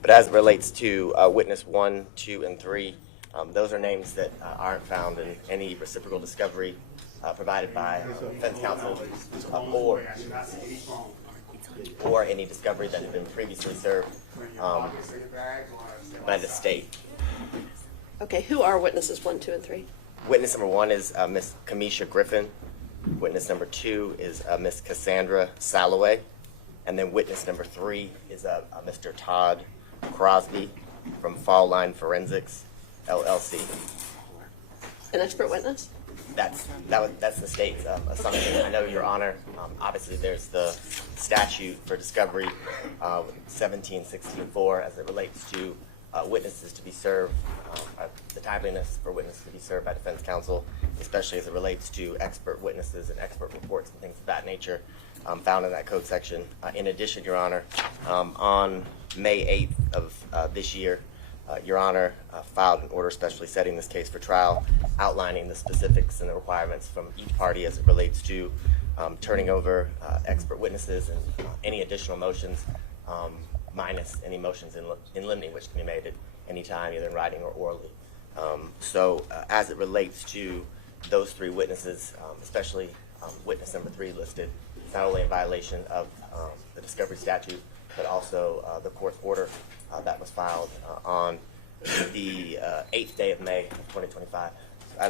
But as it relates to witness 1, 2, and 3, those are names that aren't found in any reciprocal discovery provided by defense counsel or any discovery that had been previously served by the state. Okay, who are witnesses 1, 2, and 3? Witness number 1 is Miss Kamisha Griffin. Witness number 2 is Miss Cassandra Salloway. And then witness number 3 is Mr. Todd Crosby from Fall Line Forensics, LLC. An expert witness? That's the state's assumption. I know, Your Honor, obviously there's the statute for discovery, 1716-4, as it relates to witnesses to be served, the timeliness for witnesses to be served by defense counsel, especially as it relates to expert witnesses and expert reports and things of that nature found in that code section. In addition, Your Honor, on May 8th of this year, Your Honor filed an order specially setting this case for trial, outlining the specifics and the requirements from each party as it relates to turning over expert witnesses and any additional motions, minus any motions in limine, which can be made at any time, either in writing or orally. So as it relates to those 3 witnesses, especially witness number 3 listed, it's not only in violation of the discovery statute, but also the court's order that was filed on the 8th day of May of 2025.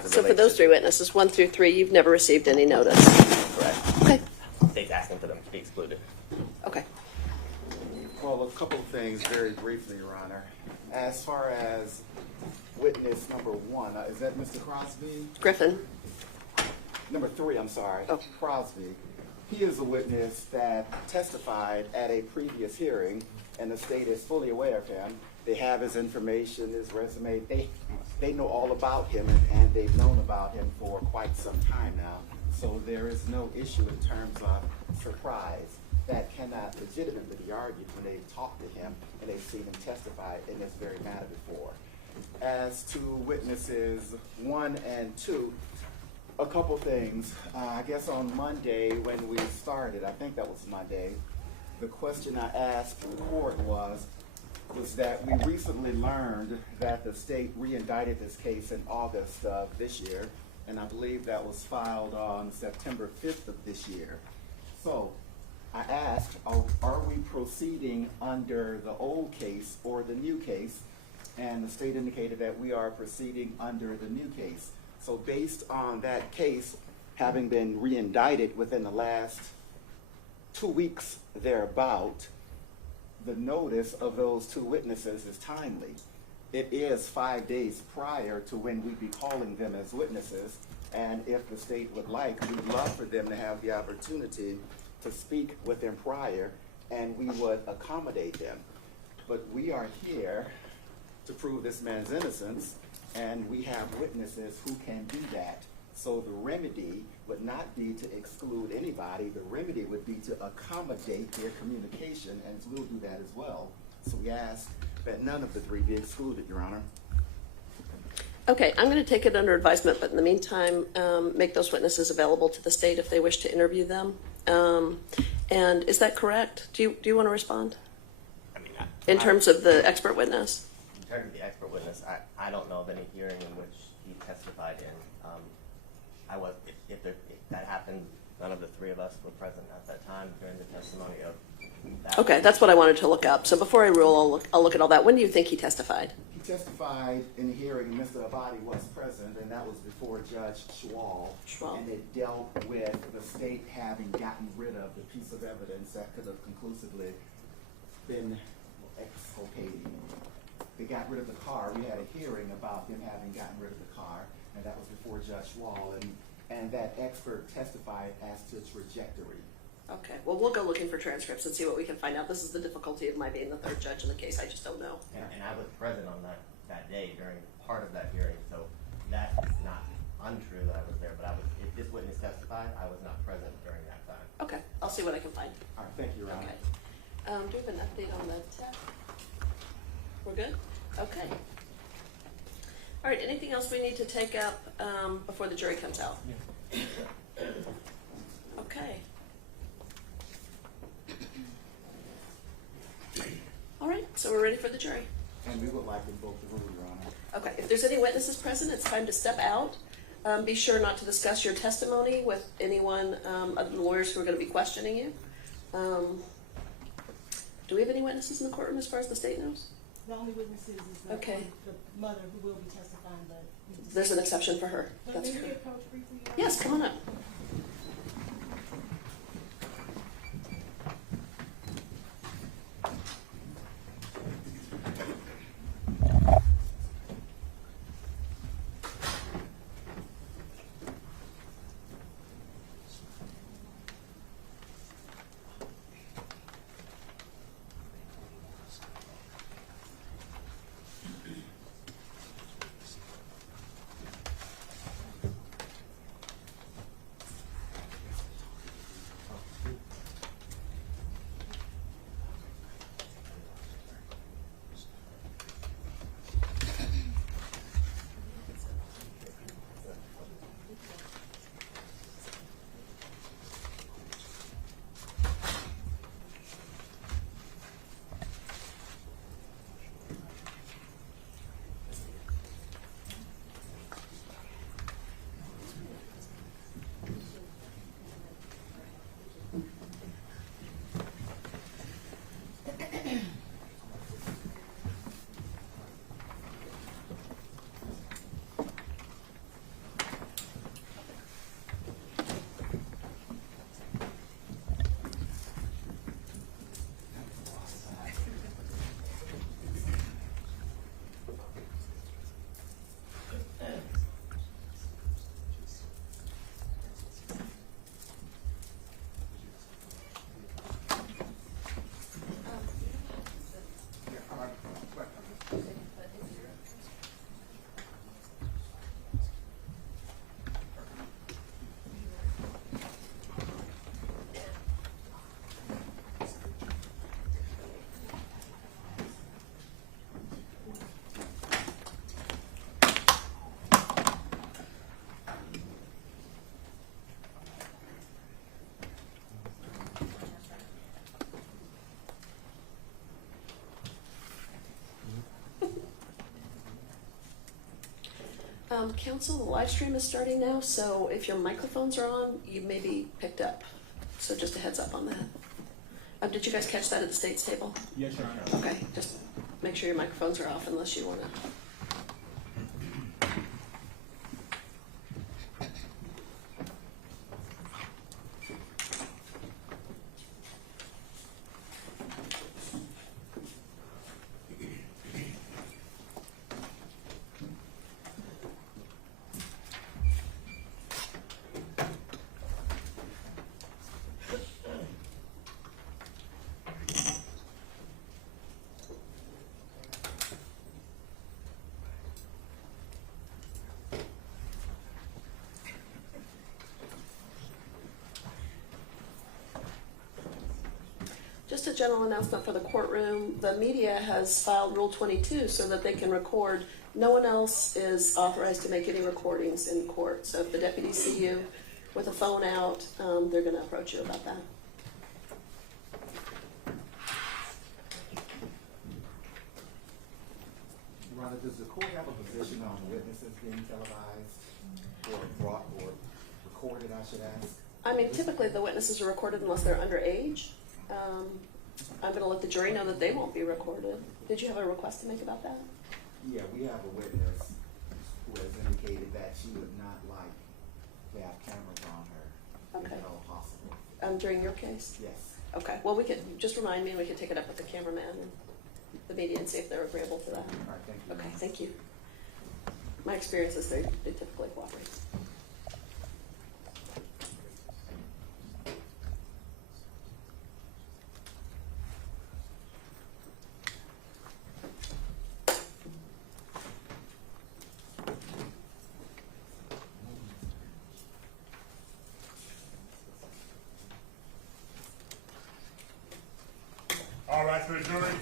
So for those 3 witnesses, 1 through 3, you've never received any notice? Correct. Okay. The state's asking for them to be excluded. Okay. Well, a couple of things very briefly, Your Honor. As far as witness number 1, is that Mr. Crosby? Griffin. Number 3, I'm sorry. Oh. Crosby. He is a witness that testified at a previous hearing, and the state is fully aware of him. They have his information, his resume. They know all about him, and they've known about him for quite some time now. So there is no issue in terms of surprise. That cannot legitimately be argued when they've talked to him and they've seen him testify in this very matter before. As to witnesses 1 and 2, a couple things. I guess on Monday when we started, I think that was Monday, the question I asked the court was that we recently learned that the state re-indicted this case in August of this year, and I believe that was filed on September 5th of this year. So I asked, are we proceeding under the old case or the new case? And the state indicated that we are proceeding under the new case. So based on that case having been re-indicted within the last 2 weeks thereabout, the notice of those 2 witnesses is timely. It is 5 days prior to when we'd be calling them as witnesses. And if the state would like, we'd love for them to have the opportunity to speak with them prior, and we would accommodate them. But we are here to prove this man's innocence, and we have witnesses who can do that. So the remedy would not be to exclude anybody. The remedy would be to accommodate their communication, and we'll do that as well. So we ask that none of the 3 be excluded, Your Honor. Okay, I'm going to take it under advisement, but in the meantime, make those witnesses available to the state if they wish to interview them. And is that correct? Do you want to respond? I mean, in terms of the expert witness? In terms of the expert witness, I don't know of any hearing in which he testified in. If that happened, none of the 3 of us were present at that time during the testimony of that. Okay, that's what I wanted to look up. So before I rule, I'll look at all that. When do you think he testified? He testified in the hearing, Mr. Abadi was present, and that was before Judge Schwall. And it dealt with the state having gotten rid of the piece of evidence that could have conclusively been exculpating. They got rid of the car. We had a hearing about them having gotten rid of the car, and that was before Judge Schwall. And that expert testified as to trajectory. Okay, well, we'll go looking for transcripts and see what we can find out. This is the difficulty of my being the 3rd judge in the case. I just don't know. And I was present on that day during part of that hearing, so that is not untrue that I was there, but if this witness testified, I was not present during that time. Okay, I'll see what I can find. All right, thank you, Your Honor. Okay. Do you have an update on the tech? We're good? Okay. All right, anything else we need to take up before the jury comes out? Okay. All right. So we're ready for the jury. And we would like to vote the rule, Your Honor. Okay, if there's any witnesses present, it's time to step out. Be sure not to discuss your testimony with anyone other than lawyers who are going to be questioning you. Do we have any witnesses in the courtroom as far as the state knows? The only witnesses is the, Okay. the mother who will be testifying, but. There's an exception for her. But That's may we correct. approach briefly? Your Honor? Yes, come on up. Council, the live stream is starting now, so if your microphones are on, you may be picked up. So just a heads up on that. Did you guys catch that at the state's table? Yes, Your Honor. Okay, just make sure your microphones are off unless you want to. Just a general announcement for the courtroom. The media has filed Rule 22 so that they can record. No one else is authorized to make any recordings in court. So if the deputies see you with a phone out, they're going to approach you about that. Your Honor, does the court have a position on witnesses being televised or brought or recorded, I should ask? I mean, typically the witnesses are recorded unless they're underage. I'm going to let the jury know that they won't be recorded. Did you have a request to make about that? Yeah, we have a witness who has indicated that she would not like to have cameras on her, Okay. if at all possible. During your case? Yes. Okay, well, we could, just remind me and we can take it up with the cameraman and the media and see if they're agreeable to that. All right, thank you. Okay, thank you. My experience is they typically cooperate. All right, for the jury.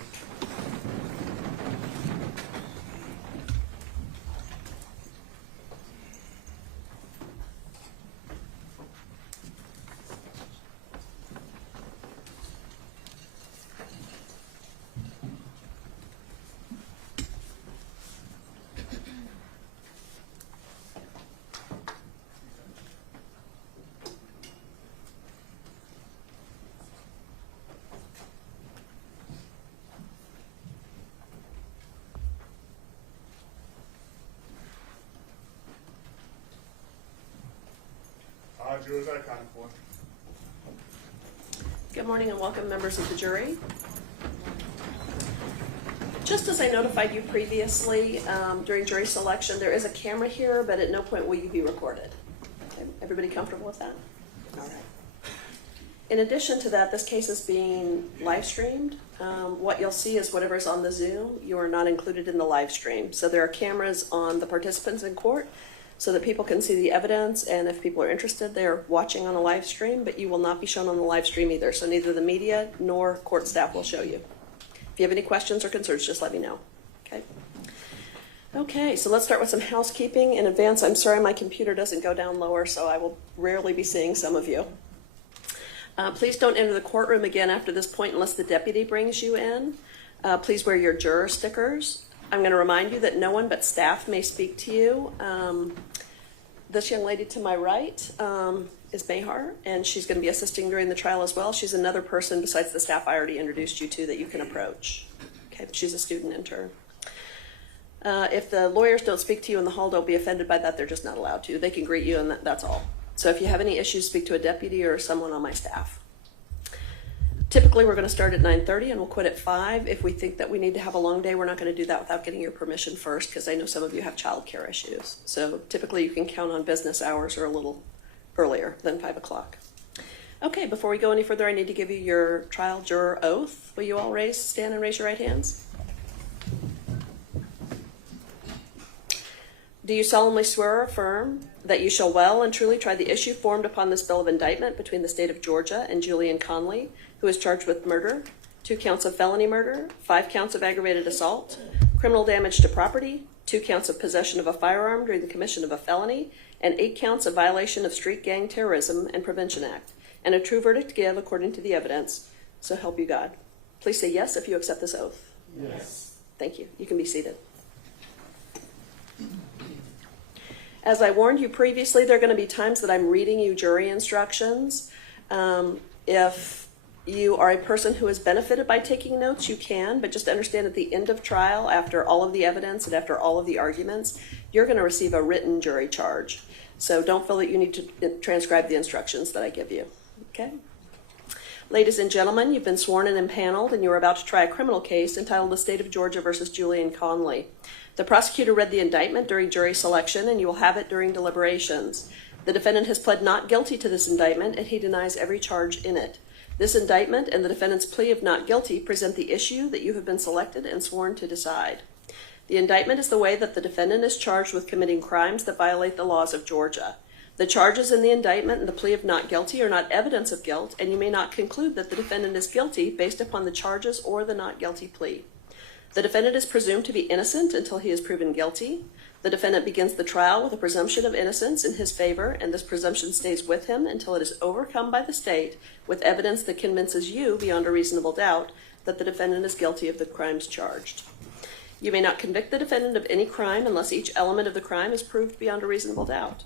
jurors are accounted for. Good morning and welcome, members of the jury. Just as I notified you previously, during jury selection, there is a camera here, but at no point will you be recorded. Okay, everybody comfortable with that? All right. In addition to that, this case is being live streamed. What you'll see is whatever's on the Zoom, you are not included in the live stream. So there are cameras on the participants in court so that people can see the evidence, and if people are interested, they are watching on a live stream, but you will not be shown on the live stream either. So neither the media nor court staff will show you. If you have any questions or concerns, just let me know. Okay. Okay, so let's start with some housekeeping. In advance, I'm sorry my computer doesn't go down lower, so I will rarely be seeing some of you. Please don't enter the courtroom again after this point unless the deputy brings you in. Please wear your juror stickers. I'm going to remind you that no one but staff may speak to you. This young lady to my right is Mahar, and she's going to be assisting during the trial as well. She's another person besides the staff I already introduced you to that you can approach. Okay, she's a student intern. If the lawyers don't speak to you in the hall, don't be offended by that. They're just not allowed to. They can greet you, and that's all. So if you have any issues, speak to a deputy or someone on my staff. Typically, we're going to start at 9:30 and we'll quit at 5. If we think that we need to have a long day, we're not going to do that without getting your permission first, because I know some of you have childcare issues. So typically, you can count on business hours or a little earlier than 5 o'clock. Okay, before we go any further, I need to give you your trial juror oath. Will you all stand and raise your right hands? Do you solemnly swear or affirm that you shall well and truly try the issue formed upon this bill of indictment between the state of Georgia and Julian Conley, who is charged with murder, 2 counts of felony murder, 5 counts of aggravated assault, criminal damage to property, 2 counts of possession of a firearm during the commission of a felony, and 8 counts of violation of Street Gang Terrorism and Prevention Act, and a true verdict to give according to the evidence. So help you God. Please say yes if you accept this oath. Yes. Thank you. You can be seated. As I warned you previously, there are going to be times that I'm reading you jury instructions. If you are a person who has benefited by taking notes, you can, but just understand at the end of trial, after all of the evidence and after all of the arguments, you're going to receive a written jury charge. So don't feel that you need to transcribe the instructions that I give you. Okay? Ladies and gentlemen, you've been sworn in and paneled, and you are about to try a criminal case entitled The State of Georgia versus Julian Conley. The prosecutor read the indictment during jury selection, and you will have it during deliberations. The defendant has pled not guilty to this indictment, and he denies every charge in it. This indictment and the defendant's plea of not guilty present the issue that you have been selected and sworn to decide. The indictment is the way that the defendant is charged with committing crimes that violate the laws of Georgia. The charges in the indictment and the plea of not guilty are not evidence of guilt, and you may not conclude that the defendant is guilty based upon the charges or the not guilty plea. The defendant is presumed to be innocent until he is proven guilty. The defendant begins the trial with a presumption of innocence in his favor, and this presumption stays with him until it is overcome by the state with evidence that convinces you, beyond a reasonable doubt, that the defendant is guilty of the crimes charged. You may not convict the defendant of any crime unless each element of the crime is proved beyond a reasonable doubt.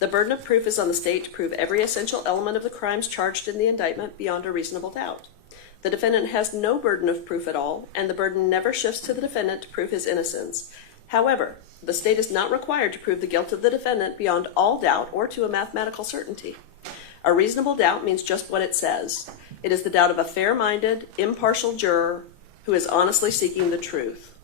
The burden of proof is on the state to prove every essential element of the crimes charged in the indictment beyond a reasonable doubt. The defendant has no burden of proof at all, and the burden never shifts to the defendant to prove his innocence. However, the state is not required to prove the guilt of the defendant beyond all doubt or to a mathematical certainty. A reasonable doubt means just what it says. It is the doubt of a fair-minded, impartial juror who is honestly seeking the truth.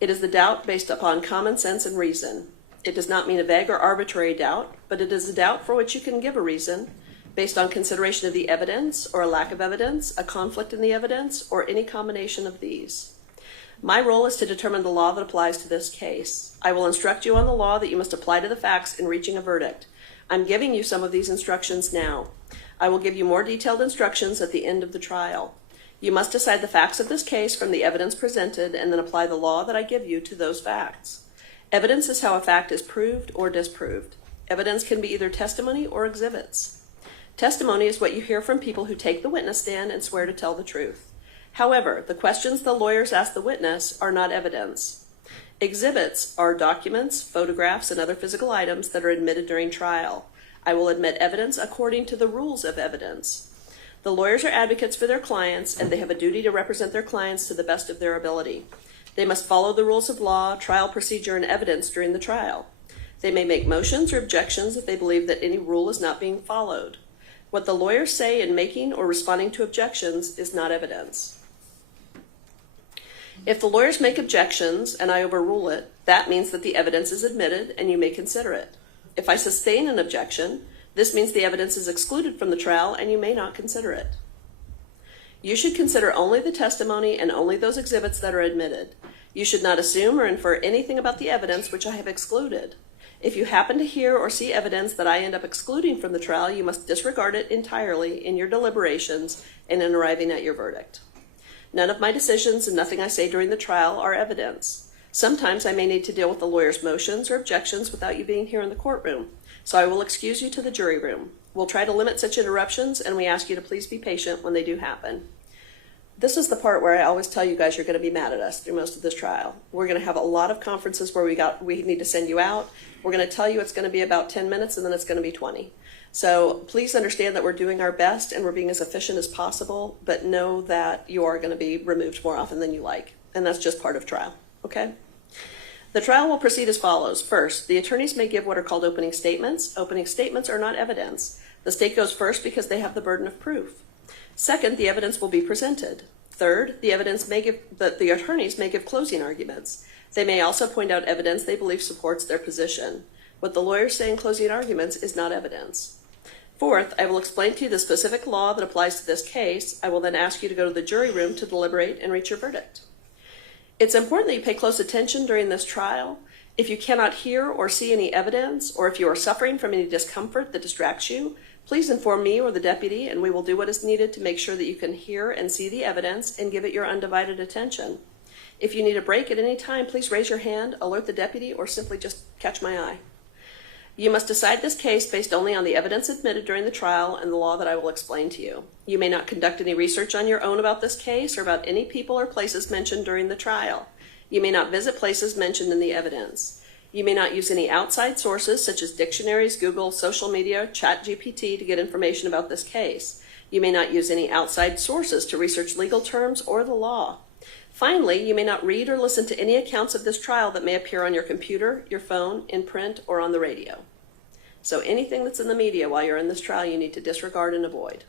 It is the doubt based upon common sense and reason. It does not mean a vague or arbitrary doubt, but it is a doubt for which you can give a reason, based on consideration of the evidence or a lack of evidence, a conflict in the evidence, or any combination of these. My role is to determine the law that applies to this case. I will instruct you on the law that you must apply to the facts in reaching a verdict. I'm giving you some of these instructions now. I will give you more detailed instructions at the end of the trial. You must decide the facts of this case from the evidence presented and then apply the law that I give you to those facts. Evidence is how a fact is proved or disproved. Evidence can be either testimony or exhibits. Testimony is what you hear from people who take the witness stand and swear to tell the truth. However, the questions the lawyers ask the witness are not evidence. Exhibits are documents, photographs, and other physical items that are admitted during trial. I will admit evidence according to the rules of evidence. The lawyers are advocates for their clients, and they have a duty to represent their clients to the best of their ability. They must follow the rules of law, trial procedure, and evidence during the trial. They may make motions or objections if they believe that any rule is not being followed. What the lawyers say in making or responding to objections is not evidence. If the lawyers make objections and I overrule it, that means that the evidence is admitted and you may consider it. If I sustain an objection, this means the evidence is excluded from the trial and you may not consider it. You should consider only the testimony and only those exhibits that are admitted. You should not assume or infer anything about the evidence which I have excluded. If you happen to hear or see evidence that I end up excluding from the trial, you must disregard it entirely in your deliberations and in arriving at your verdict. None of my decisions and nothing I say during the trial are evidence. Sometimes I may need to deal with the lawyer's motions or objections without you being here in the courtroom, so I will excuse you to the jury room. We'll try to limit such interruptions, and we ask you to please be patient when they do happen. This is the part where I always tell you guys you're going to be mad at us through most of this trial. We're going to have a lot of conferences where we need to send you out. We're going to tell you it's going to be about 10 minutes and then it's going to be 20. So please understand that we're doing our best and we're being as efficient as possible, but know that you are going to be removed more often than you like. And that's just part of trial, okay? The trial will proceed as follows. First, the attorneys may give what are called opening statements. Opening statements are not evidence. The state goes first because they have the burden of proof. Second, the evidence will be presented. Third, the attorneys may give closing arguments. They may also point out evidence they believe supports their position. What the lawyers say in closing arguments is not evidence. Fourth, I will explain to you the specific law that applies to this case. I will then ask you to go to the jury room to deliberate and reach your verdict. It's important that you pay close attention during this trial. If you cannot hear or see any evidence, or if you are suffering from any discomfort that distracts you, please inform me or the deputy, and we will do what is needed to make sure that you can hear and see the evidence and give it your undivided attention. If you need a break at any time, please raise your hand, alert the deputy, or simply just catch my eye. You must decide this case based only on the evidence admitted during the trial and the law that I will explain to you. You may not conduct any research on your own about this case or about any people or places mentioned during the trial. You may not visit places mentioned in the evidence. You may not use any outside sources such as dictionaries, Google, social media, ChatGPT to get information about this case. You may not use any outside sources to research legal terms or the law. Finally, you may not read or listen to any accounts of this trial that may appear on your computer, your phone, in print, or on the radio. So anything that's in the media while you're in this trial, you need to disregard and avoid.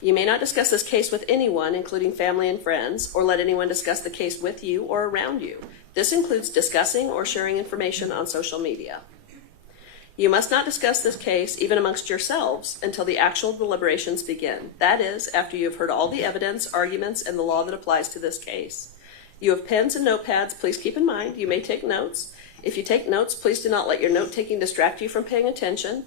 You may not discuss this case with anyone, including family and friends, or let anyone discuss the case with you or around you. This includes discussing or sharing information on social media. You must not discuss this case, even amongst yourselves, until the actual deliberations begin. That is, after you have heard all the evidence, arguments, and the law that applies to this case. You have pens and notepads. Please keep in mind, you may take notes. If you take notes, please do not let your note-taking distract you from paying attention.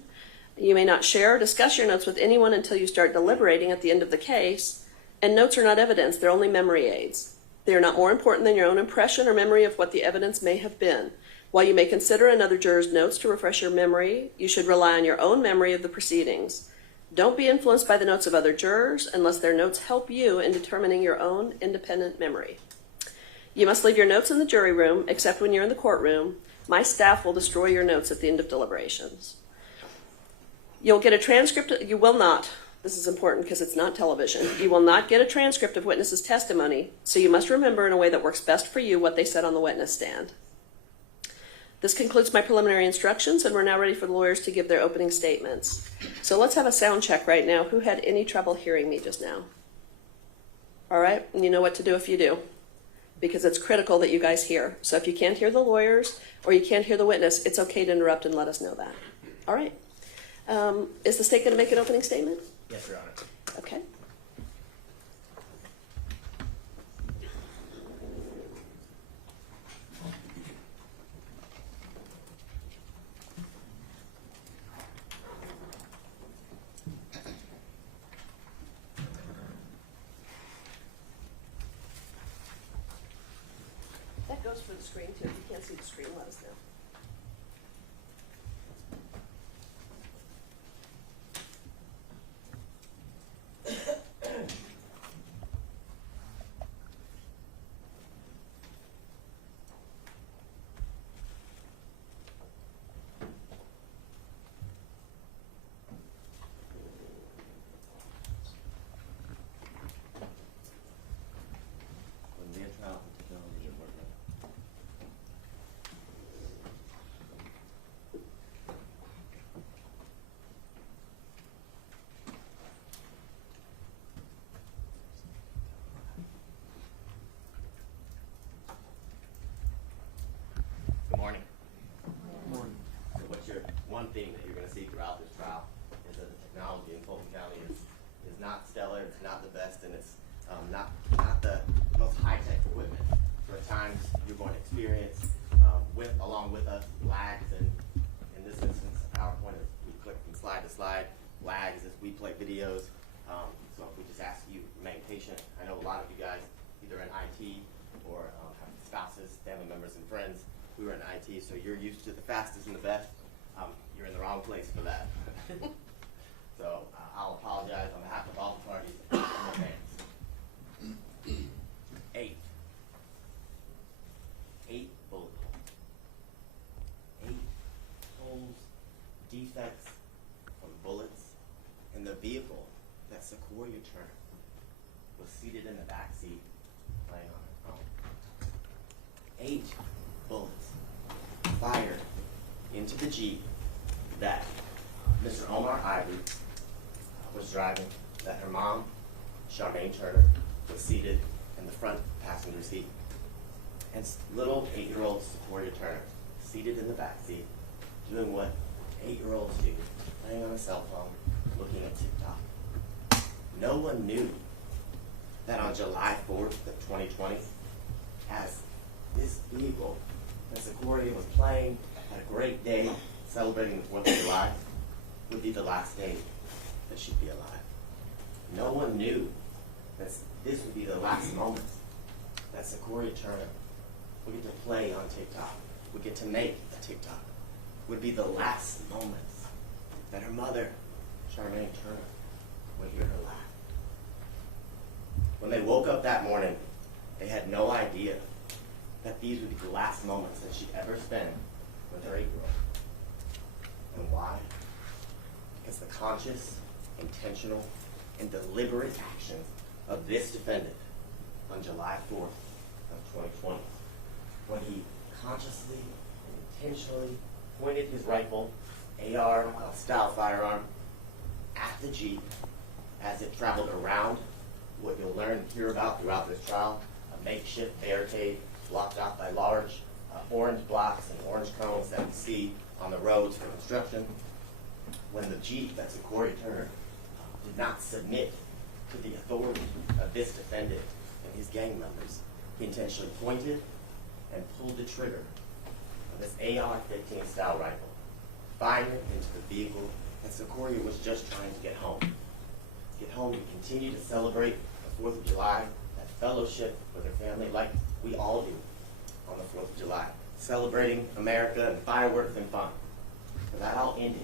You may not share or discuss your notes with anyone until you start deliberating at the end of the case. And notes are not evidence, they're only memory aids. They are not more important than your own impression or memory of what the evidence may have been. While you may consider another juror's notes to refresh your memory, you should rely on your own memory of the proceedings. Don't be influenced by the notes of other jurors unless their notes help you in determining your own independent memory. You must leave your notes in the jury room, except when you're in the courtroom. My staff will destroy your notes at the end of deliberations. You'll get a transcript. You will not. This is important because it's not television. You will not get a transcript of witnesses' testimony, so you must remember in a way that works best for you what they said on the witness stand. This concludes my preliminary instructions, and we're now ready for the lawyers to give their opening statements. So let's have a sound check right now. Who had any trouble hearing me just now? All right, and you know what to do if you do, because it's critical that you guys hear. So if you can't hear the lawyers or you can't hear the witness, it's okay to interrupt and let us know that. All right. Is the state going to make an opening statement? Yes, Your Honor. Okay. That goes for the screen too. If you can't see the screen, let us know. theme that you're going to see throughout this trial is that the technology in Fulton County is not stellar, it's not the best, and it's not the most high-tech equipment. So at times you're going to experience, along with us, lags, and in this instance, PowerPoint is we click from slide to slide, lags as we play videos. So if we just ask you to remain patient. I know a lot of you guys either in IT or have spouses, family members, and friends who are in IT, so you're used to the fastest and the best. You're in the wrong place for that. So I'll apologize on behalf of all the parties in advance. 8 bullet holes. 8 holes, defects from bullets in the vehicle that Secoriea Turner was seated in the back seat playing on her phone. 8 bullets fired into the Jeep that Mr. Omar Ivory was driving, that her mom, Charmaine Turner, was seated in the front passenger seat, and little 8-year-old Secoriea Turner seated in the back seat, doing what 8-year-olds do, playing on a cell phone, looking at TikTok. No one knew that on July 4th of 2020, as this vehicle that Secoriea was playing, had a great day celebrating the 4th of July, would be the last day that she'd be alive. No one knew that this would be the last moment that Secoriea Turner would get to play on TikTok, would get to make a TikTok, would be the last moments that her mother, Charmaine Turner, would hear her laugh. When they woke up that morning, they had no idea that these would be the last moments that she'd ever spend with her 8-year-old. And why? Because the conscious, intentional, and deliberate actions of this defendant on July 4th of 2020, when he consciously and intentionally pointed his rifle, AR-style firearm, at the Jeep as it traveled around what you'll learn and hear about throughout this trial, a makeshift barricade blocked off by large orange blocks and orange cones that we see on the roads for construction. When the Jeep that Secoriea Turner did not submit to the authority of this defendant and his gang members, he intentionally pointed and pulled the trigger of this AR-15 style rifle, firing it into the vehicle that Secoriea was just trying to get home. Get home to continue to celebrate the 4th of July, that fellowship with her family like we all do on the 4th of July, celebrating America and fireworks and fun. But that all ended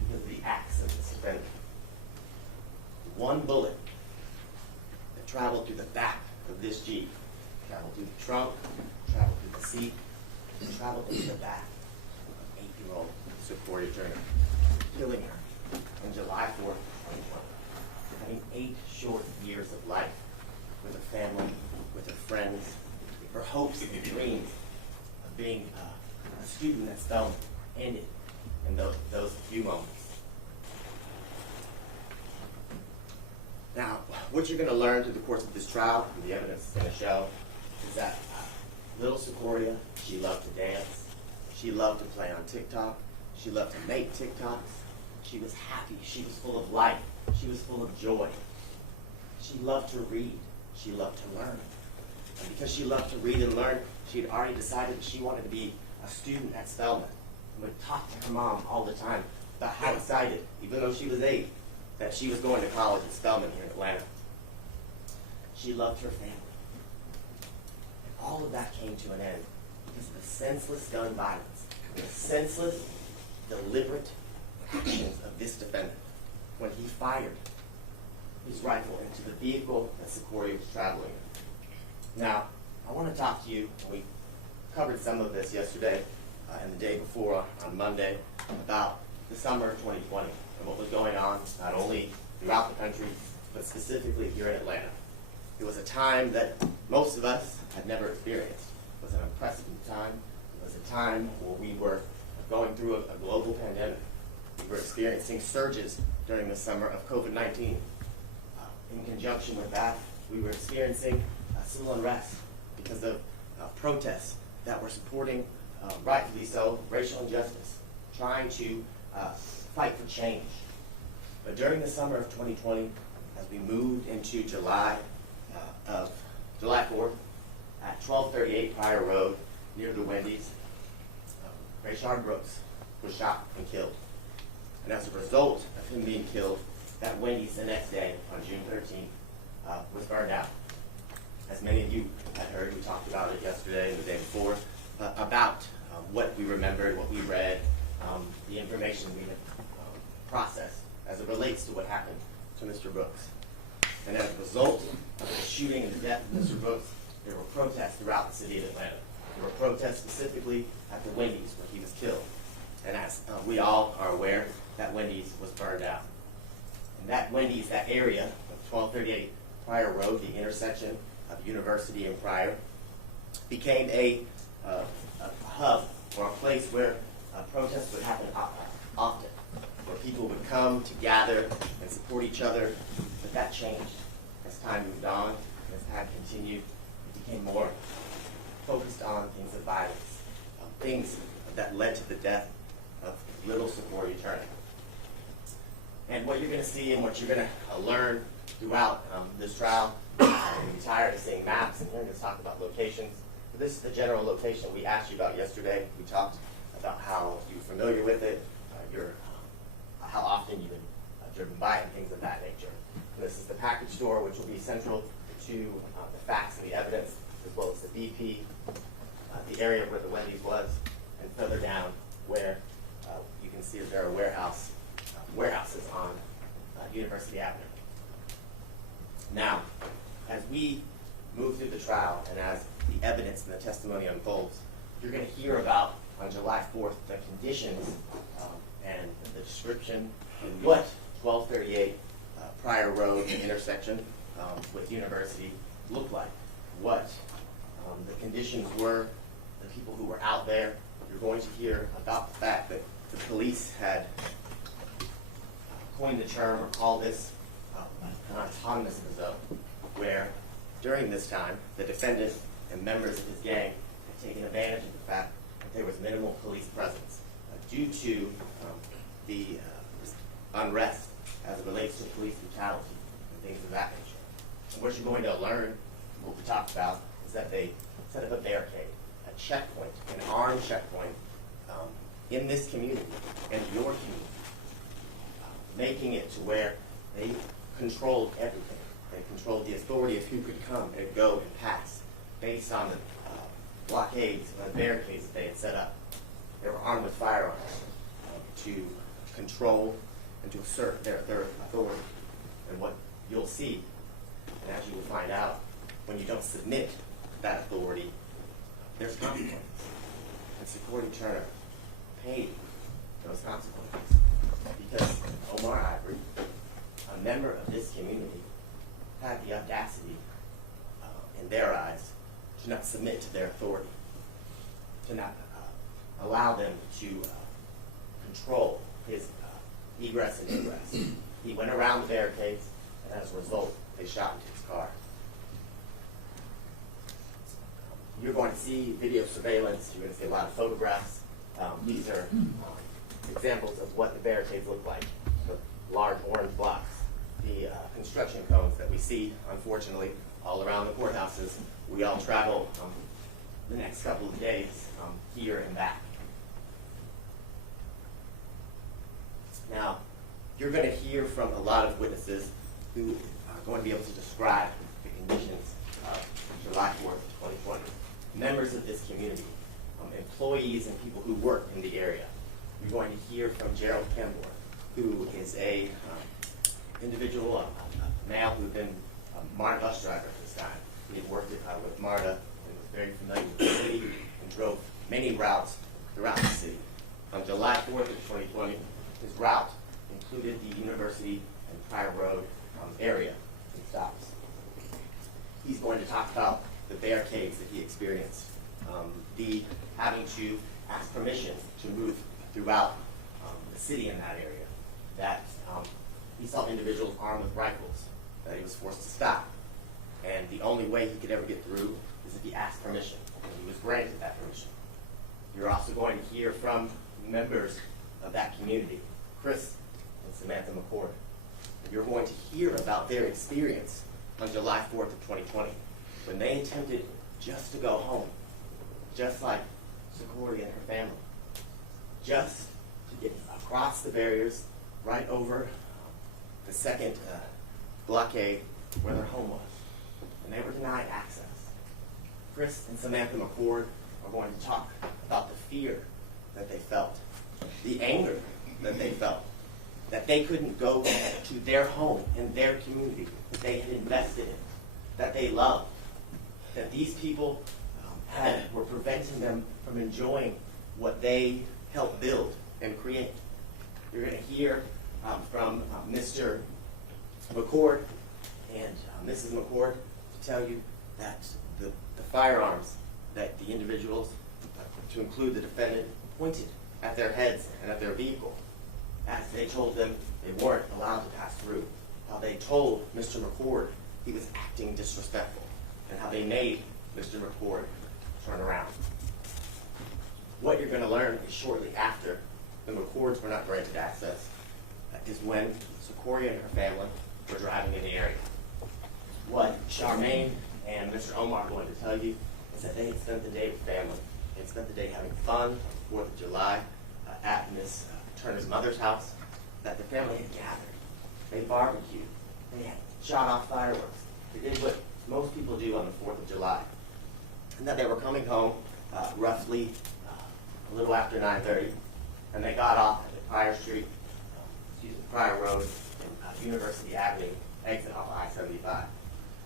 because of the acts of this defendant. One bullet that traveled through the back of this Jeep, traveled through the trunk, traveled through the seat, and traveled through the back of 8-year-old Secoriea Turner, killing her on July 4th, 2020. Having 8 short years of life with her family, with her friends, her hopes and dreams of being a student at Spelman ended in those few moments. Now, what you're going to learn through the course of this trial, and the evidence is going to show, is that little Secoriea, she loved to dance, she loved to play on TikTok, she loved to make TikToks, she was happy, she was full of life, she was full of joy. She loved to read, she loved to learn. And because she loved to read and learn, she had already decided that she wanted to be a student at Spelman, and would talk to her mom all the time about how excited, even though she was 8, that she was going to college at Spelman here in Atlanta. She loved her family. And all of that came to an end because of the senseless gun violence, the senseless, deliberate actions of this defendant when he fired his rifle into the vehicle that Secoriea was traveling in. Now, I want to talk to you, and we covered some of this yesterday and the day before on Monday, about the summer of 2020 and what was going on not only throughout the country, but specifically here in Atlanta. It was a time that most of us had never experienced. It was an unprecedented time. It was a time where we were going through a global pandemic. We were experiencing surges during the summer of COVID-19. In conjunction with that, we were experiencing civil unrest because of protests that were supporting, rightfully so, racial injustice, trying to fight for change. But during the summer of 2020, as we moved into July 4th, at 1238 Pryor Road, near the Wendy's, Rayshard Brooks was shot and killed. And as a result of him being killed, that Wendy's the next day, on June 13th, was burned out. As many of you had heard, we talked about it yesterday and the day before, about what we remembered, what we read, the information we had processed as it relates to what happened to Mr. Brooks. And as a result of the shooting and the death of Mr. Brooks, there were protests throughout the city of Atlanta. There were protests specifically at the Wendy's where he was killed. And as we all are aware, that Wendy's was burned out. And that Wendy's, that area of 1238 Pryor Road, the intersection of University and Pryor, became a hub or a place where protests would happen often, where people would come to gather and support each other. But that changed as time moved on, and as time continued. It became more focused on things of violence, things that led to the death of little Secoriea Turner. And what you're going to see and what you're going to learn throughout this trial, you're tired of seeing maps and hearing us talk about locations. But this is the general location we asked you about yesterday. We talked about how you're familiar with it, how often you've been driven by it, and things of that nature. And this is the package store, which will be central to the facts and the evidence, as well as the BP, the area where the Wendy's was, and further down where you can see that there are warehouses on University Avenue. Now, as we move through the trial and as the evidence and the testimony unfolds, you're going to hear about, on July 4th, the conditions and the description and what 1238 Pryor Road, the intersection with University, looked like, what the conditions were, the people who were out there. You're going to hear about the fact that the police had coined the term or called this an autonomous zone, where during this time, the defendant and members of his gang had taken advantage of the fact that there was minimal police presence due to the unrest as it relates to police brutality and things of that nature. And what you're going to learn, what we talked about, is that they set up a barricade, a checkpoint, an armed checkpoint in this community and your community, making it to where they controlled everything. They controlled the authority of who could come and go and pass based on the blockades and the barricades that they had set up. They were armed with firearms to control and to assert their authority. And what you'll see, and as you will find out, when you don't submit to that authority, there's consequences. And Secoriea Turner paid those consequences because Omar Ivory, a member of this community, had the audacity, in their eyes, to not submit to their authority, to not allow them to control his egress and ingress. He went around the barricades, and as a result, they shot into his car. You're going to see video surveillance. You're going to see a lot of photographs. These are examples of what the barricades look like. The large orange blocks, the construction cones that we see, unfortunately, all around the courthouses. We all travel the next couple of days here and back. Now, you're going to hear from a lot of witnesses who are going to be able to describe the conditions of July 4th, 2020. Members of this community, employees and people who work in the area. You're going to hear from Gerald Kembor, who is a individual, a male who'd been a MARTA bus driver at this time. He had worked with MARTA and was very familiar with the city and drove many routes throughout the city. On July 4th of 2020, his route included the University and Pryor Road area and stops. He's going to talk about the barricades that he experienced, the having to ask permission to move throughout the city in that area, that he saw individuals armed with rifles, that he was forced to stop. And the only way he could ever get through is if he asked permission, and he was granted that permission. You're also going to hear from members of that community, Chris and Samantha McCord. And you're going to hear about their experience on July 4th of 2020, when they attempted just to go home, just like Secoriea and her family, just to get across the barriers right over the second blockade where their home was. And they were denied access. Chris and Samantha McCord are going to talk about the fear that they felt, the anger that they felt, that they couldn't go to their home in their community that they had invested in, that they loved, that these people were preventing them from enjoying what they helped build and create. You're going to hear from Mr. McCord and Mrs. McCord to tell you that the firearms that the individuals, to include the defendant, pointed at their heads and at their vehicle, as they told them they weren't allowed to pass through, how they told Mr. McCord he was acting disrespectful, and how they made Mr. McCord turn around. What you're going to learn is shortly after the McCords were not granted access is when Secoriea and her family were driving in the area. What Charmaine and Mr. Omar are going to tell you is that they had spent the day with family. They had spent the day having fun, 4th of July, at Miss Turner's mother's house, that the family had gathered. They barbecued. They had shot off fireworks. They did what most people do on the 4th of July. And that they were coming home roughly a little after 9:30, and they got off at the Pryor Road and University Avenue exit off I-75.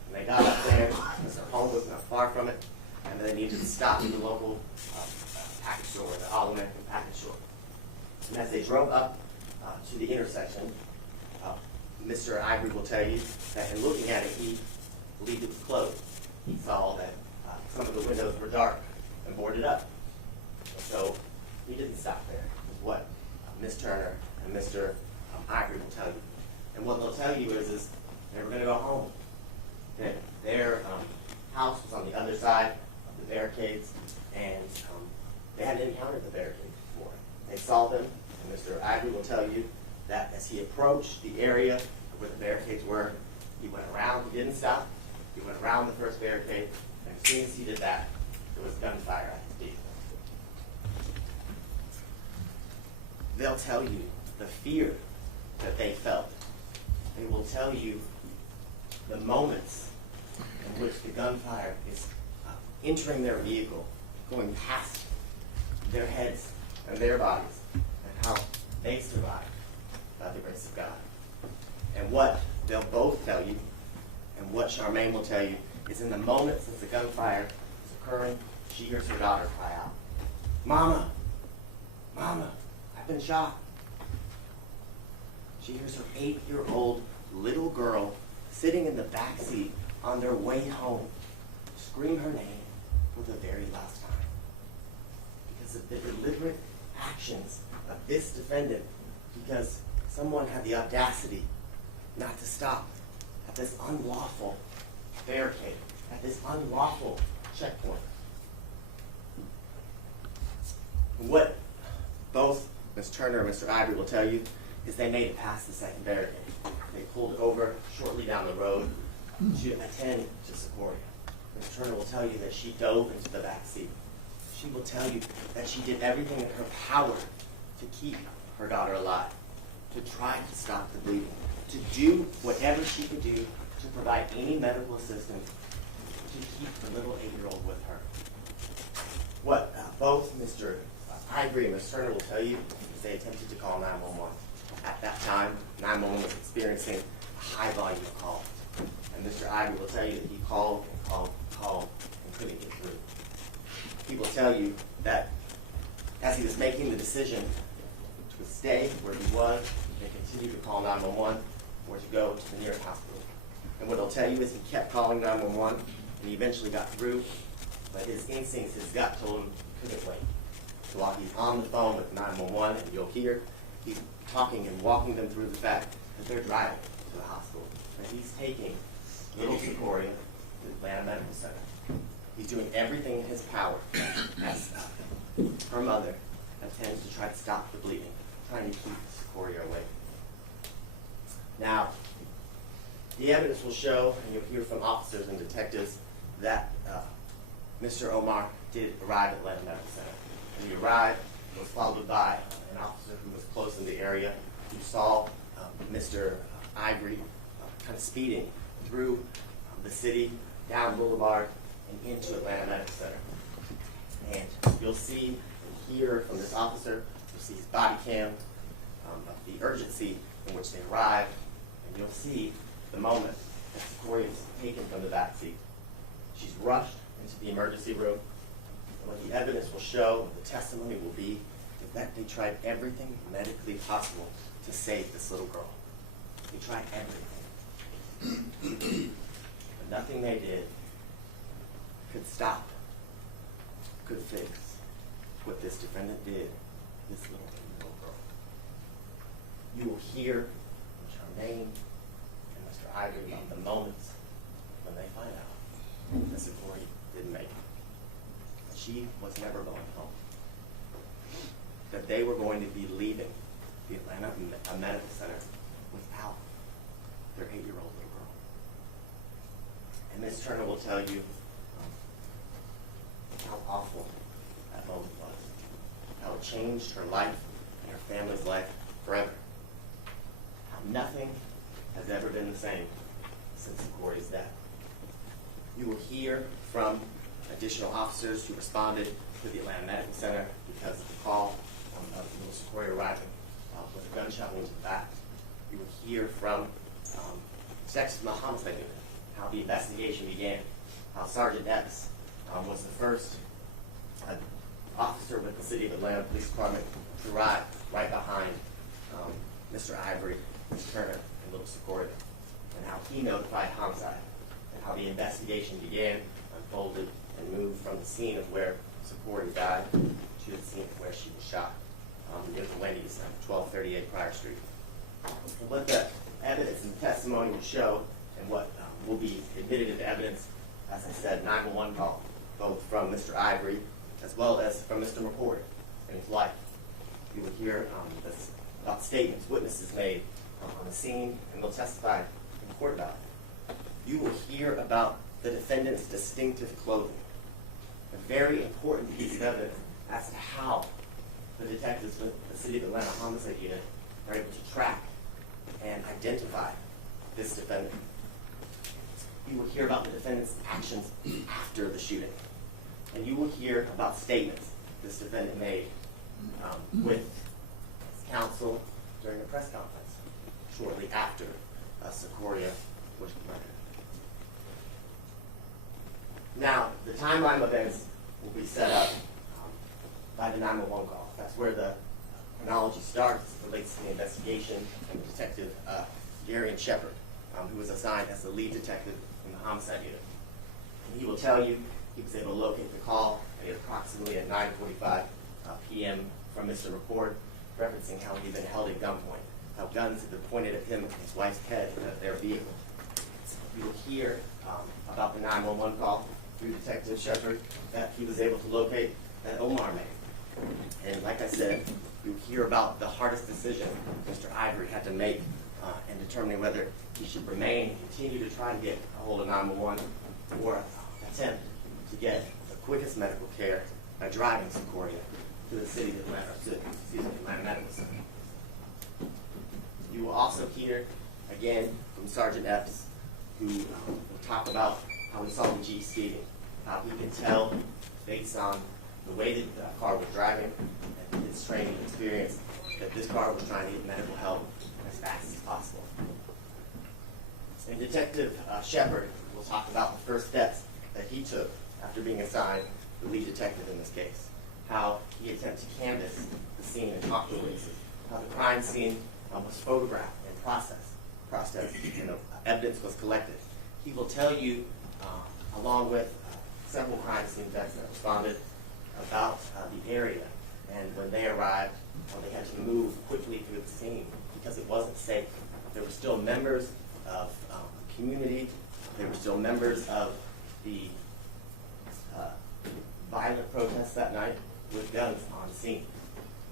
And they got up there, because their home was not far from it, and they needed to stop at the local package store, the All-American package store. And as they drove up to the intersection, Mr. Ivory will tell you that in looking at it, he believed it was closed. He saw that some of the windows were dark and boarded up. So he didn't stop there, is what Ms. Turner and Mr. Ivory will tell you. And what they'll tell you is they were going to go home. That their house was on the other side of the barricades, and they hadn't encountered the barricades before. They saw them, and Mr. Ivory will tell you that as he approached the area where the barricades were, he went around, he didn't stop, he went around the first barricade, and as soon as he did that, there was gunfire at his vehicle. They'll tell you the fear that they felt. They will tell you the moments in which the gunfire is entering their vehicle, going past their heads and their bodies, and how they survived by the grace of God. And what they'll both tell you, and what Charmaine will tell you, is in the moments as the gunfire is occurring, she hears her daughter cry out, "Mama, Mama, I've been shot." She hears her 8-year-old little girl sitting in the back seat on their way home scream her name for the very last time. Because of the deliberate actions of this defendant, because someone had the audacity not to stop at this unlawful barricade, at this unlawful checkpoint. What both Ms. Turner and Mr. Ivory will tell you is they made it past the second barricade. They pulled over shortly down the road to attend to Secoriea. Ms. Turner will tell you that she dove into the back seat. She will tell you that she did everything in her power to keep her daughter alive, to try to stop the bleeding, to do whatever she could do to provide any medical assistance to keep the little 8-year-old with her. What both Mr. Ivory and Ms. Turner will tell you is they attempted to call 911. At that time, 911 was experiencing a high volume of calls. And Mr. Ivory will tell you that he called and called and called and couldn't get through. He will tell you that as he was making the decision to stay where he was and continue to call 911 or to go to the nearest hospital. And what he'll tell you is he kept calling 911 and he eventually got through, but his instincts, his gut told him he couldn't wait. So while he's on the phone with 911, and you'll hear, he's talking and walking them through the fact that they're driving to the hospital, that he's taking little Secoriea to the Atlanta Medical Center. He's doing everything in his power as her mother attempts to try to stop the bleeding, trying to keep Secoriea away. Now, the evidence will show, and you'll hear from officers and detectives, that Mr. Omar did arrive at Atlanta Medical Center. When he arrived, he was followed by an officer who was close in the area who saw Mr. Ivory kind of speeding through the city, down Boulevard, and into Atlanta Medical Center. And you'll see and hear from this officer, you'll see his body cam of the urgency in which they arrived, and you'll see the moment that Secoriea is taken from the back seat. She's rushed into the emergency room, and what the evidence will show, the testimony will be, is that they tried everything medically possible to save this little girl. They tried everything. But nothing they did could stop, could fix what this defendant did to this little girl. You will hear from Charmaine and Mr. Ivory about the moments when they find out that Secoriea didn't make it. That she was never going home. That they were going to be leaving the Atlanta Medical Center without their 8-year-old little girl. And Ms. Turner will tell you how awful that moment was, how it changed her life and her family's life forever, how nothing has ever been the same since Secoriea's death. You will hear from additional officers who responded to the Atlanta Medical Center because of the call of little Secoriea arriving with a gunshot wound to the back. You will hear from Detectives from the homicide unit how the investigation began, how Sergeant Epps was the first officer with the City of Atlanta Police Department to arrive right behind Mr. Ivory, Ms. Turner, and little Secoriea, and how he notified homicide, and how the investigation began, unfolded, and moved from the scene of where Secoriea died to the scene of where she was shot near the Wendy's at 1238 Prior Street. And what the evidence and testimony will show, and what will be admitted into evidence, as I said, 911 call, both from Mr. Ivory as well as from Mr. McCord and his wife. You will hear about statements witnesses made on the scene, and they'll testify in court about it. You will hear about the defendant's distinctive clothing, a very important piece of evidence as to how the detectives with the City of Atlanta Homicide Unit are able to track and identify this defendant. You will hear about the defendant's actions after the shooting. And you will hear about statements this defendant made with his counsel during a press conference shortly after Secoriea was murdered. Now, the timeline of events will be set up by the 911 call. That's where the chronology starts as it relates to the investigation, and Detective Julian Shepard, who was assigned as the lead detective in the homicide unit. And he will tell you he was able to locate the call at approximately at 9:45 p.m. from Mr. McCord, referencing how he'd been held at gunpoint, how guns had been pointed at him and his wife's head at their vehicle. You will hear about the 911 call through Detective Shepard that he was able to locate that Omar made. And like I said, you hear about the hardest decision Mr. Ivory had to make in determining whether he should remain and continue to try to get a hold of 911 or attempt to get the quickest medical care by driving Secoriea to the City of Atlanta, Atlanta Medical Center. You will also hear, again, from Sergeant Epps, who will talk about how he saw the Jeep speeding, how he could tell, based on the way that the car was driving and his training and experience, that this car was trying to get medical help as fast as possible. And Detective Shepard will talk about the first steps that he took after being assigned the lead detective in this case, how he attempted to canvass the scene and talk to witnesses, how the crime scene was photographed and processed, and evidence was collected. He will tell you, along with several crime scene vets that responded, about the area, and when they arrived, they had to move quickly through the scene because it wasn't safe. There were still members of the community, there were still members of the violent protests that night with guns on scene.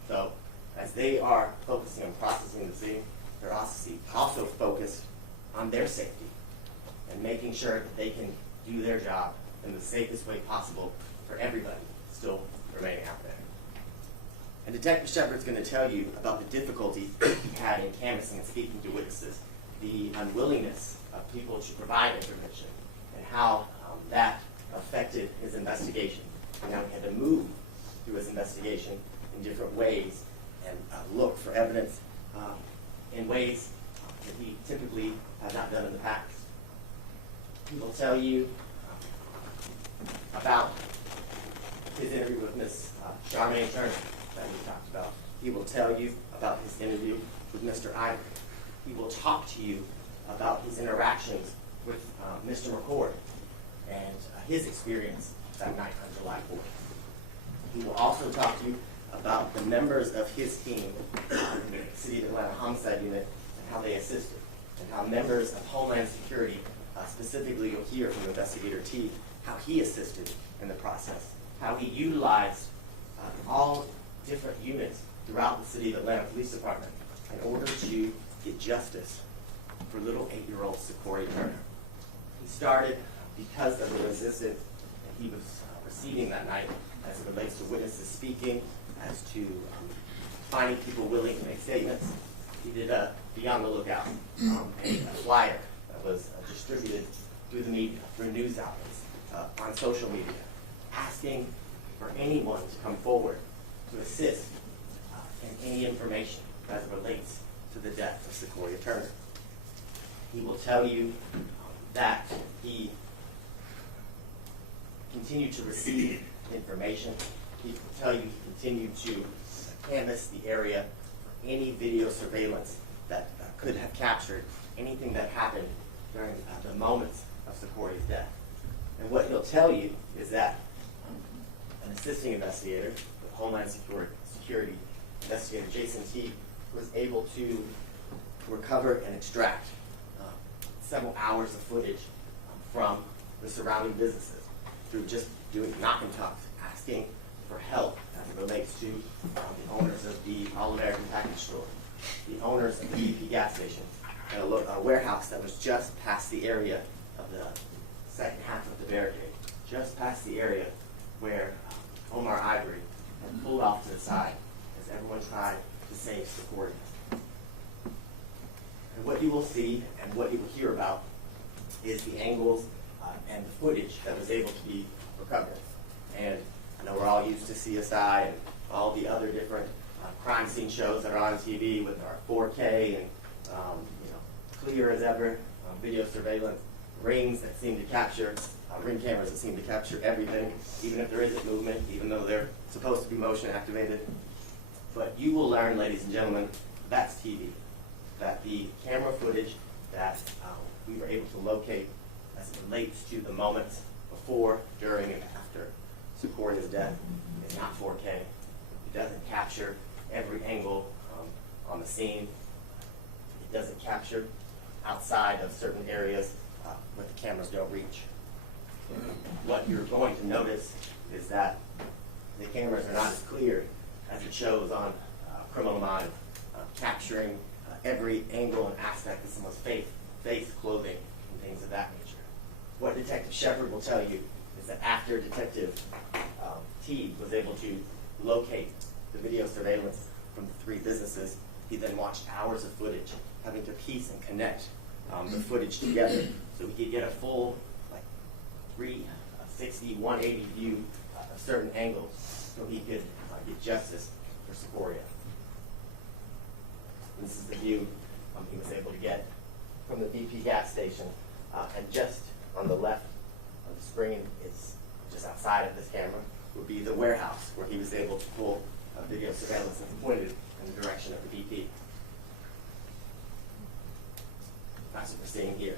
So as they are focusing on processing the scene, they're also focused on their safety and making sure that they can do their job in the safest way possible for everybody still remaining out there. And Detective Shepard's going to tell you about the difficulty he had in canvassing and speaking to witnesses, the unwillingness of people to provide information, and how that affected his investigation, and how he had to move through his investigation in different ways and look for evidence in ways that he typically has not done in the past. He will tell you about his interview with Miss Charmaine Turner that we talked about. He will tell you about his interview with Mr. Ivory. He will talk to you about his interactions with Mr. McCord and his experience that night on July 4th. He will also talk to you about the members of his team in the City of Atlanta Homicide Unit and how they assisted, and how members of Homeland Security, specifically you'll hear from Investigator T, how he assisted in the process, how he utilized all different units throughout the City of Atlanta Police Department in order to get justice for little 8-year-old Secoriea Turner. He started because of the resistance that he was receiving that night as it relates to witnesses speaking, as to finding people willing to make statements. He did a Be on the Lookout, a flyer that was distributed through the media, through news outlets, on social media, asking for anyone to come forward to assist in any information as it relates to the death of Secoriea Turner. He will tell you that he continued to receive information. He will tell you he continued to canvass the area for any video surveillance that could have captured anything that happened during the moments of Secoria's death. And what he'll tell you is that an assisting investigator with Homeland Security, Investigator Jason T, was able to recover and extract several hours of footage from the surrounding businesses through just doing knock and talks, asking for help as it relates to the owners of the All American Package Store, the owners of the BP gas station, and a warehouse that was just past the area of the second half of the barricade, just past the area where Omar Ivory had pulled off to the side as everyone tried to save Secoriea. And what you will see and what you will hear about is the angles and the footage that was able to be recovered. And I know we're all used to CSI and all the other different crime scene shows that are on TV with our 4K and clear as ever video surveillance, rings that seem to capture, ring cameras that seem to capture everything, even if there isn't movement, even though they're supposed to be motion activated. But you will learn, ladies and gentlemen, that's TV. That the camera footage that we were able to locate as it relates to the moments before, during, and after Secoria's death is not 4K. It doesn't capture every angle on the scene. It doesn't capture outside of certain areas where the cameras don't reach. What you're going to notice is that the cameras are not as clear as it shows on Criminal Minds, capturing every angle and aspect of someone's face, clothing, and things of that nature. What Detective Shepard will tell you is that after Detective T was able to locate the video surveillance from the 3 businesses, he then watched hours of footage, having to piece and connect the footage together so he could get a full 360, 180 view of certain angles so he could get justice for Secoriea. This is the view he was able to get from the BP gas station, and just on the left of the screen, it's just outside of this camera, would be the warehouse where he was able to pull video surveillance that's pointed in the direction of the BP. That's what we're seeing here.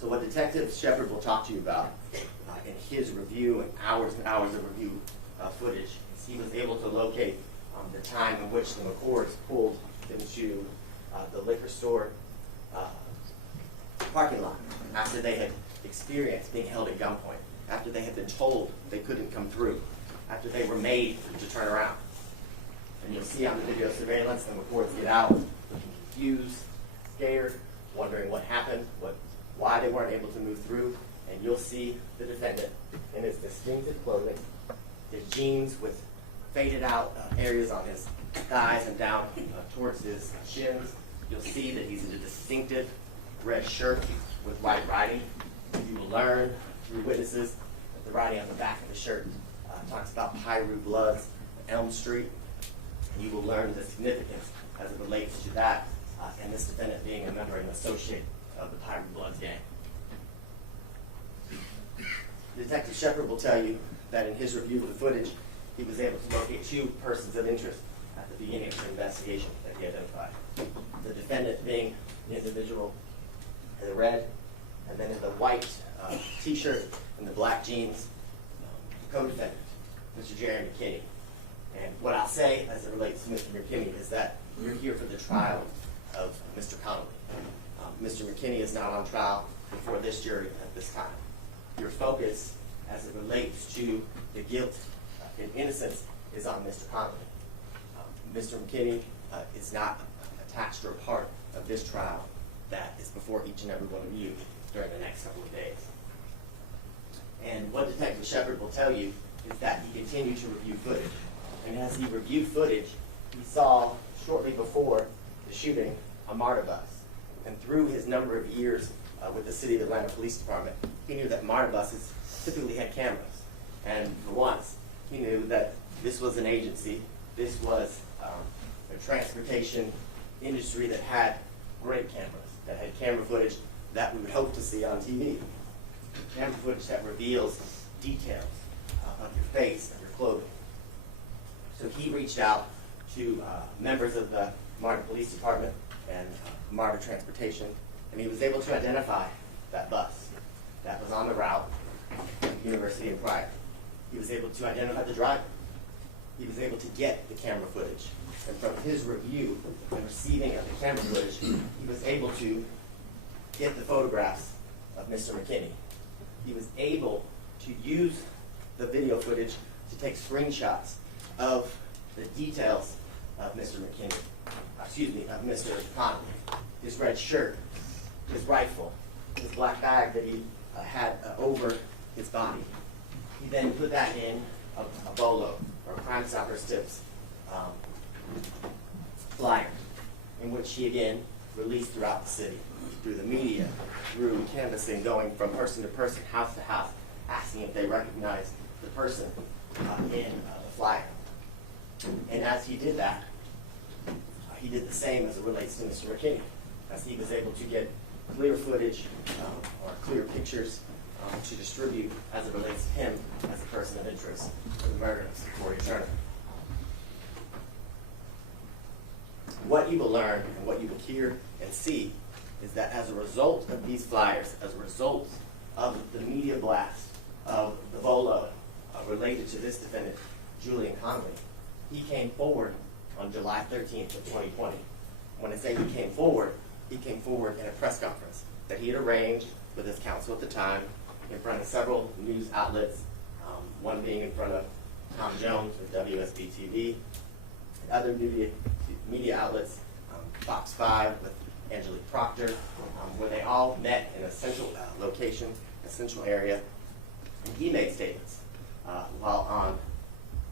So what Detective Shepard will talk to you about in his review and hours of review footage is he was able to locate the time in which the McCords pulled into the liquor store parking lot after they had experienced being held at gunpoint after they had been told they couldn't come through, after they were made to turn around. And you'll see on the video surveillance, the reports get out, looking confused, scared, wondering what happened, why they weren't able to move through. And you'll see the defendant in his distinctive clothing, his jeans with faded out areas on his thighs and down towards his shins. You'll see that he's in a distinctive red shirt with white writing. You will learn through witnesses that the writing on the back of the shirt talks about Piru Bloods, Elm Street. And you will learn the significance as it relates to that and this defendant being a member and associate of the Piru Bloods gang. Detective Shepard will tell you that in his review of the footage, he was able to locate two persons of interest at the beginning of the investigation that he identified. The defendant being the individual in the red, and then in the white t-shirt and the black jeans, the co-defendant, Mr. Jerry McKinney. And what I'll say as it relates to Mr. McKinney is that you're here for the trial of Mr. Conley. Mr. McKinney is not on trial before this jury at this time. Your focus as it relates to the guilt and innocence is on Mr. Conley. Mr. McKinney is not attached or a part of this trial that is before each and every one of you during the next couple of days. And what Detective Shepard will tell you is that he continued to review footage. And as he reviewed footage, he saw shortly before the shooting a MARTA bus. And through his number of years with the City of Atlanta Police Department, he knew that MARTA buses typically had cameras. And for once, he knew that this was an agency, this was a transportation industry that had great cameras, that had camera footage that we would hope to see on TV. Camera footage that reveals details of your face, of your clothing. So he reached out to members of the MARTA Police Department and MARTA Transportation, and he was able to identify that bus that was on the route from University and Pryor. He was able to identify the driver. He was able to get the camera footage. And from his review and receiving of the camera footage, he was able to get the photographs of Mr. McKinney. He was able to use the video footage to take screenshots of the details of Mr. McKinney, of Mr. Conley. His red shirt, his rifle, his black bag that he had over his body. He then put that in a BOLO, or Crime Stoppers Tips flyer, in which he again released throughout the city, through the media, through canvassing, going from person to person, house to house, asking if they recognized the person in the flyer. And as he did that, he did the same as it relates to Mr. McKinney, as he was able to get clear footage or clear pictures to distribute as it relates to him as a person of interest for the murder of Secoriea Turner. What you will learn and what you will hear and see is that as a result of these flyers, as a result of the media blast of the BOLO related to this defendant, Julian Conley, he came forward on July 13th of 2020. When I say he came forward in a press conference that he had arranged with his counsel at the time in front of several news outlets, one being in front of Tom Jones with WSB-TV, and other media outlets, Fox 5 with Angelique Proctor, where they all met in a central location, a central area, and he made statements while on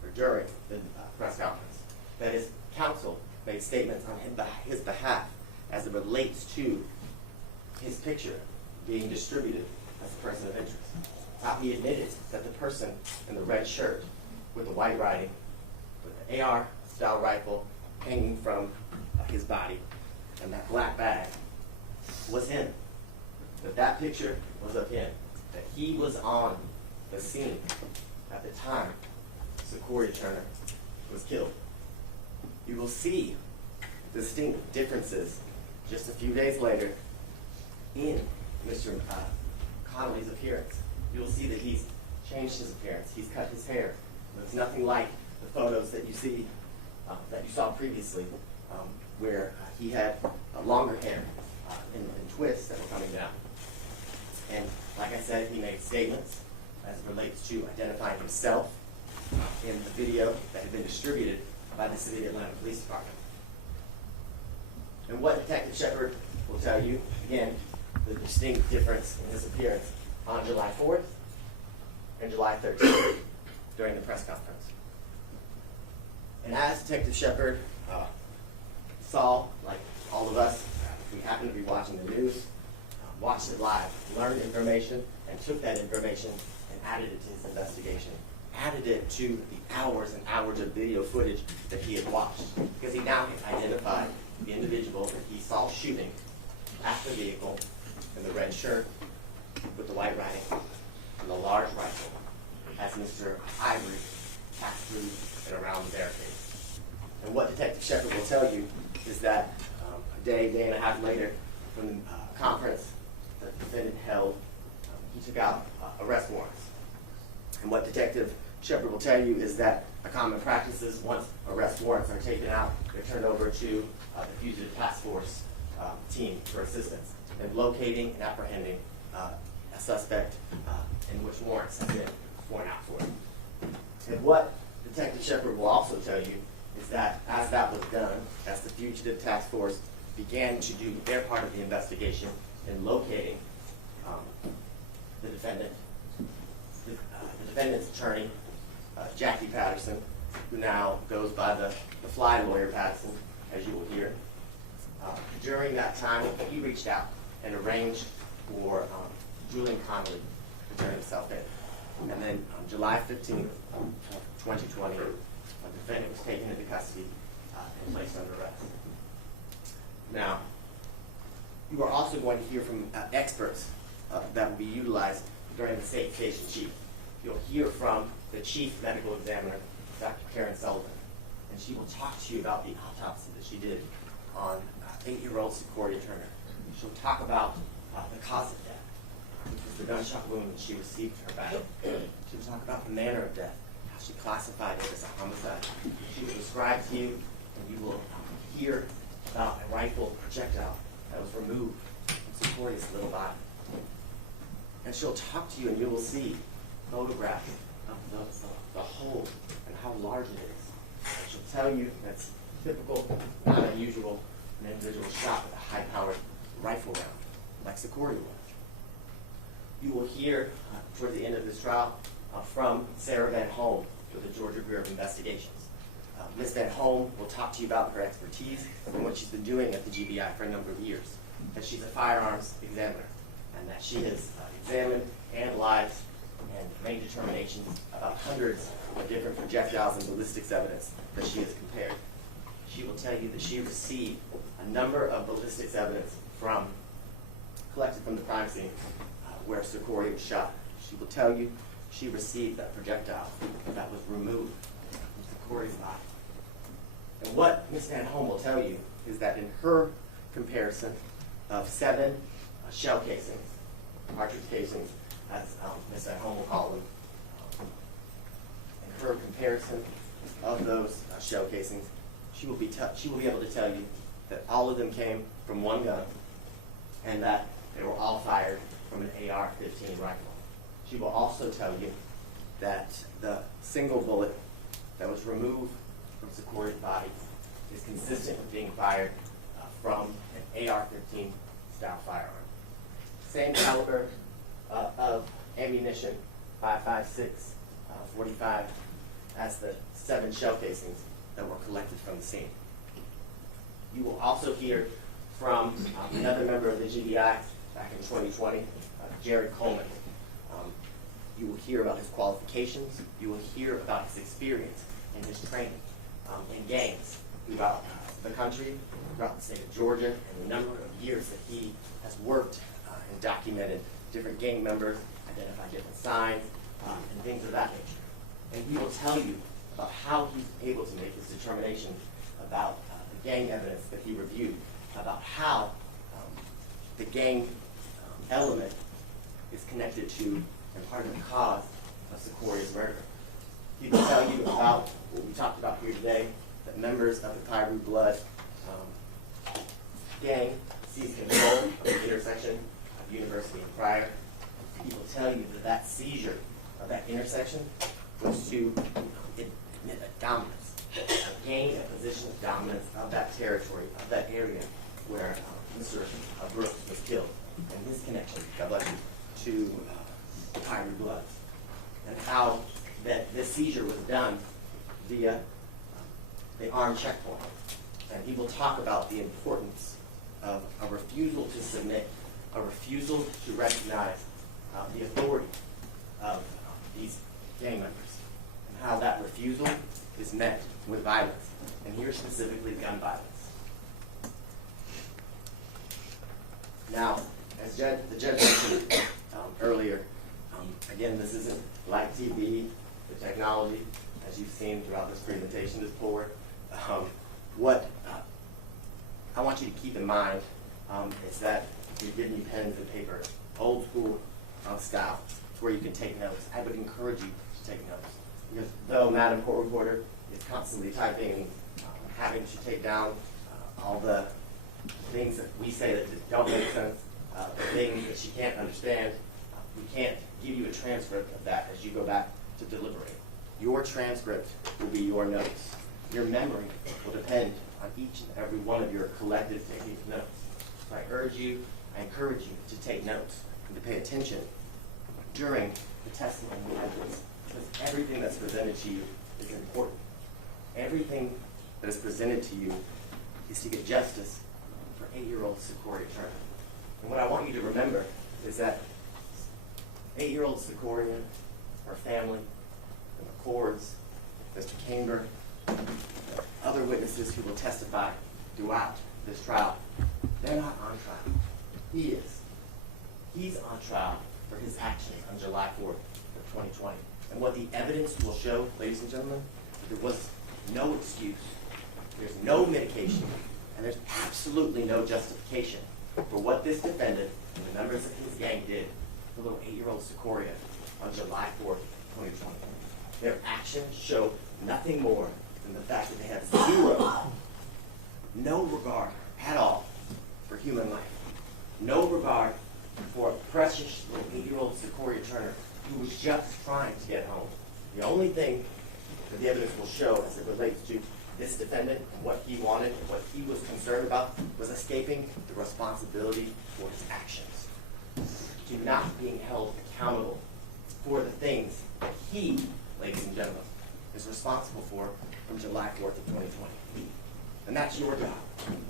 or during the press conference that his counsel made statements on his behalf as it relates to his picture being distributed as a person of interest. How he admitted that the person in the red shirt with the white writing, with the AR-style rifle hanging from his body, and that black bag was him. That picture was of him. That he was on the scene at the time Secoriea Turner was killed. You will see distinct differences just a few days later in Mr. Conley's appearance. You will see that he's changed his appearance. He's cut his hair. It's nothing like the photos that you see, that you saw previously, where he had longer hair and twists that were coming down. And like I said, he made statements as it relates to identifying himself in the video that had been distributed by the City of Atlanta Police Department. And what Detective Shepard will tell you, again, the distinct difference in his appearance on July 4th and July 13th during the press conference. And as Detective Shepard saw, like all of us, we happened to be watching the news, watched it live, learned information, and took that information and added it to his investigation. Added it to the hours and hours of video footage that he had watched. Because he now identified the individual that he saw shooting at the vehicle in the red shirt with the white writing and the large rifle as Mr. Ivory passed through and around the barricade. And what Detective Shepard will tell you is that a day and a half later from the conference that the defendant held, he took out arrest warrants. And what Detective Shepard will tell you is that a common practice is once arrest warrants are taken out, they're turned over to the Fugitive Task Force team for assistance in locating and apprehending a suspect in which warrants have been sworn out for. And what Detective Shepard will also tell you is that as that was done, as the Fugitive Task Force began to do their part of the investigation in locating the defendant, the defendant's attorney, Jackie Patterson, who now goes by the fly lawyer Patterson, as you will hear. During that time, he reached out and arranged for Julian Conley to turn himself in. And then on July 15th of 2020, the defendant was taken into custody and placed under arrest. Now, you are also going to hear from experts that will be utilized during the state case in chief. You'll hear from the chief medical examiner, Dr. Karen Sullivan, and she will talk to you about the autopsy that she did on 8-year-old Secoriea Turner. She'll talk about the cause of death, which was the gunshot wound that she received to her back. She'll talk about the manner of death, how she classified it as a homicide. She will describe to you, and you will hear about a rifle projectile that was removed from Secoria's little body. And she'll talk to you, and you will see photographs of the hole and how large it is. And she'll tell you that's typical, not unusual, an individual shot with a high-powered rifle round, like Secoriea was. You will hear, toward the end of this trial, from Sarah Van Holm with the Georgia Bureau of Investigations. Ms. Van Holm will talk to you about her expertise and what she's been doing at the GBI for a number of years. That she's a firearms examiner, and that she has examined, analyzed, and made determinations about hundreds of different projectiles and ballistics evidence that she has compared. She will tell you that she received a number of ballistics evidence collected from the crime scene where Secoriea was shot. She will tell you she received that projectile that was removed from Secoria's body. And what Ms. Van Holm will tell you is that in her comparison of 7 shell casings, cartridge casings, as Ms. Van Holm will call them, in her comparison of those shell casings, she will be able to tell you that all of them came from one gun and that they were all fired from an AR-15 rifle. She will also tell you that the single bullet that was removed from Secoria's body is consistent with being fired from an AR-15 style firearm. Same caliber of ammunition, 5.56, 45, as the 7 shell casings that were collected from the scene. You will also hear from another member of the GBI back in 2020, Jared Coleman. You will hear about his qualifications. You will hear about his experience and his training in gangs throughout the country, throughout the state of Georgia, and the number of years that he has worked and documented different gang members, identified different signs, and things of that nature. And he will tell you about how he's able to make this determination about the gang evidence that he reviewed, about how the gang element is connected to and part of the cause of Secoria's murder. He will tell you about what we talked about here today, that members of the Pyru Blood gang seized control of the intersection of University and Pryor. He will tell you that that seizure intersection was to admit a dominance, gain a position of dominance of that territory, of that area where Mr. Brooks was killed, and his connection, God bless you, to Kyrie Blood, and how that this seizure was done via the armed checkpoint. And he will talk about the importance of a refusal to submit, a refusal to recognize the authority of these gang members, and how that refusal is met with violence, and here specifically gun violence. Now, as the judge mentioned earlier, again, this isn't like TV. The technology, as you've seen throughout this presentation, is poor. What I want you to keep in mind is that we've given you pens and paper, old school style, where you can take notes. I would encourage you to take notes, because though Madam Court Reporter is constantly typing and having to take down all the things that we say that don't make sense, the things that she can't understand, we can't give you a transcript of that as you go back to deliberate. Your transcript will be your notes. Your memory will depend on each and every one of your collective taking of notes. So I encourage you to take notes and to pay attention during the testimony and evidence, because everything that's presented to you is important. Everything that is presented to you is to get justice for 8-year-old Secoriea Turner. And what I want you to remember is that 8-year-old Secoriea, her family, the McCords, Mr. Camber, other witnesses who will testify throughout this trial, they're not on trial. He is. He's on trial for his actions on July 4th of 2020. And what the evidence will show, ladies and gentlemen, there was no excuse, there's no mitigation, and there's absolutely no justification for what this defendant and the members of his gang did to little 8-year-old Secoriea on July 4th, 2020. Their actions show nothing more than the fact that they have no regard at all for human life. No regard for a precious little 8-year-old Secoriea Turner who was just trying to get home. The only thing that the evidence will show as it relates to this defendant and what he wanted and what he was concerned about was escaping the responsibility for his actions, to not being held accountable for the things that he, ladies and gentlemen, is responsible for from July 4th of 2020. And that's your job,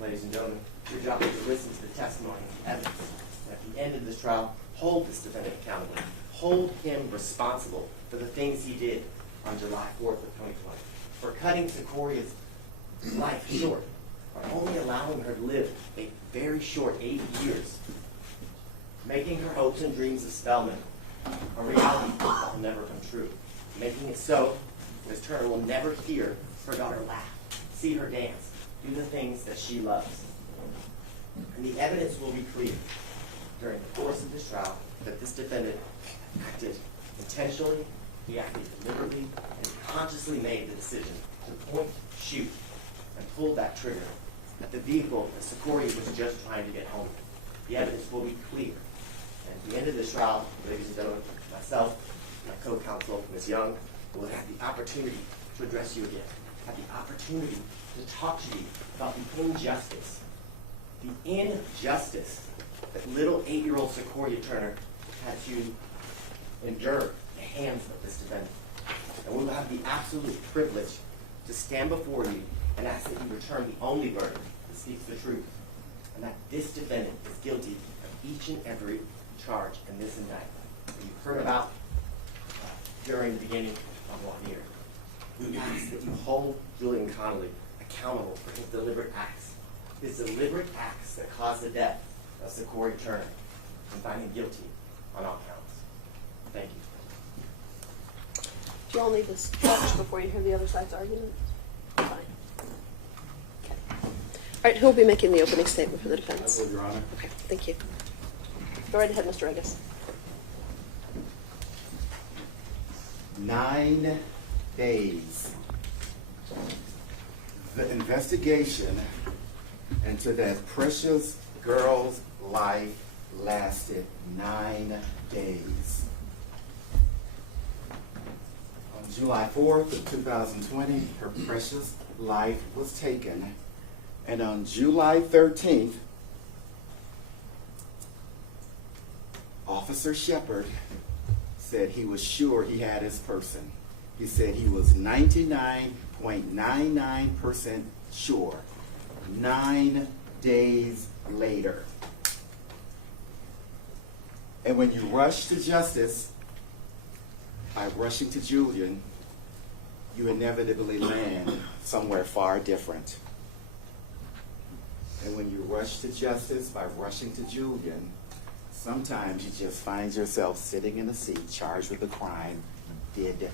ladies and gentlemen. Your job is to listen to the testimony and evidence. And at the end of this trial, hold this defendant accountable. Hold him responsible for the things he did on July 4th of 2020. For cutting Secoria's life short, or only allowing her to live a very short 8 years, making her hopes and dreams of Spelman a reality that will never come true, making it so Ms. Turner will never hear her daughter laugh, see her dance, do the things that she loves. And the evidence will be clear during the course of this trial that this defendant acted intentionally, he acted deliberately, and consciously made the decision to point, shoot, and pull that trigger at the vehicle that Secoriea was just trying to get home. The evidence will be clear. And at the end of this trial, ladies and gentlemen, myself, my co-counsel, Ms. Young, will have the opportunity to address you again, have the opportunity to talk to you about the injustice that little 8-year-old Secoriea Turner had to endure at the hands of this defendant. And we will have the absolute privilege to stand before you and ask that you return the only verdict that speaks the truth, and that this defendant is guilty of each and every charge in this indictment that you've heard about during the beginning of 1 year. We ask that you hold Julian Conley accountable for his deliberate acts that caused the death of Secoriea Turner, and find him guilty on all counts. Thank you. Do you all need this touch before you hear the other side's argument? Fine. Okay. All right, who will be making the opening statement for the defense? I will, Your Honor. Okay, thank you. Go right ahead, Mr. Regas. 9 days. The investigation into that precious girl's life lasted 9 days. July 4th of 2020, her precious life was taken. And on July 13th, Officer Shepard said he was sure he had his person. He said he was 99.99% sure. 9 days later. And when you rush to justice by rushing to Julian, you inevitably land somewhere far different. And when you rush to justice by rushing to Julian, sometimes you just find yourself sitting in a seat charged with a crime you did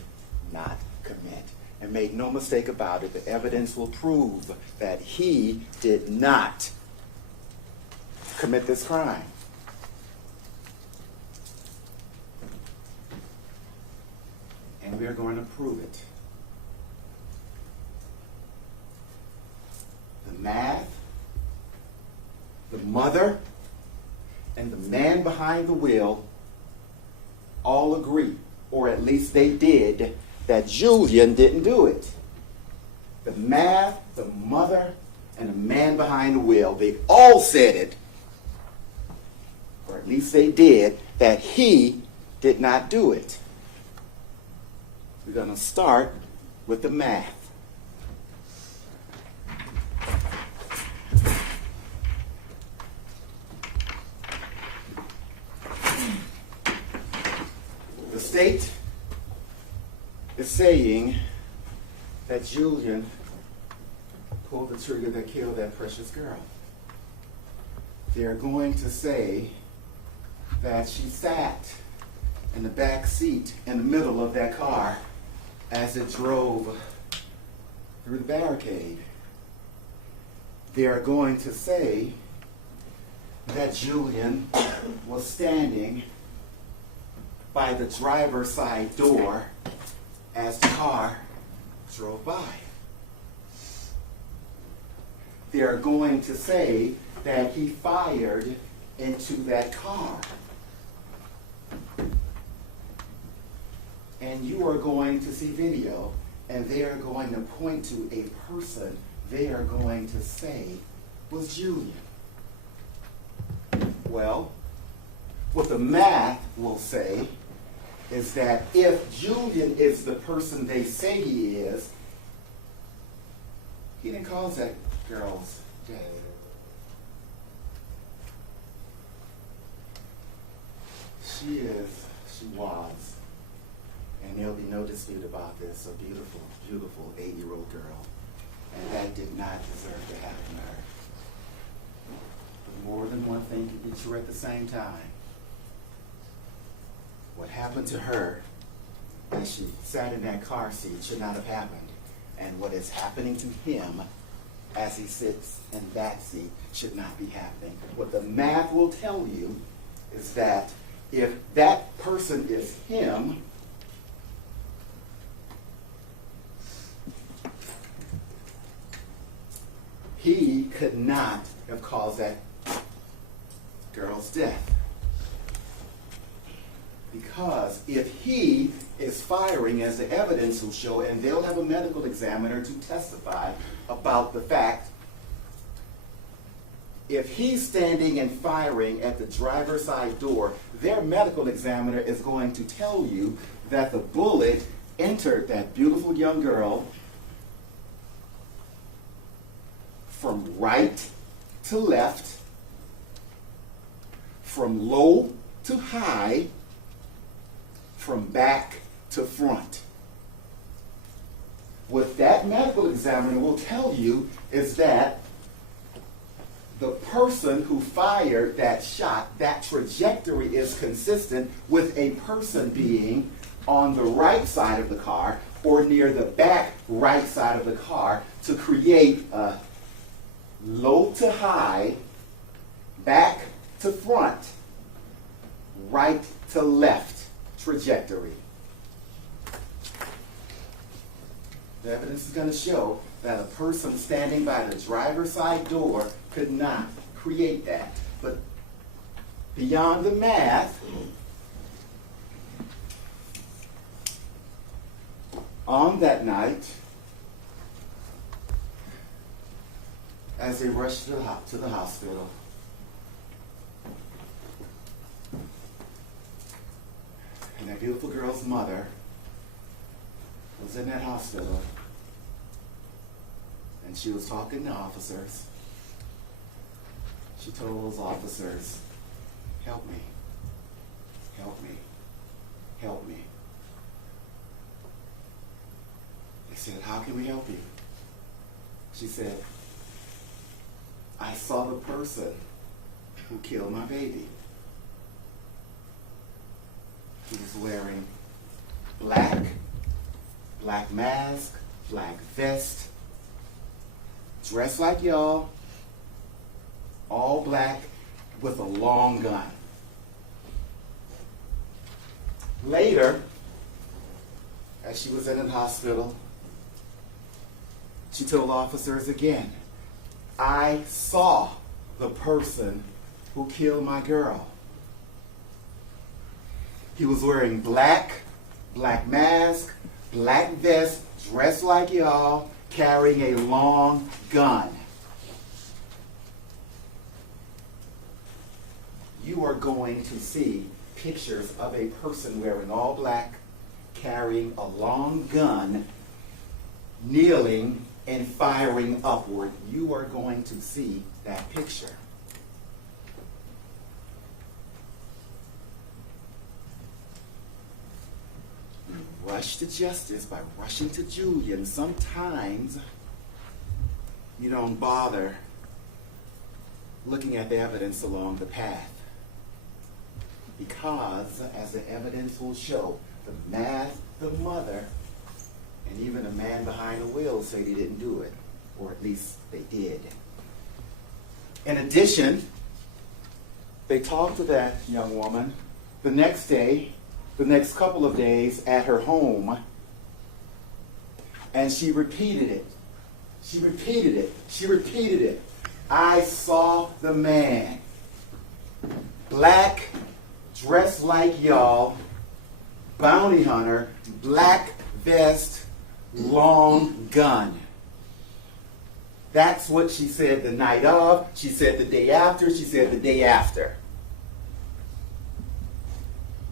not commit. And make no mistake about it, the evidence will prove that he did not commit this crime. And we are going to prove it. The math, the mother, and the man behind the wheel all agree, or at least they did, that Julian didn't do it. The math, the mother, and the man behind the wheel, they all said it, or at least they did, that he did not do it. We're going to start with the math. The state is saying that Julian pulled the trigger that killed that precious girl. They're going to say that she sat in the back seat in the middle of that car as it drove through the barricade. They are going to say that Julian was standing by the driver's side door as the car drove by. They are going to say that he fired into that car. And you are going to see video, and they are going to point to a person they are going to say was Julian. Well, what the math will say is that if Julian is the person they say he is, he didn't cause that girl's death. She was, and there'll be no dispute about this, a beautiful, beautiful 8-year-old girl. And that did not deserve to happen to her. But more than one thing can be true at the same time. What happened to her as she sat in that car seat should not have happened. And what is happening to him as he sits in that seat should not be happening. What the math will tell you is that if that person is him, he could not have caused that girl's death. Because if he is firing, as the evidence will show, and they'll have a medical examiner to testify about the fact, if he's standing and firing at the driver's side door, their medical examiner is going to tell you that the bullet entered that beautiful young girl from right to left, from low to high, from back to front. What that medical examiner will tell you is that the person who fired that shot, that trajectory is consistent with a person being on the right side of the car or near the back right side of the car to create a low to high, back to front, right to left trajectory. The evidence is going to show that a person standing by the driver's side door could not create that. But beyond the math, On that night, as they rushed to the hospital, and that beautiful girl's mother was in that hospital, and she was talking to officers. She told those officers, "Help me, help me, help me." They said, "How can we help you?" She said, "I saw the person who killed my baby. He was wearing black mask, black vest, dressed like y'all, all black with a long gun." Later, as she was in the hospital, she told officers again, "I saw the person who killed my girl. He was wearing black mask, black vest, dressed like y'all, carrying a long gun." You are going to see pictures of a person wearing all black, carrying a long gun, kneeling and firing upward. You are going to see that picture. You rush to justice by rushing to Julian. Sometimes you don't bother looking at the evidence along the path. Because, as the evidence will show, the mother, and even the man behind the wheel say they didn't do it, or at least they did. In addition, they talked to that young woman the next day, the next couple of days at her home, and she repeated it. She repeated it. She repeated it. "I saw the man, black, dressed like y'all, bounty hunter, black vest, long gun." That's what she said the night of. She said the day after. She said the day after.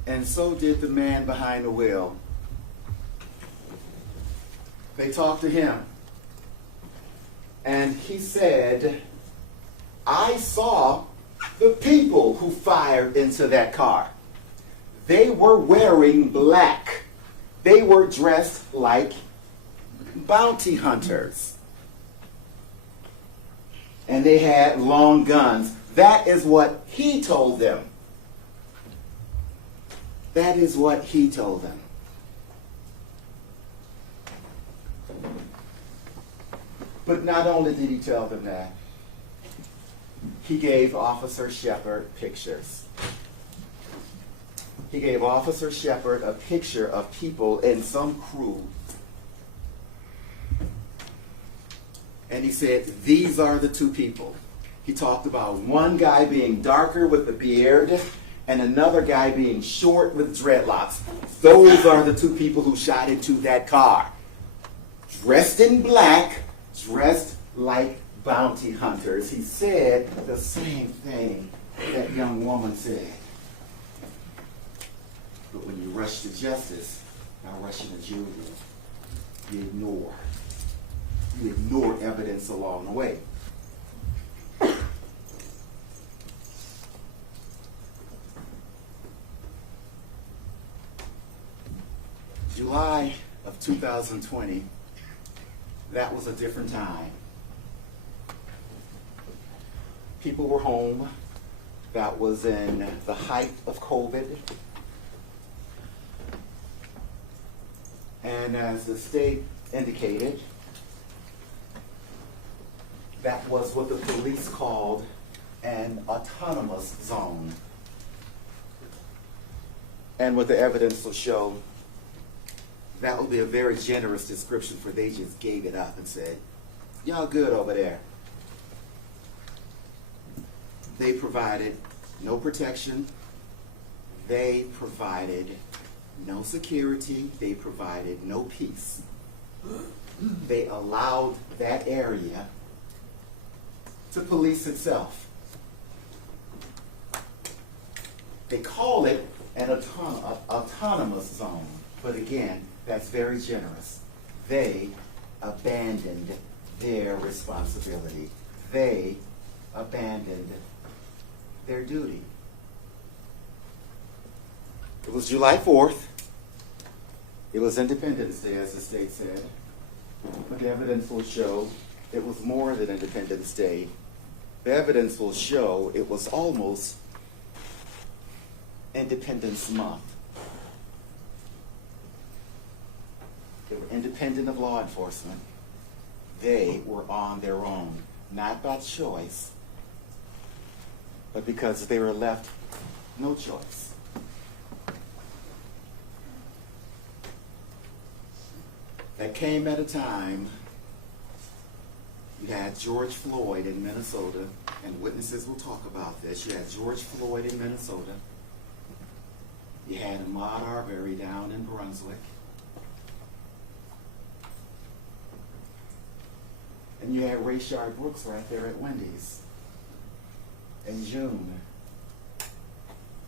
And so did the man behind the wheel. They talked to him. And he said, "I saw the people who fired into that car. They were wearing black. They were dressed like bounty hunters. And they had long guns." That is what he told them. That is what he told them. But not only did he tell them that, he gave Officer Shepard pictures. He gave Officer Shepard a picture of people in some crew. And he said, "These are the two people." He talked about one guy being darker with a beard and another guy being short with dreadlocks. Those are the two people who shot into that car. Dressed in black, dressed like bounty hunters. He said the same thing that young woman said. But when you rush to justice, now rushing to Julian, you ignore. You ignore evidence along the way. July of 2020, that was a different time. People were home. That was in the height of COVID. And as the state indicated, that was what the police called an autonomous zone. And what the evidence will show, that will be a very generous description, for they just gave it up and said, "Y'all good over there." They provided no protection. They provided no security. They provided no peace. They allowed that area to police itself. They call it an autonomous zone, but again, that's very generous. They abandoned their responsibility. They abandoned their duty. It was July 4th. It was Independence Day, as the state said. But the evidence will show it was more than Independence Day. The evidence will show it was almost Independence Month. They were independent of law enforcement. They were on their own, not by choice, but because they were left no choice. That came at a time you had George Floyd in Minnesota, and witnesses will talk about this. You had George Floyd in Minnesota. You had Ahmaud Arbery down in Brunswick. And you had Rayshard Brooks right there at Wendy's in June.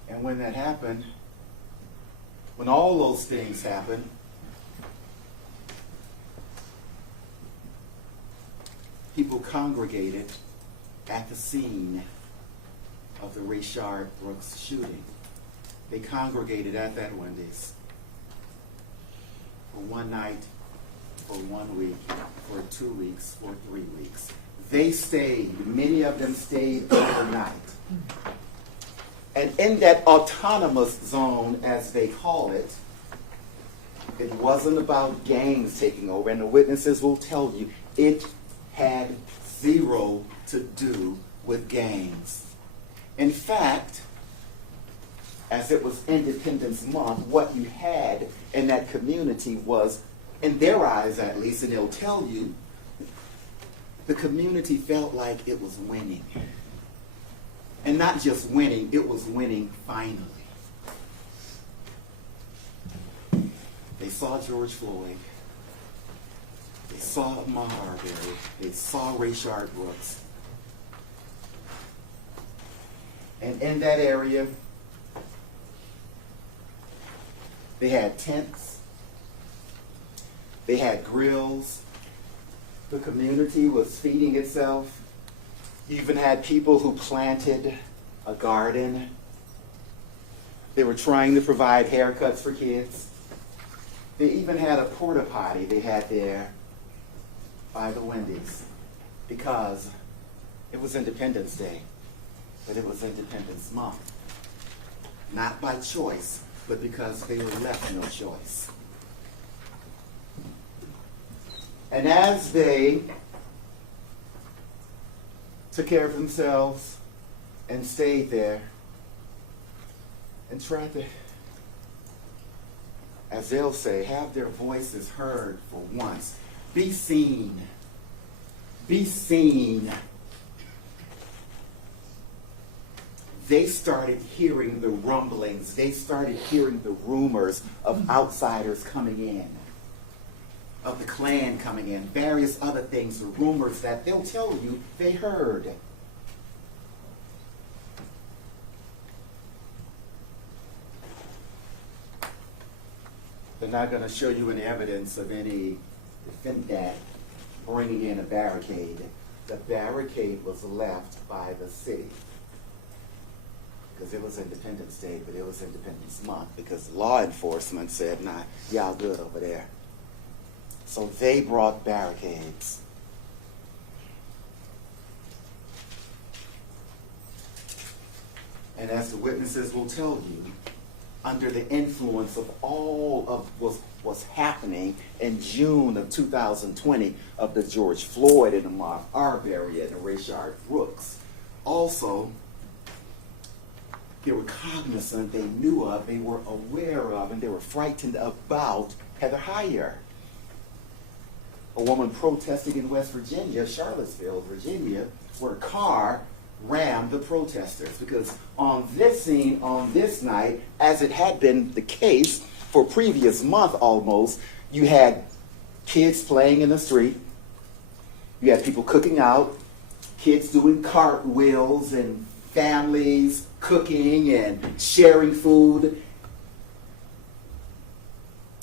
And when that happened, when all those things happened, people congregated at the scene of the Rayshard Brooks shooting. They congregated at that Wendy's for one night, for 1 week, for 2 weeks, for 3 weeks. They stayed, many of them stayed overnight. And in that autonomous zone, as they call it, it wasn't about gangs taking over, and the witnesses will tell you it had zero to do with gangs. In fact, as it was Independence Month, what you had in that community was, in their eyes at least, and they'll tell you, the community felt like it was winning. And not just winning, it was winning finally. They saw George Floyd. They saw Ahmaud Arbery. They saw Rayshard Brooks. And in that area, they had tents. They had grills. The community was feeding itself. You even had people who planted a garden. They were trying to provide haircuts for kids. They even had a porta potty they had there by the Wendy's because it was Independence Day, but it was Independence Month. Not by choice, but because they were left no choice. And as they took care of themselves and stayed there and tried to, as they'll say, have their voices heard for once, be seen, be seen. They started hearing the rumblings. They started hearing the rumors of outsiders coming in, of the Klan coming in, various other things, the rumors that they'll tell you they heard. They're not going to show you any evidence of any defendant bringing in a barricade. The barricade was left by the city because it was Independence Day, but it was Independence Month because law enforcement said, nah, y'all good over there. So they brought barricades. And as the witnesses will tell you, under the influence of all of what was happening in June of 2020 of the George Floyd and Ahmaud Arbery and the Rayshard Brooks, also they were cognizant, they knew of, they were aware of, and they were frightened about Heather Heyer, a woman protesting in West Virginia, Charlottesville, Virginia, where a car rammed the protesters. Because on this scene, on this night, as it had been the case for previous month almost, you had kids playing in the street. You had people cooking out, kids doing cartwheels, and families cooking and sharing food.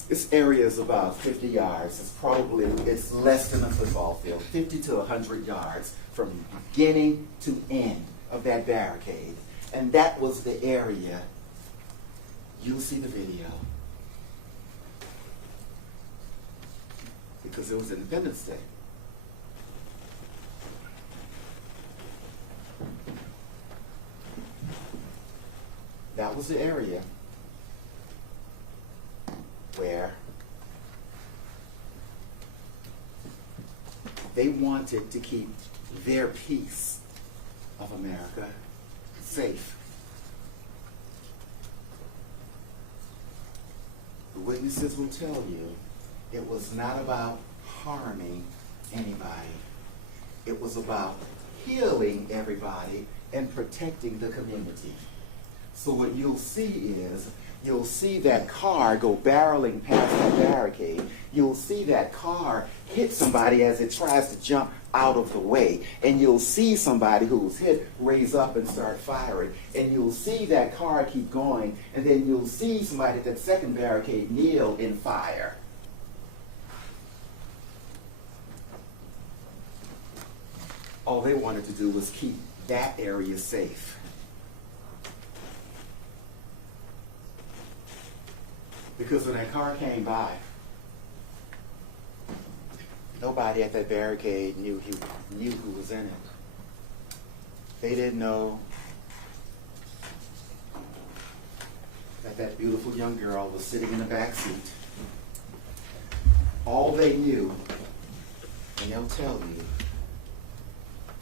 This area is about 50 yards. It's less than a football field, 50 to 100 yards from beginning to end of that barricade. And that was the area. You'll see the video. Because it was Independence Day. That was the area where they wanted to keep their piece of America safe. The witnesses will tell you it was not about harming anybody. It was about healing everybody and protecting the community. So what you'll see is, you'll see that car go barreling past that barricade. You'll see that car hit somebody as it tries to jump out of the way. And you'll see somebody who was hit raise up and start firing. And you'll see that car keep going. And then you'll see somebody at that second barricade kneel in fire. All they wanted to do was keep that area safe. Because when that car came by, nobody at that barricade knew who was in it. They didn't know that that beautiful young girl was sitting in the back seat. All they knew, and they'll tell you,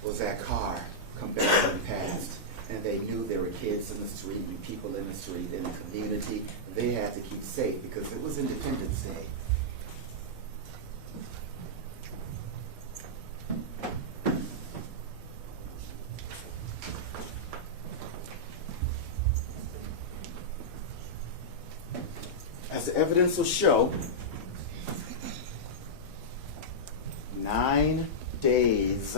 was that car come barreling past. And they knew there were kids in the street and people in the street in the community. They had to keep safe because it was Independence Day. As the evidence will show, 9 days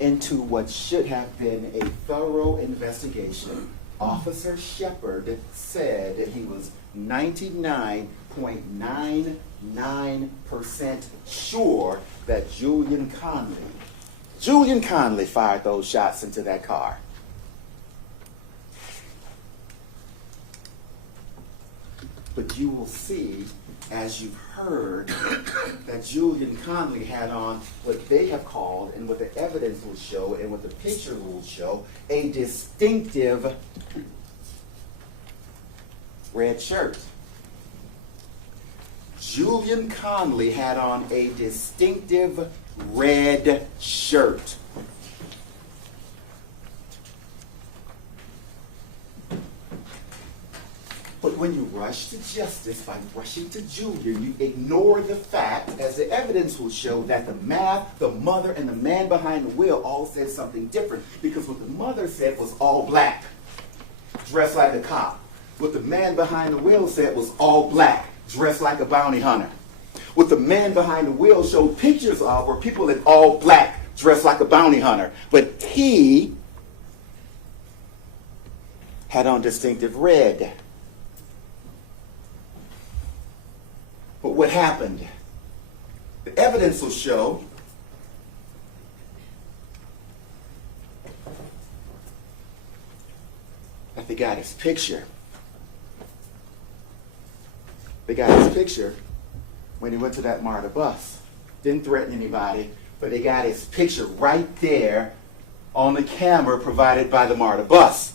into what should have been a thorough investigation, Officer Shepard said that he was 99.99% sure that Julian Conley fired those shots into that car. But you will see, as you've heard, that Julian Conley had on what they have called, and what the evidence will show, and what the picture will show, a distinctive red shirt. Julian Conley had on a distinctive red shirt. But when you rush to justice by rushing to Julian, you ignore the fact, as the evidence will show, that the mother, and the man behind the wheel all said something different. Because what the mother said was all black, dressed like a cop. What the man behind the wheel said was all black, dressed like a bounty hunter. What the man behind the wheel showed pictures of were people in all black, dressed like a bounty hunter. But he had on distinctive red. But what happened? The evidence will show that they got his picture. They got his picture when he went to that MARTA bus. Didn't threaten anybody, but they got his picture right there on the camera provided by the MARTA bus.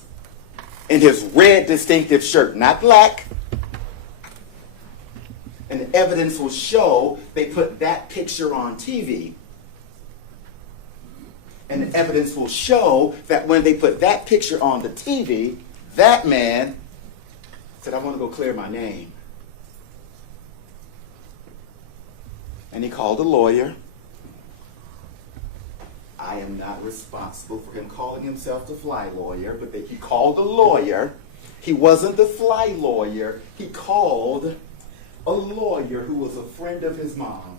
In his red distinctive shirt, not black. And the evidence will show they put that picture on TV. And the evidence will show that when they put that picture on the TV, that man said, I want to go clear my name. And he called a lawyer. I am not responsible for him calling himself the fly lawyer, but he called a lawyer. He wasn't the fly lawyer. He called a lawyer who was a friend of his mom.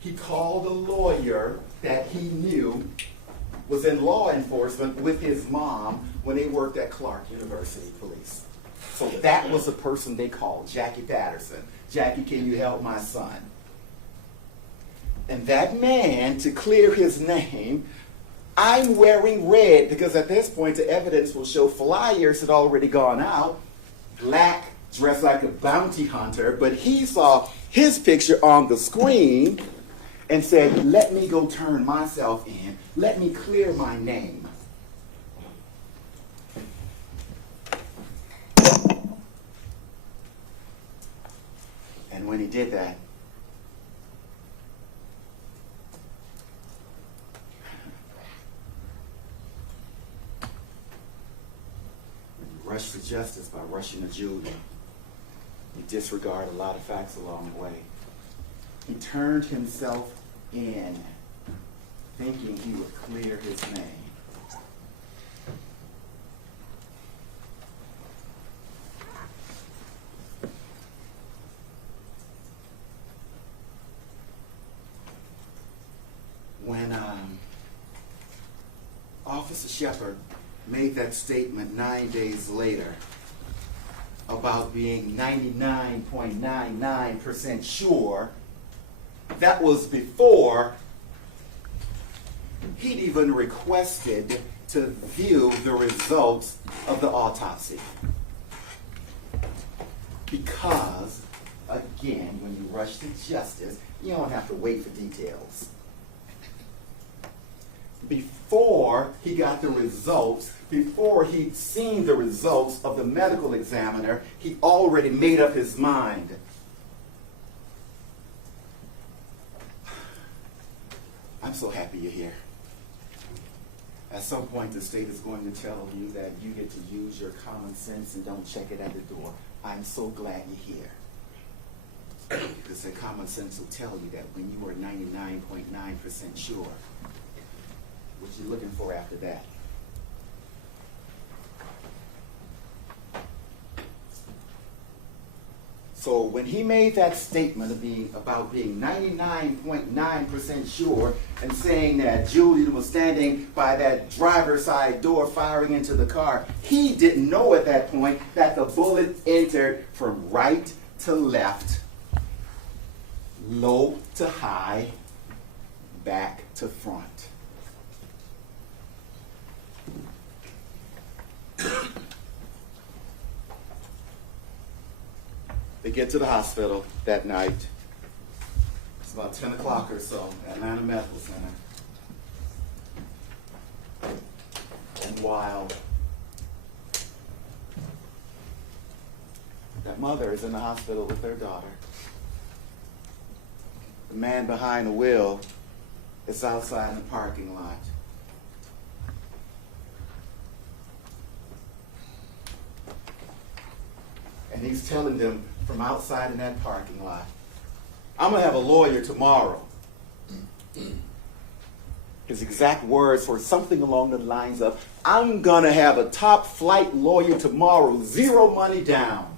he called a lawyer that he knew was in law enforcement with his mom when they worked at Clark University Police. So that was the person they called, Jackie Patterson. Jackie, can you help my son? And that man, to clear his name, I'm wearing red because at this point the evidence will show flyers had already gone out. Black, dressed like a bounty hunter, but he saw his picture on the screen and said, let me go turn myself in. Let me clear my name. And when he did that, he rushed to justice by rushing to Julian. He disregarded a lot of facts along the way. He turned himself in, thinking he would clear his name. When Officer Shepard made that statement 9 days later about being 99.99% sure, that was before he'd even requested to view the results of the autopsy. Because, again, when you rush to justice, you don't have to wait for details. Before he got the results, before he'd seen the results of the medical examiner, he already made up his mind. I'm so happy you're here. At some point, the state is going to tell you that you get to use your common sense and don't check it at the door. I'm so glad you're here. Because the common sense will tell you that when you are 99.9% sure, what you're looking for after that. So when he made that statement about being 99.9% sure and saying that Julian was standing by that driver's side door firing into the car, he didn't know at that point that the bullet entered from right to left, low to high, back to front. They get to the hospital that night. It's about 10 o'clock or so, Atlanta Medical Center. And while that mother is in the hospital with their daughter, the man behind the wheel is outside in the parking lot. And he's telling them from outside in that parking lot, I'm going to have a lawyer tomorrow. His exact words were something along the lines of, I'm going to have a top flight lawyer tomorrow, zero money down.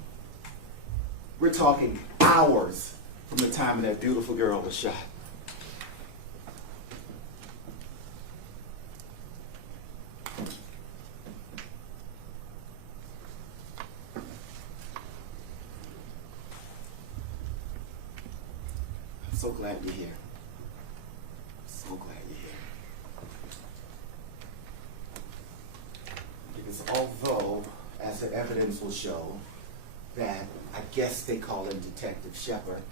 We're talking hours from the time that beautiful girl was shot. So glad you're here. So glad you're here. Because although, as the evidence will show, that I guess they call him Detective Shepard,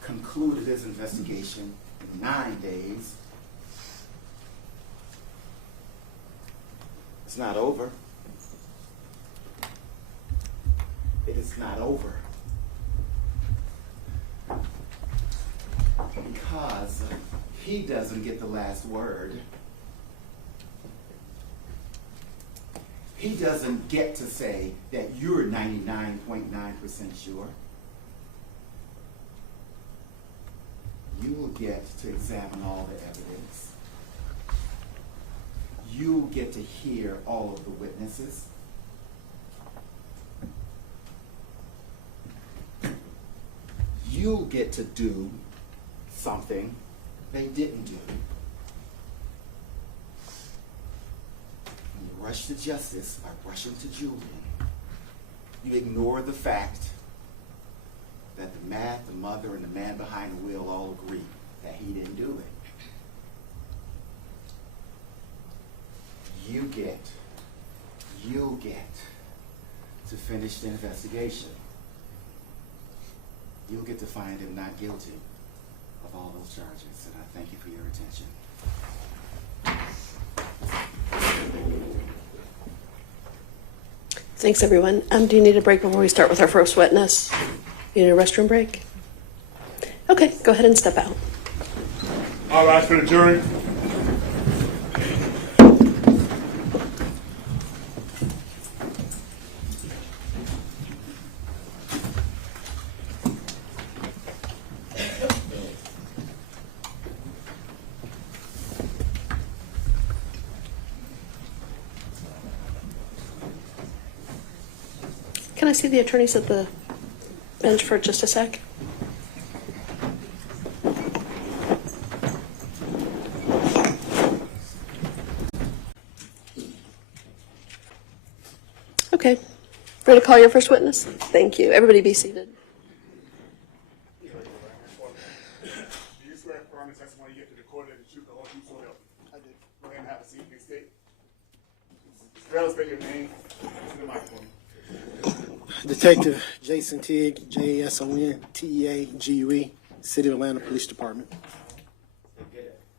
concluded his investigation in 9 days, it's not over. It is not over. Because he doesn't get the last word. He doesn't get to say that you're 99.9% sure. You will get to examine all the evidence. You get to hear all of the witnesses. you get to do something they didn't do. You rush to justice by rushing to Julian. You ignore the fact that the mother, and the man behind the wheel all agree that he didn't do it. You get to finish the investigation. You'll get to find him not guilty of all those charges, and I thank you for your attention. Thanks, everyone. Do you need a break before we start with our first witness? You need a restroom break? Okay, go ahead and step out. All rise for the jury. Can I see the attorneys at the bench for just a sec? Okay. Ready to call your first witness? Thank you. Everybody be seated. Do you swear affirm the testimony you give to the court that the truth, the whole truth, so help you? I do. Go ahead and have a seat, please state. Spell, state your name to the microphone. Detective Jason Tigg, JASON, City of Atlanta Police Department.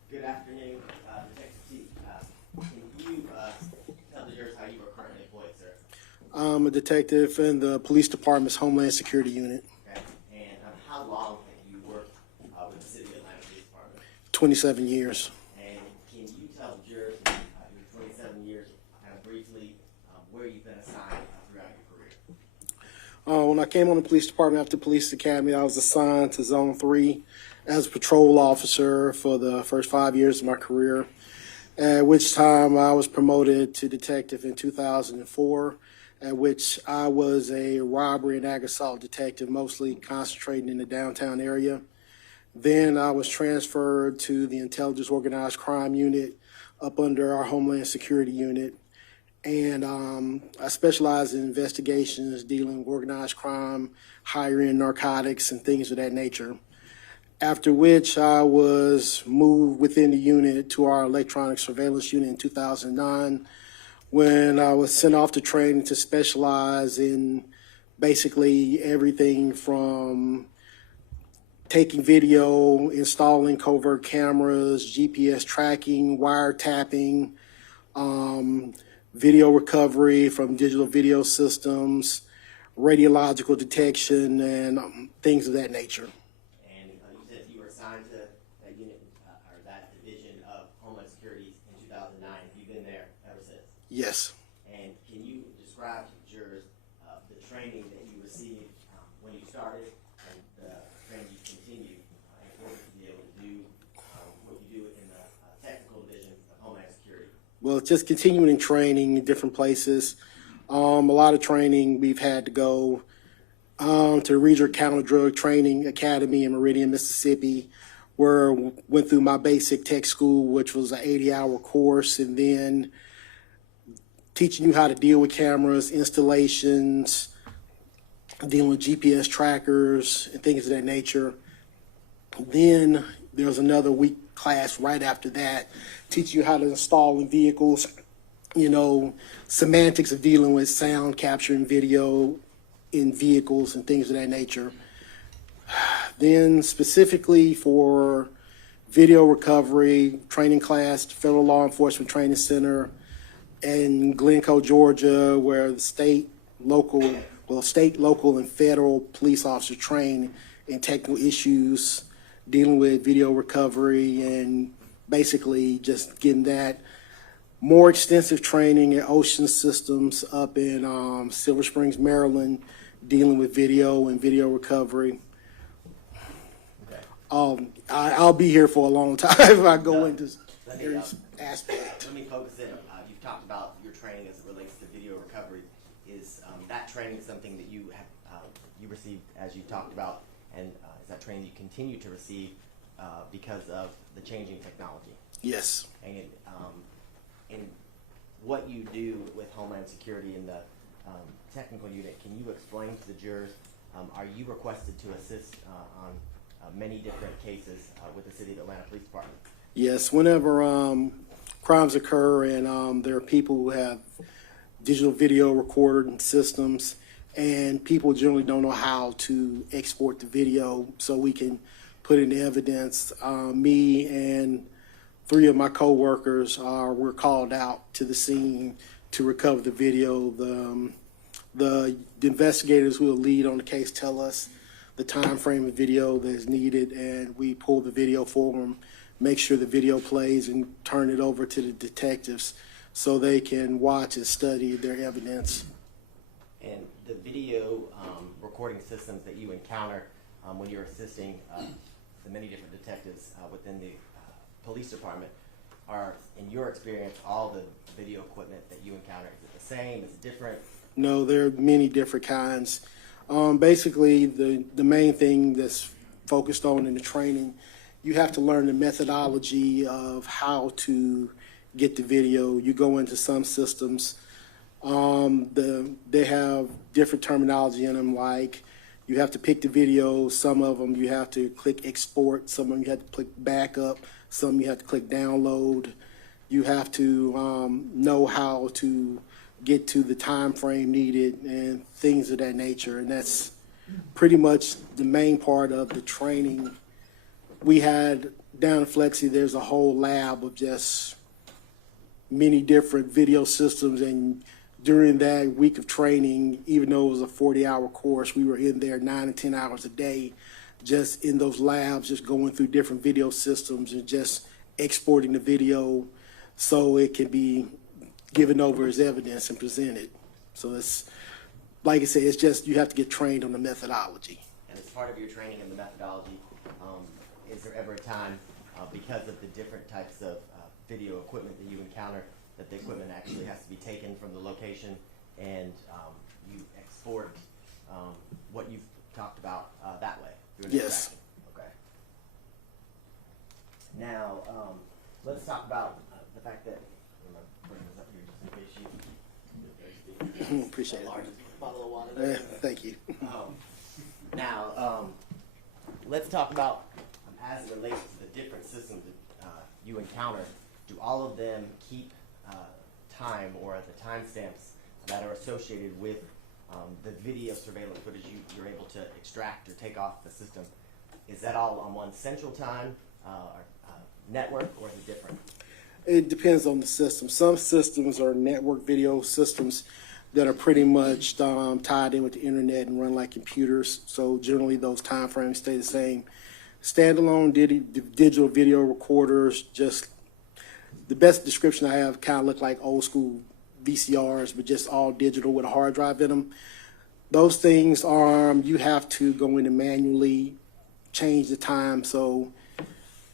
Good afternoon, Detective T. Can you tell the jurors how you are currently employed, sir? I'm a detective in the Police Department's Homeland Security Unit. Okay. And how long have you worked with the City of Atlanta Police Department? 27 years. And can you tell the jurors in your 27 years, kind of briefly, where you've been assigned throughout your career? When I came on the police department after police academy, I was assigned to Zone 3 as a patrol officer for the first 5 years of my career, at which time I was promoted to detective in 2004, at which I was a robbery and ag assault detective, mostly concentrating in the downtown area. Then I was transferred to the Intelligence Organized Crime Unit up under our Homeland Security Unit. And I specialize in investigations dealing with organized crime, higher-end narcotics, and things of that nature. After which I was moved within the unit to our electronic surveillance unit in 2009, when I was sent off to training to specialize in basically everything from taking video, installing covert cameras, GPS tracking, wiretapping, video recovery from digital video systems, radiological detection, and things of that nature. And you said you were assigned to that unit or that division of Homeland Security in 2009. Have you been there ever since? Yes. And can you describe to the jurors the training that you received when you started and the training you continue in order to be able to do what you do in the technical division of Homeland Security? Well, it's just continuing training in different places. A lot of training we've had to go to the Regional Counter Drug Training Academy in Meridian, Mississippi, where I went through my basic tech school, which was an 80-hour course, and then teaching you how to deal with cameras, installations, dealing with GPS trackers, and things of that nature. Then there was another week class right after that, teaching you how to install in vehicles, semantics of dealing with sound capturing video in vehicles and things of that nature. Then specifically for video recovery training class, Federal Law Enforcement Training Center in Glencoe, Georgia, where the state, local, and federal police officers train in technical issues dealing with video recovery, and basically just getting that more extensive training at Ocean Systems up in Silver Springs, Maryland, dealing with video and video recovery. Okay. I'll be here for a long time if I go into every aspect. Let me focus in. You've talked about your training as it relates to video recovery. Is that training something that you have you received, as you talked about, And is that training you continue to receive because of the changing technology? Yes. And in what you do with Homeland Security in the technical unit, can you explain to the jurors, are you requested to assist on many different cases with the City of Atlanta Police Department? Yes, whenever crimes occur and there are people who have digital video recording systems, and people generally don't know how to export the video so we can put in evidence. Me and 3 of my co-workers were called out to the scene to recover the video. The investigators who will lead on the case tell us the time frame of video that is needed, and we pull the video for them, make sure the video plays, and turn it over to the detectives so they can watch and study their evidence. And the video recording systems that you encounter when you're assisting the many different detectives within the police department are, in your experience, all the video equipment that you encounter, is it the same, is it different? No, there are many different kinds. Basically, the main thing that's focused on in the training, you have to learn the methodology of how to get the video. You go into some systems, they have different terminology in them, like you have to pick the video, some of them you have to click export, some of them you have to click backup, some you have to click download. You have to know how to get to the time frame needed and things of that nature, and that's pretty much the main part of the training. We had down in Flexi, there's a whole lab of just many different video systems, and during that week of training, even though it was a 40-hour course, we were in there 9 and 10 hours a day, just in those labs, just going through different video systems and just exporting the video so it can be given over as evidence and presented. So it's, like I said, it's just you have to get trained on the methodology. And as part of your training in the methodology, is there ever a time, because of the different types of video equipment that you encounter, that the equipment actually has to be taken from the location and you export what you've talked about that way? Through an Yes. extraction? Okay. Now, let's talk about the fact that, I'm going to bring this up here just in case you Appreciate it. largest bottle of water. Thank you. Now, let's talk about, as it relates to the different systems that you encounter, do all of them keep time or the timestamps that are associated with the video surveillance footage you're able to extract or take off the system? Is that all on one central time network, or is it different? It depends on the system. Some systems are network video systems that are pretty much tied in with the internet and run like computers. So generally those time frames stay the same. Standalone digital video recorders, just the best description I have, kind of look like old school VCRs, but just all digital with a hard drive in them. Those things are, you have to go in and manually change the time. So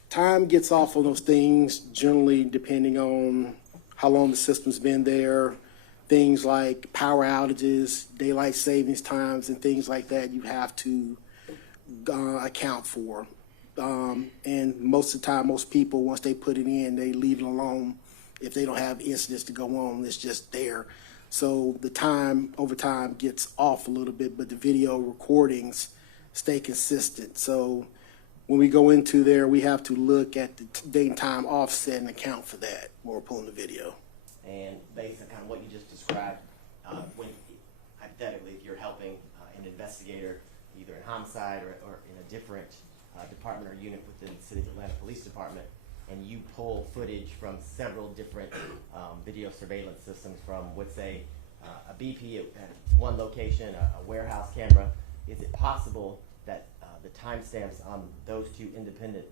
time gets off on those things generally depending on how long the system's been there. Things like power outages, daylight savings times, and things like that you have to account for. And most of the time, most people, once they put it in, they leave it alone. If they don't have incidents to go on, it's just there. So the time over time gets off a little bit, but the video recordings stay consistent. So when we go into there, we have to look at the date and time offset and account for that when we're pulling the video. And based on kind of what you just described, when hypothetically, if you're helping an investigator either in homicide or in a different department or unit within the City of Atlanta Police Department, and you pull footage from several different video surveillance systems from, let's say, a BP at one location, a warehouse camera, is it possible that the timestamps on those two independent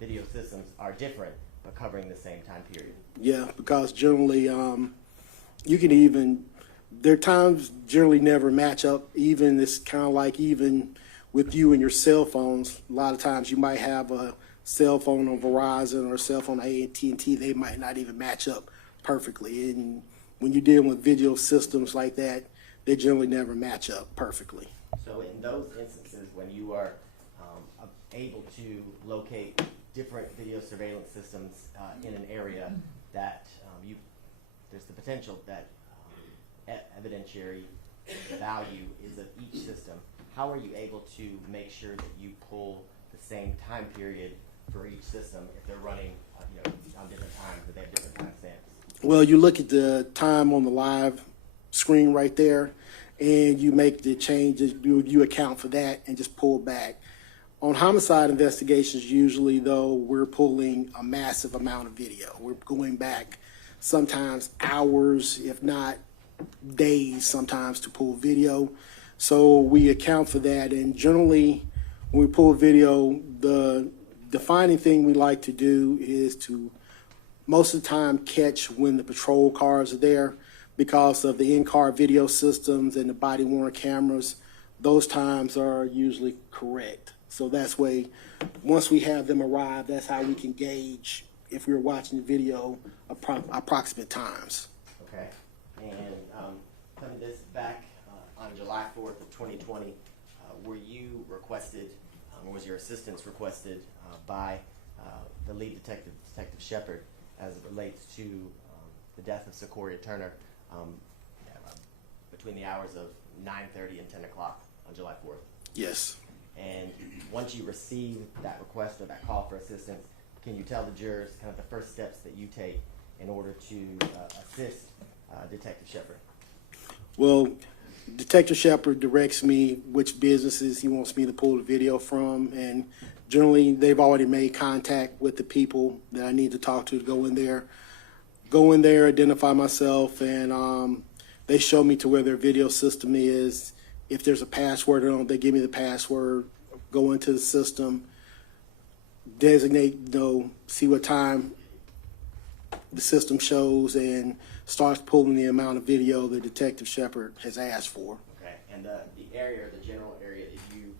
video systems are different but covering the same time period? Yeah, because generally you can even, their times generally never match up. Even it's kind of like even with you and your cell phones, a lot of times you might have a cell phone on Verizon or a cell phone on AT&T, they might not even match up perfectly. And when you're dealing with video systems like that, they generally never match up perfectly. So in those instances, when you are able to locate different video surveillance systems in an area that there's the potential that evidentiary value is of each system. How are you able to make sure that you pull the same time period for each system if they're running on different times, that they have different timestamps? Well, you look at the time on the live screen right there, and you make the changes. You account for that and just pull back. On homicide investigations, usually though, we're pulling a massive amount of video. We're going back sometimes hours, if not days, sometimes to pull video. So we account for that, and generally, when we pull video, the defining thing we like to do is to most of the time catch when the patrol cars are there because of the in-car video systems and the body-worn cameras. Those times are usually correct. So that's way, once we have them arrive, that's how we can gauge if we're watching the video approximate times. Okay. And coming this back on July 4th of 2020, were you requested, or was your assistance requested by the lead detective, Detective Shepard, as it relates to the death of Secoriea Turner between the hours of 9:30 and 10 o'clock on July 4th? Yes. And once you receive that request or that call for assistance, can you tell the jurors kind of the first steps that you take in order to assist Detective Shepard? Well, Detective Shepard directs me which businesses he wants me to pull the video from, and generally they've already made contact with the people that I need to talk to go in there. Identify myself, and they show me to where their video system is. If there's a password or not, they give me the password, go into the system, designate, see what time the system shows, and starts pulling the amount of video that Detective Shepard has asked for. Okay, and the area, the general area that you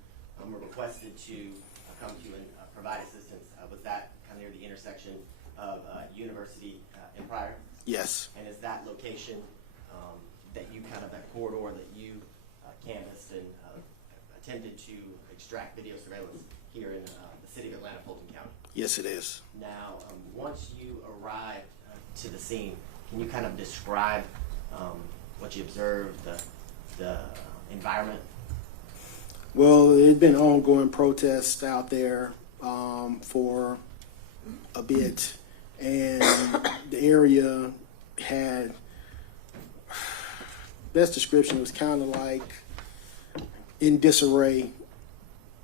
were requested to come to and provide assistance, was that kind of near the intersection of University and Pryor? Yes. And is that location that you that corridor that you canvassed and attempted to extract video surveillance here in the city of Atlanta, Fulton County? Yes, it is. Now, once you arrived to the scene, can you kind of describe what you observed, the environment? Well, there had been ongoing protests out there for a bit, and the area had, best description, was kind of like in disarray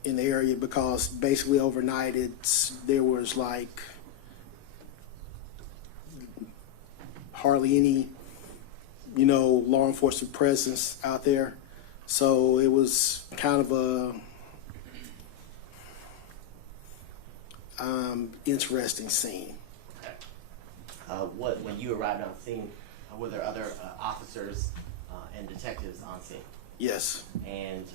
in the area, because basically overnight there was like hardly any law enforcement presence out there. So it was kind of a interesting scene. Okay. When you arrived on scene, were there other officers and detectives on scene? Yes. And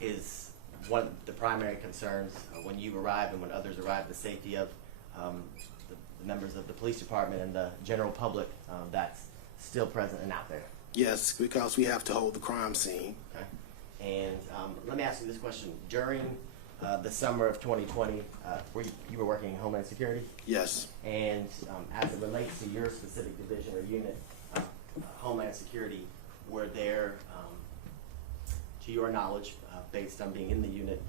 is one of the primary concerns when you arrived and when others arrived the safety of the members of the police department and the general public that's still present and out there? Yes, because we have to hold the crime scene. Okay. And let me ask you this question. During the summer of 2020, you were working in Homeland Security? Yes. And as it relates to your specific division or unit, Homeland Security, were there, to your knowledge, based on being in the unit,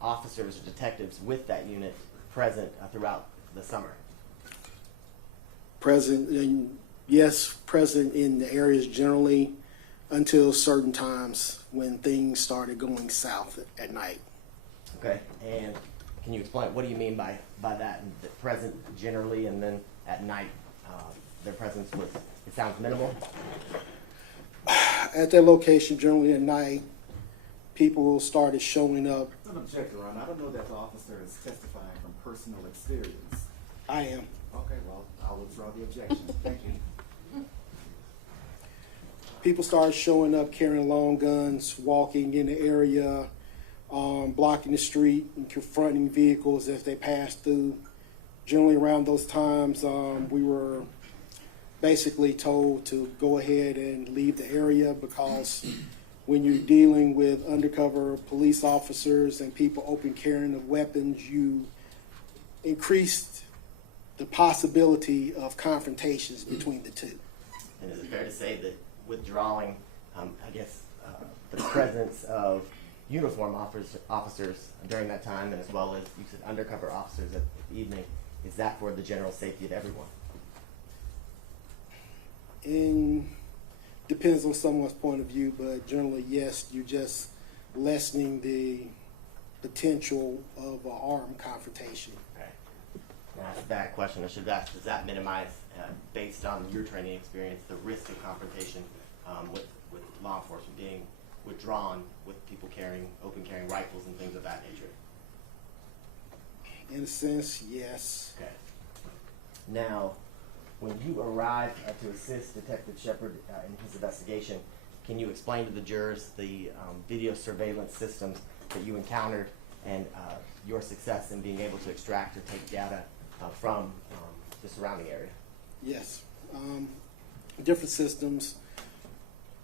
officers or detectives with that unit present throughout the summer? Present, yes, present in the areas generally until certain times when things started going south at night. Okay, and can you explain, what do you mean by that? The present generally, and then at night, their presence was, it sounds minimal? At that location, generally at night, people started showing up. I'm an objector, Ron. I don't know that the officer is testifying from personal experience. I am. Okay, well, I'll withdraw the objection. Thank you. People started showing up carrying long guns, walking in the area, blocking the street and confronting vehicles as they passed through. Generally around those times, we were basically told to go ahead and leave the area because when you're dealing with undercover police officers and people open carrying of weapons, you increase the possibility of confrontations between the two. And is it fair to say that withdrawing, the presence of uniform officers during that time, and as well as you said undercover officers at the evening, is that for the general safety of everyone? Depends on someone's point of view, but generally, yes, you're just lessening the potential of an armed confrontation. Okay. Now, that's a bad question. I should ask, does that minimize, based on your training experience, the risk of confrontation with law enforcement being withdrawn with people open carrying rifles and things of that nature? In a sense, yes. Okay. Now, when you arrived to assist Detective Shepard in his investigation, can you explain to the jurors the video surveillance systems that you encountered and your success in being able to extract or take data from the surrounding area? Yes. Different systems.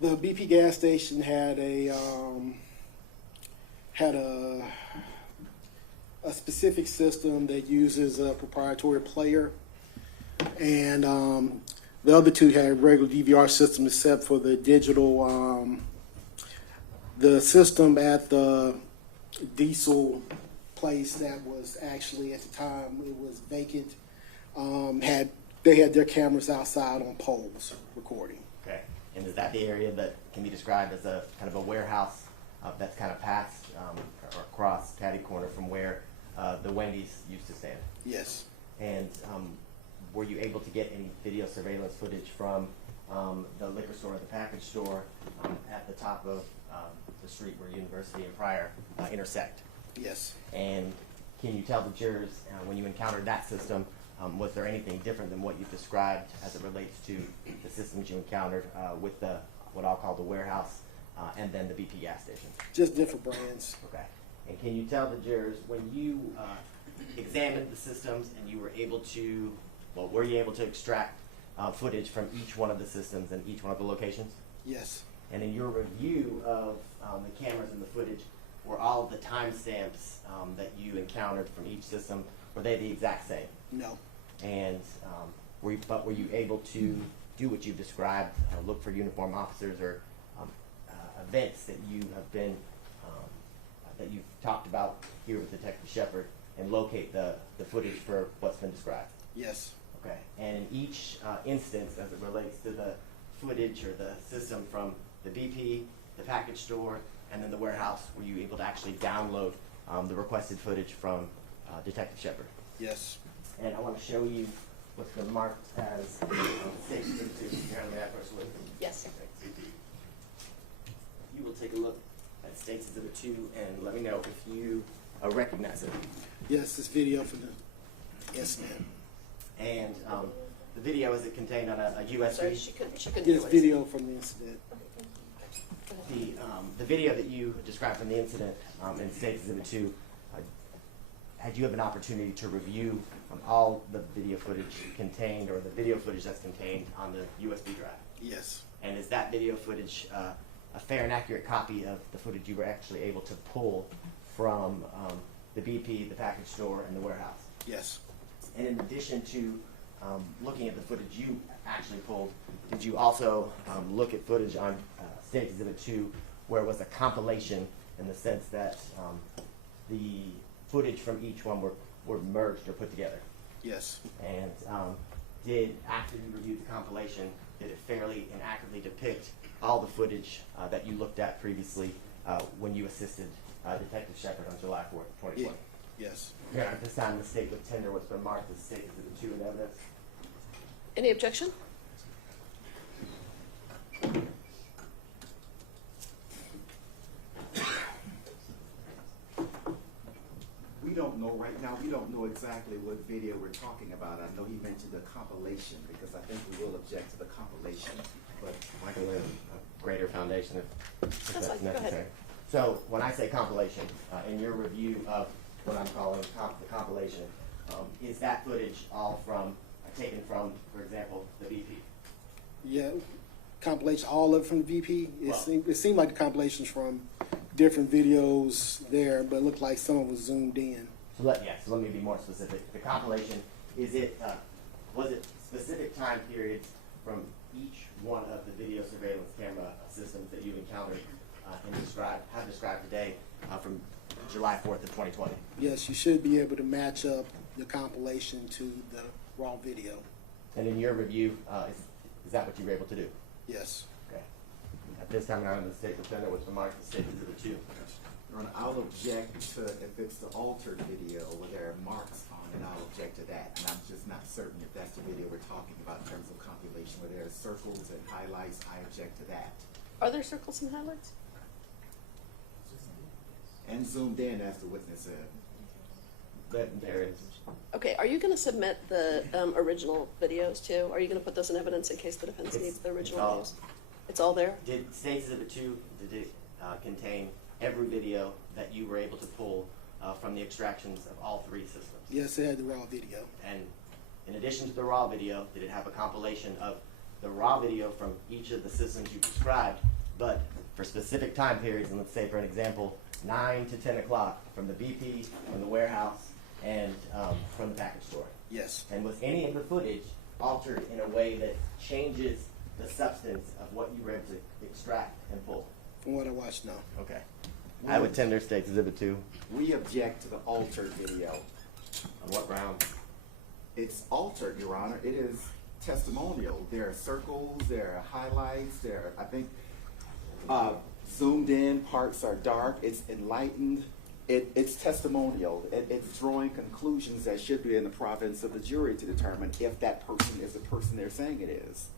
The BP gas station had a specific system that uses a proprietary player, and the other two had regular DVR systems except for the digital. The system at the diesel place that was actually at the time it was vacant they had their cameras outside on poles recording. Okay. And is that the area that can be described as a kind of a warehouse that's kind of past or across catty corner from where the Wendy's used to stand? Yes. And were you able to get any video surveillance footage from the liquor store, the package store at the top of the street where University and Pryor intersect? Yes. And can you tell the jurors when you encountered that system, was there anything different than what you've described as it relates to the systems you encountered with what I'll call the warehouse and then the BP gas station? Just different brands. Okay. And can you tell the jurors when you examined the systems and you were able to, were you able to extract footage from each one of the systems and each one of the locations? Yes. And in your review of the cameras and the footage, were all of the timestamps that you encountered from each system, were they the exact same? No. And were you able to do what you've described, look for uniformed officers or events that you have been, that you've talked about here with Detective Shepard and locate the footage for what's been described? Yes. Okay. And in each instance, as it relates to the footage or the system from the BP, the package store, and then the warehouse, were you able to actually download the requested footage from Detective Shepard? Yes. And I want to show you what's been marked as State Exhibit 2. Can you hand me that first, Liz? Yes. You will take a look at State Exhibit 2 and let me know if you recognize it. Yes, this video for the incident. And the video, is it contained on a USB? Sorry, she couldn't Yes, hear what he video from the incident. The video that you described from the incident in State Exhibit 2, had you have an opportunity to review all the video footage contained or the video footage that's contained on the USB drive? Yes. And is that video footage a fair and accurate copy of the footage you were actually able to pull from the BP, the package store, and the warehouse? Yes. And in addition to looking at the footage you actually pulled, did you also look at footage on State Exhibit 2 where it was a compilation in the sense that the footage from each one were merged or put together? Yes. And after you reviewed the compilation, did it fairly and accurately depict all the footage that you looked at previously when you assisted Detective Shepard on July 4th, 2020? Yes. Yeah, at this time, the state would tender what's been marked as State Exhibit 2 in evidence. Any objection? We don't know right now, we don't know exactly what video we're talking about. I know he mentioned the compilation, because I think we will object to the compilation, but I can lay a greater foundation if That's that's fine. Go ahead. necessary. So when I say compilation, in your review of what I'm calling the compilation, is that footage all from taken from, for example, the BP? Yeah. compilation, all of it from the VP. Wow. It seemed like the compilations from different videos there, but it looked like some of it was zoomed in. So let me be more specific. The compilation, was it specific time periods from each one of the video surveillance camera systems that you've encountered and have described today from July 4th of 2020? Yes, you should be able to match up the compilation to the raw video. And in your review, is that what you were able to do? Yes. Okay. At this time, now in the State Defendant with remarks to State Exhibit 2. Your Honor, I'll object to if it's the altered video where there are marks on it, I'll object to that. And I'm just not certain if that's the video we're talking about in terms of compilation where there are circles and highlights. I object to that. Are there circles and highlights? And zoomed in, as the witness said. There is. Okay, are you going to submit the original videos too? Are you going to put those in evidence in case the defense needs the original videos? It's all there? Did State Exhibit 2, did it contain every video that you were able to pull from the extractions of all three systems? Yes, it had the raw video. And in addition to the raw video, did it have a compilation of the raw video from each of the systems you described, but for specific time periods, and let's say for an example, 9 to 10 o'clock from the BP, from the warehouse, and from the package store? Yes. And was any of the footage altered in a way that changes the substance of what you were able to extract and pull? From what I watched, no. Okay. I would tender State Exhibit 2. We object to the altered video. On what grounds? It's altered, Your Honor. It is testimonial. There are circles, there are highlights, there are, I think, zoomed in parts are dark. It's enlightened. It's testimonial. It's drawing conclusions that should be in the province of the jury to determine if that person is the person they're saying it is.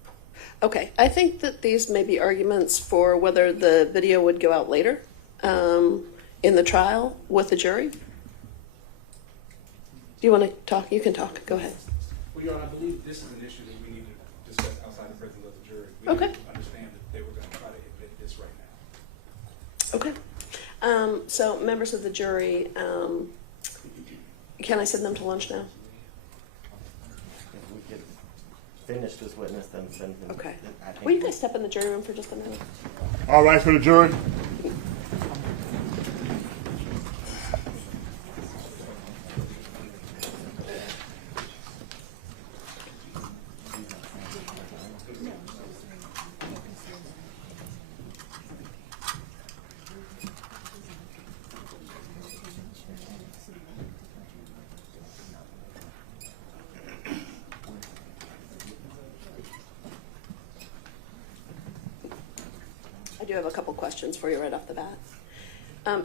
Okay, I think that these may be arguments for whether the video would go out later in the trial with the jury. Do you want to talk? You can talk. Go ahead. Well, Your Honor, I believe this is an issue that we need to discuss outside the presence of the jury. We Okay. need to understand that they were going to try to admit this right now. Okay. So members of the jury, can I send them to lunch now? If we could finish this witness, then send him. Okay. I think Will you guys step in the jury room for just a minute? All right, for the jury. I do have a couple questions for you right off the bat.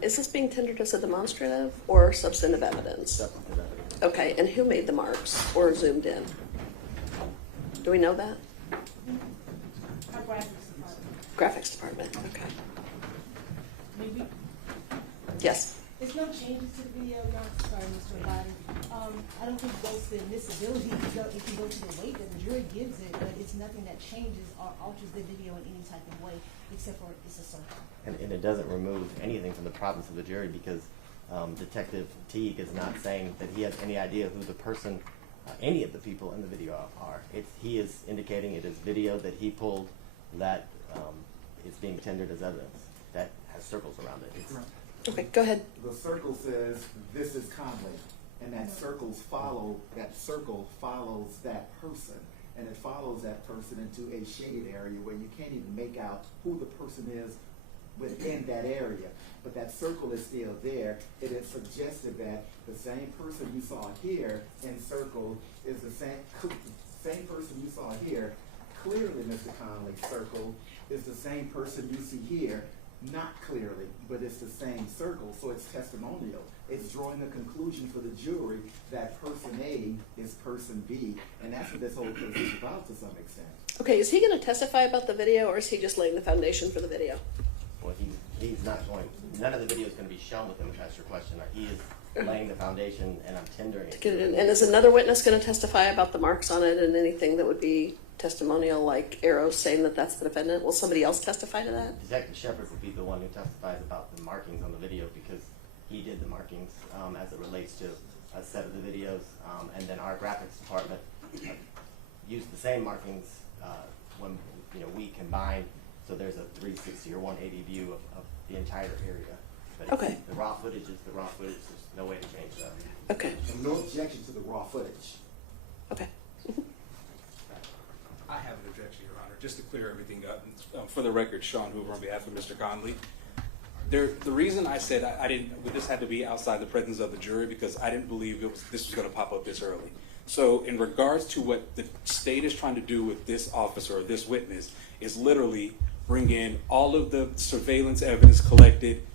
Is this being tendered as a demonstrative or substantive evidence? Substantive evidence. Okay, and who made the marks or zoomed in? Do we know that? Our graphics department. Graphics department, okay. Maybe, Yes. there's no changes to the video, not, sorry, Mr. Biden. I don't think it goes to admissibility, it can go to the weight that the jury gives it, but it's nothing that changes or alters the video in any type of way, except for it's a circle. And it doesn't remove anything from the province of the jury because Detective Teague is not saying that he has any idea who the person, any of the people in the video are. He is indicating it is video that he pulled that is being tendered as evidence that has circles around it. Okay, go ahead. The circle says, "This is Conley," and that circle follows that person, and it follows that person into a shaded area where you can't even make out who the person is within that area. But that circle is still there. It is suggested that the same person you saw here in circle is the same person you saw here. Clearly, Mr. Conley, circle is the same person you see here. Not clearly, but it's the same circle, so it's testimonial. It's drawing a conclusion for the jury that person A is person B, and that's what this whole case is about to some extent. Okay, is he going to testify about the video, or is he just laying the foundation for the video? Well, he's not going. None of the video is going to be shown with him. If that's your question, he is laying the foundation, and I'm tendering it. Get it in. And is another witness going to testify about the marks on it and anything that would be testimonial, like arrows saying that that's the defendant? Will somebody else testify to that? Detective Shepard would be the one who testifies about the markings on the video because he did the markings as it relates to a set of the videos, and then our graphics department used the same markings when we combine, so there's a 360 or 180 view of the entire area. But Okay. the raw footage is the raw footage. There's no way to change that. Okay, And no objection to the raw footage. okay. I have an objection, Your Honor, just to clear everything up. For the record, Sean Hoover on behalf of Mr. Conley. The reason I said this had to be outside the presence of the jury because I didn't believe this was going to pop up this early. So in regards to what the state is trying to do with this officer or this witness is literally bring in all of the surveillance evidence collected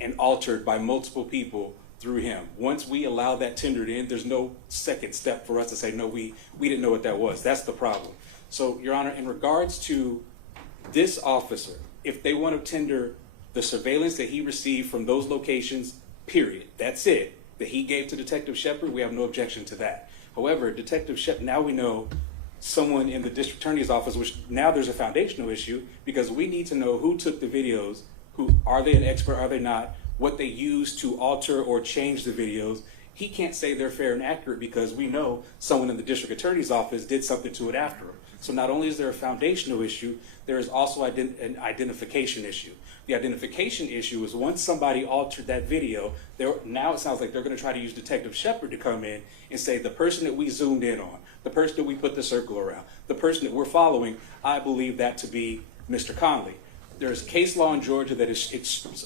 and altered by multiple people through him. Once we allow that tendered in, there's no second step for us to say, no, we didn't know what that was. That's the problem. So, Your Honor, in regards to this officer, if they want to tender the surveillance that he received from those locations, period, that's it, that he gave to Detective Shepard, we have no objection to that. However, Detective Shepard, now we know someone in the district attorney's office, which now there's a foundational issue because we need to know who took the videos, who are they an expert, are they not, what they used to alter or change the videos. He can't say they're fair and accurate because we know someone in the district attorney's office did something to it after. So not only is there a foundational issue, there is also an identification issue. The identification issue is once somebody altered that video, now it sounds like they're going to try to use Detective Shepard to come in and say the person that we zoomed in on, the person that we put the circle around, the person that we're following, I believe that to be Mr. Conley. There's case law in Georgia that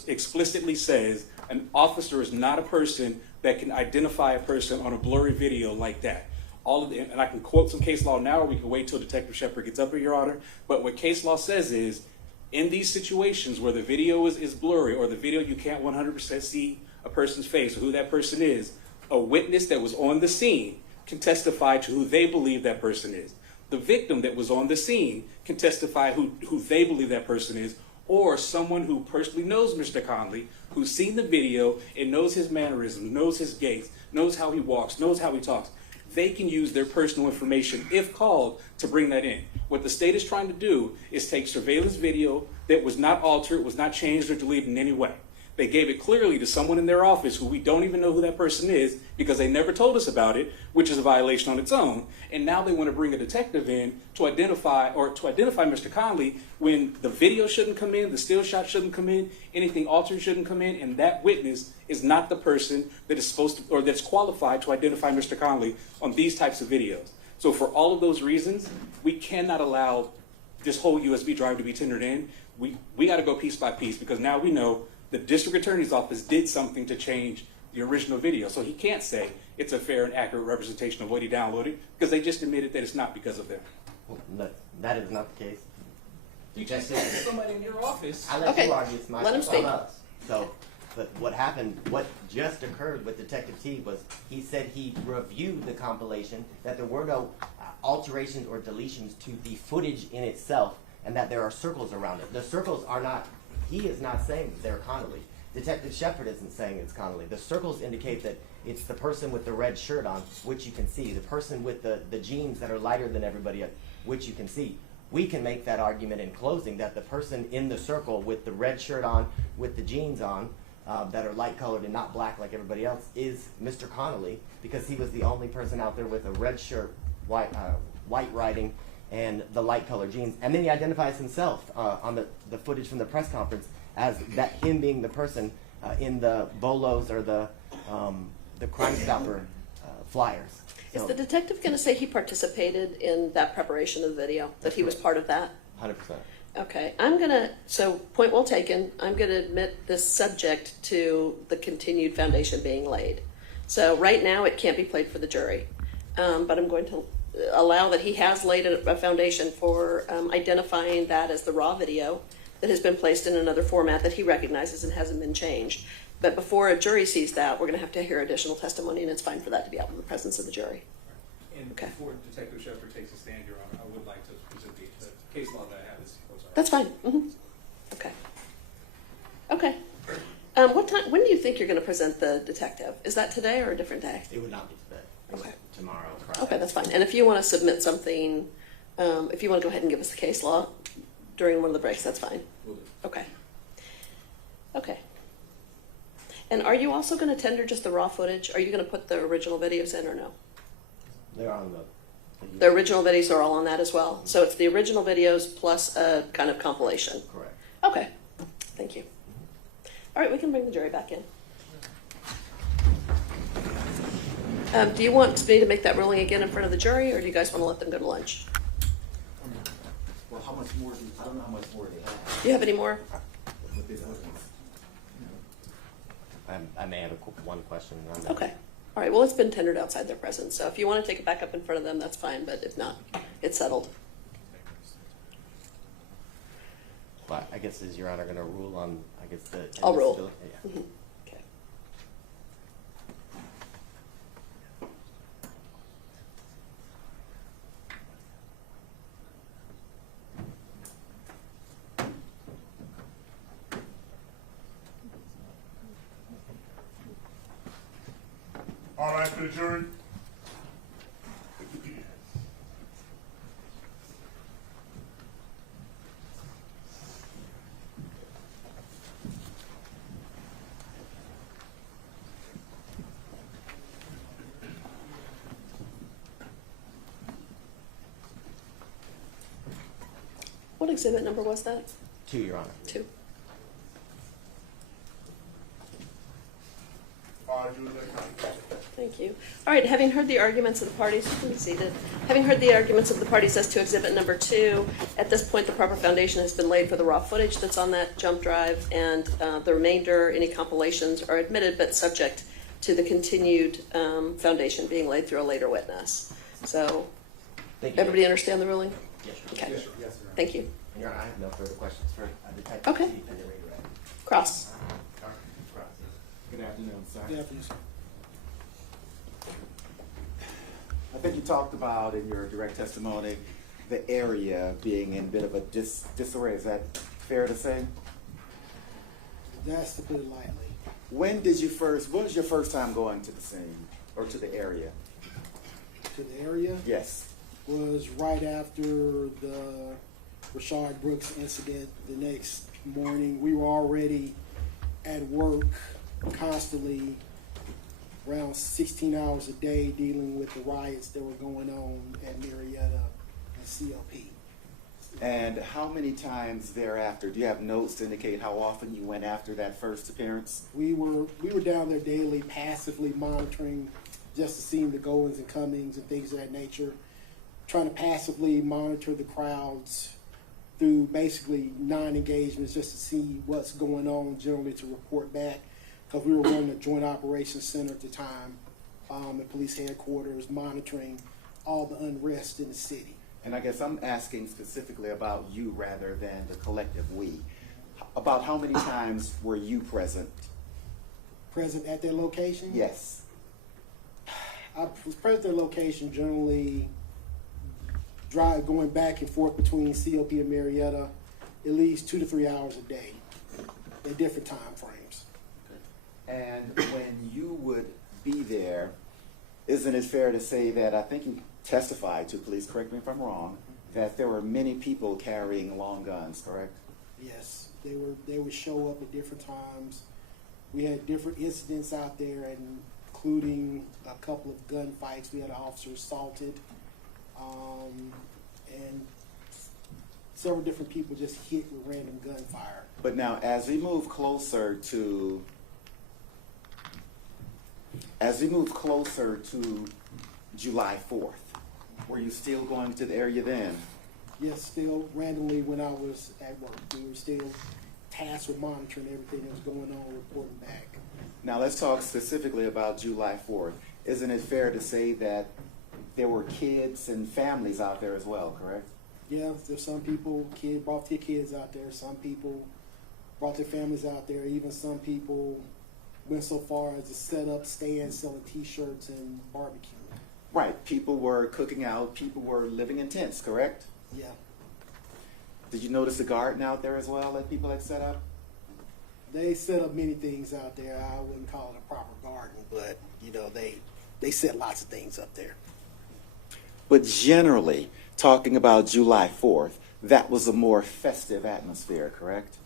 explicitly says an officer is not a person that can identify a person on a blurry video like that. And I can quote some case law now, or we can wait till Detective Shepard gets up here, Your Honor. But what case law says is, in these situations where the video is blurry, or the video you can't 100% see a person's face or who that person is, a witness that was on the scene can testify to who they believe that person is. The victim that was on the scene can testify who they believe that person is, or someone who personally knows Mr. Conley, who's seen the video and knows his mannerisms, knows his gait, knows how he walks, knows how he talks. They can use their personal information, if called, to bring that in. What the state is trying to do is take surveillance video that was not altered, was not changed or deleted in any way. They gave it clearly to someone in their office who we don't even know who that person is because they never told us about it, which is a violation on its own. And now they want to bring a detective in to identify Mr. Conley when the video shouldn't come in, the still shot shouldn't come in, anything altered shouldn't come in, and that witness is not the person that is supposed to, or that's qualified to identify Mr. Conley on these types of videos. So for all of those reasons, we cannot allow this whole USB drive to be tendered in. We got to go piece by piece because now we know the district attorney's office did something to change the original video. So he can't say it's a fair and accurate representation of what he downloaded because they just admitted that it's not because of them. Well, that is not the case. You just said somebody in your office. I let Okay, you argue. It's my let him it's speak. on us. So, but what happened, what just occurred with Detective T was he said he reviewed the compilation, that there were no alterations or deletions to the footage in itself, and that there are circles around it. The circles are not, he is not saying that they're Connolly. Detective Shepard isn't saying it's Connolly. The circles indicate that it's the person with the red shirt on, which you can see, the person with the jeans that are lighter than everybody, which you can see. We can make that argument in closing that the person in the circle with the red shirt on, with the jeans on, that are light colored and not black like everybody else, is Mr. Connolly, because he was the only person out there with a red shirt, white writing, and the light colored jeans. And then he identifies himself on the footage from the press conference as that him being the person in the bolos or the Crime Stopper flyers. Is So, the detective going to say he participated in that preparation of the video, that he was part of that? 100%. Okay, so point well taken, I'm going to admit this subject to the continued foundation being laid. So right now it can't be played for the jury, but I'm going to allow that he has laid a foundation for identifying that as the raw video that has been placed in another format that he recognizes and hasn't been changed. But before a jury sees that, we're going to have to hear additional testimony, and it's fine for that to be out in the presence of the jury. And Okay. before Detective Shepard takes a stand, Your Honor, I would like to present the case law that I have. That's fine. Okay. Okay. What time? When do you think you're going to present the detective? Is that today or a different day? It would not be today. It was Okay. tomorrow, Friday. Okay, that's fine. And if you want to submit something, if you want to go ahead and give us the case law during one of the breaks, that's fine. Will do. Okay. Okay. And are you also going to tender just the raw footage? Are you going to put the original videos in or no? They're on the The original videos are all on that as well. So it's the original videos plus a kind of compilation. Correct. Okay, thank you. All right, we can bring the jury back in. Do you want me to make that ruling again in front of the jury, or do you guys want to let them go to lunch? Well, how much more I don't know how much more they have Do you have any more? with this evidence. I may have one question on that. Okay. All right, well, it's been tendered outside their presence, so if you want to take it back up in front of them, that's fine, but if not, it's settled. But I guess, is Your Honor going to rule on, I guess, the... I'll rule. admissibility? Yeah. Mhm. Okay. All right, for the jury. What exhibit number was that? 2, Your Honor. 2. Julian. Thank you. All right, having heard the arguments of the parties, you can be seated. Having heard the arguments of the parties as to exhibit number 2, at this point the proper foundation has been laid for the raw footage that's on that jump drive, and the remainder, any compilations, are admitted but subject to the continued foundation being laid through a later witness. So, Thank you. everybody understand the ruling? Yes, Your Honor. Okay. Yes, sir. Thank you. Your Honor, I have no further questions for Detective Okay. Chief and the redirect. Cross. Good afternoon, sir. Good afternoon, sir. I think you talked about in your direct testimony the area being in a bit of a disarray. Is that fair to say? That's to put it lightly. When was your first time going to the scene or to the area? To the area Yes. was right after the Rashard Brooks incident. The next morning, we were already at work constantly around 16 hours a day dealing with the riots that were going on at Marietta and CLP. And how many times thereafter? Do you have notes to indicate how often you went after that first appearance? We were down there daily, passively monitoring just to see the goings and comings and things of that nature, trying to passively monitor the crowds through basically non-engagements just to see what's going on, generally to report back, because we were running a joint operations center at the time at police headquarters, monitoring all the unrest in the city. And I guess I'm asking specifically about you rather than the collective we. About how many times were you present? Present at their location? Yes. I was present at their location generally going back and forth between COP and Marietta at least 2 to 3 hours a day at different time frames. And when you would be there, isn't it fair to say that, I think you testified to, please correct me if I'm wrong, that there were many people carrying long guns, correct? Yes, they would show up at different times. We had different incidents out there, including a couple of gunfights. We had an officer assaulted, and several different people just hit with random gunfire. But now, as we move closer to July 4th, were you still going to the area then? Yes, still randomly when I was at work, we were still tasked with monitoring everything that was going on, reporting back. Now let's talk specifically about July 4th. Isn't it fair to say that there were kids and families out there as well, correct? Yeah, there's some people brought their kids out there. Some people brought their families out there. Even some people went so far as to set up stands selling T-shirts and barbecue. Right. People were cooking out. People were living in tents, correct? Yeah. Did you notice the garden out there as well that people had set up? They set up many things out there. I wouldn't call it a proper garden, but they set lots of things up there. But generally, talking about July 4th, that was a more festive atmosphere, correct?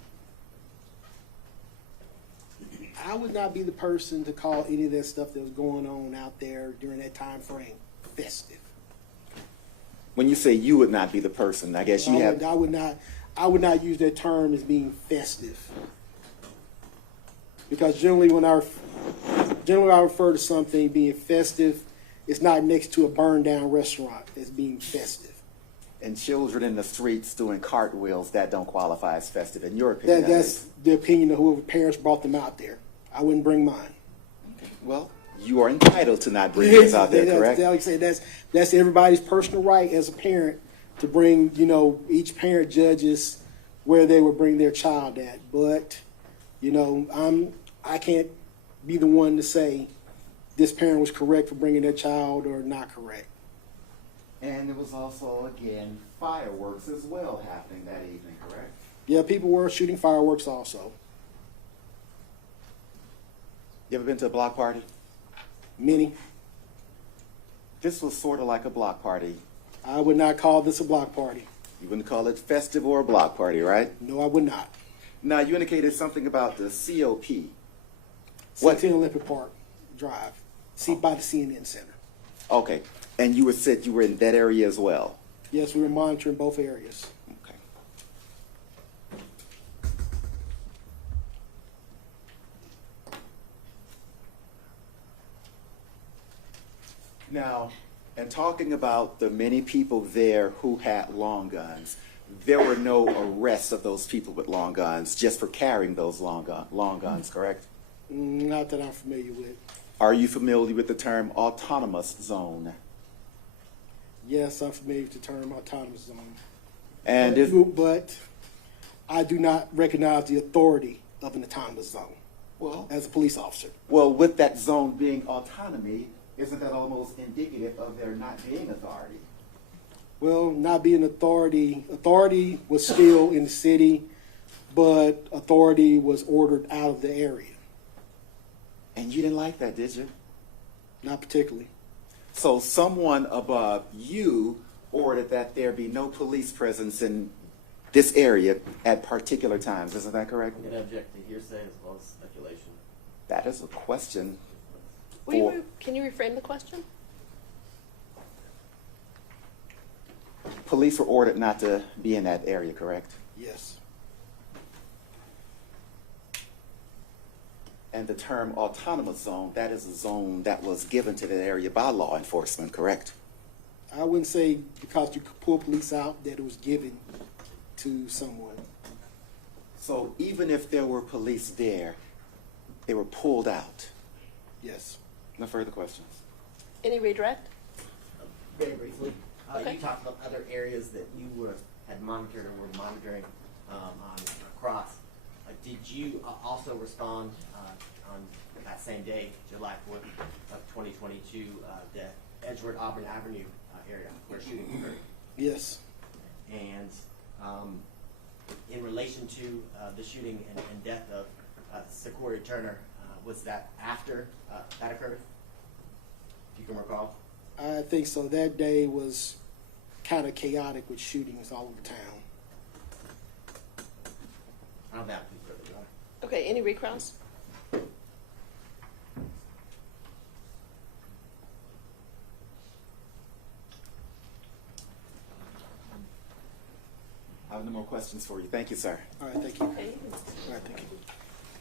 I would not be the person to call any of that stuff that was going on out there during that time frame festive. When you say you would not be the person, I guess you have. I would not use that term as being festive. Because generally when I refer to something being festive, it's not next to a burned down restaurant as being festive. And children in the streets doing cartwheels, that don't qualify as festive in your opinion. That's the opinion of whoever parents brought them out there. I wouldn't bring mine. Well, you are entitled to not bring yours out there, correct? Like I say, that's everybody's personal right as a parent to bring, each parent judges where they would bring their child at. But, I can't be the one to say this parent was correct for bringing their child or not correct. And there was also, again, fireworks as well happening that evening, correct? Yeah, people were shooting fireworks also. You ever been to a block party? Many. This was sort of like a block party. I would not call this a block party. You wouldn't call it festive or a block party, right? No, I would not. Now, you indicated something about the COP. What? 16 Olympic Park Drive, by the CNN Center. Okay. And you said you were in that area as well? Yes, we were monitoring both areas. Okay. Now, and talking about the many people there who had long guns, there were no arrests of those people with long guns just for carrying those long guns, correct? Not that I'm familiar with. Are you familiar with the term autonomous zone? Yes, I'm familiar with the term autonomous zone. And if, but I do not recognize the authority of an autonomous zone well, as a police officer. well, with that zone being autonomy, isn't that almost indicative of there not being authority? Well, not being authority was still in the city, but authority was ordered out of the area. And you didn't like that, did you? Not particularly. So someone above you ordered that there be no police presence in this area at particular times. Isn't that correct? I'm going to object to hearsay as well as speculation. That is a question. Can you reframe the question? Police were ordered not to be in that area, correct? Yes. And the term autonomous zone, that is a zone that was given to that area by law enforcement, correct? I wouldn't say because you could pull police out that it was given to someone. So even if there were police there, they were pulled out. Yes. No further questions. Any redirect? Very briefly, Okay. you talked about other areas that you had monitored or were monitoring on across. Did you also respond on that same day, July 4th of 2022, the Edgeworth Auburn Avenue area where shooting occurred? Yes. And in relation to the shooting and death of Secoriea Turner, was that after that occurred? If you can recall? I think so. That day was kind of chaotic with shootings all over town. I don't have to further, Your Honor. Okay, any recross? I have no more questions for you. Thank you, sir. All right, thank you. Okay. All right, thank you.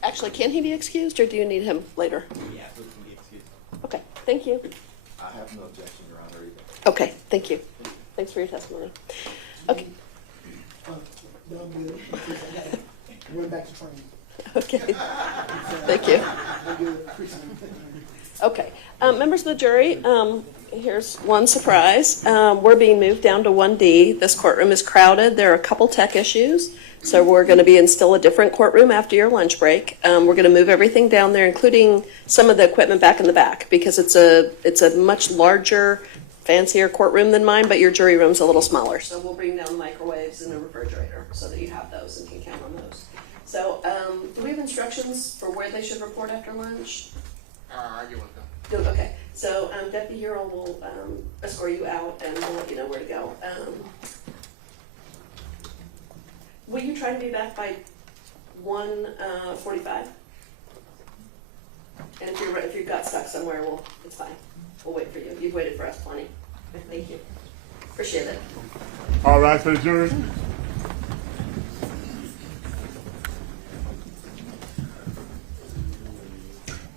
Actually, can he be excused, or do you need him later? Yeah, so we can be excused. Okay, thank you. I have no objection, Your Honor, either. Okay, thank you. Thanks for your testimony. Okay. No, I'm good. I went back to training. Okay. Thank you. I'm good. Appreciate it. Okay. Members of the jury, here's one surprise. We're being moved down to 1D. This courtroom is crowded. There are a couple tech issues. So we're going to be in still a different courtroom after your lunch break. We're going to move everything down there, including some of the equipment back in the back, because it's a much larger, fancier courtroom than mine, but your jury room's a little smaller. So we'll bring down the microwaves and the refrigerator so that you have those and can count on those. So do we have instructions for where they should report after lunch? You're welcome. Good, okay. So Deputy Hero will escort you out and we'll let you know where to go. Will you try to be back by 1:45? And if you got stuck somewhere, it's fine. We'll wait for you. You've waited for us plenty. Thank you. Appreciate it. All rise for the jury.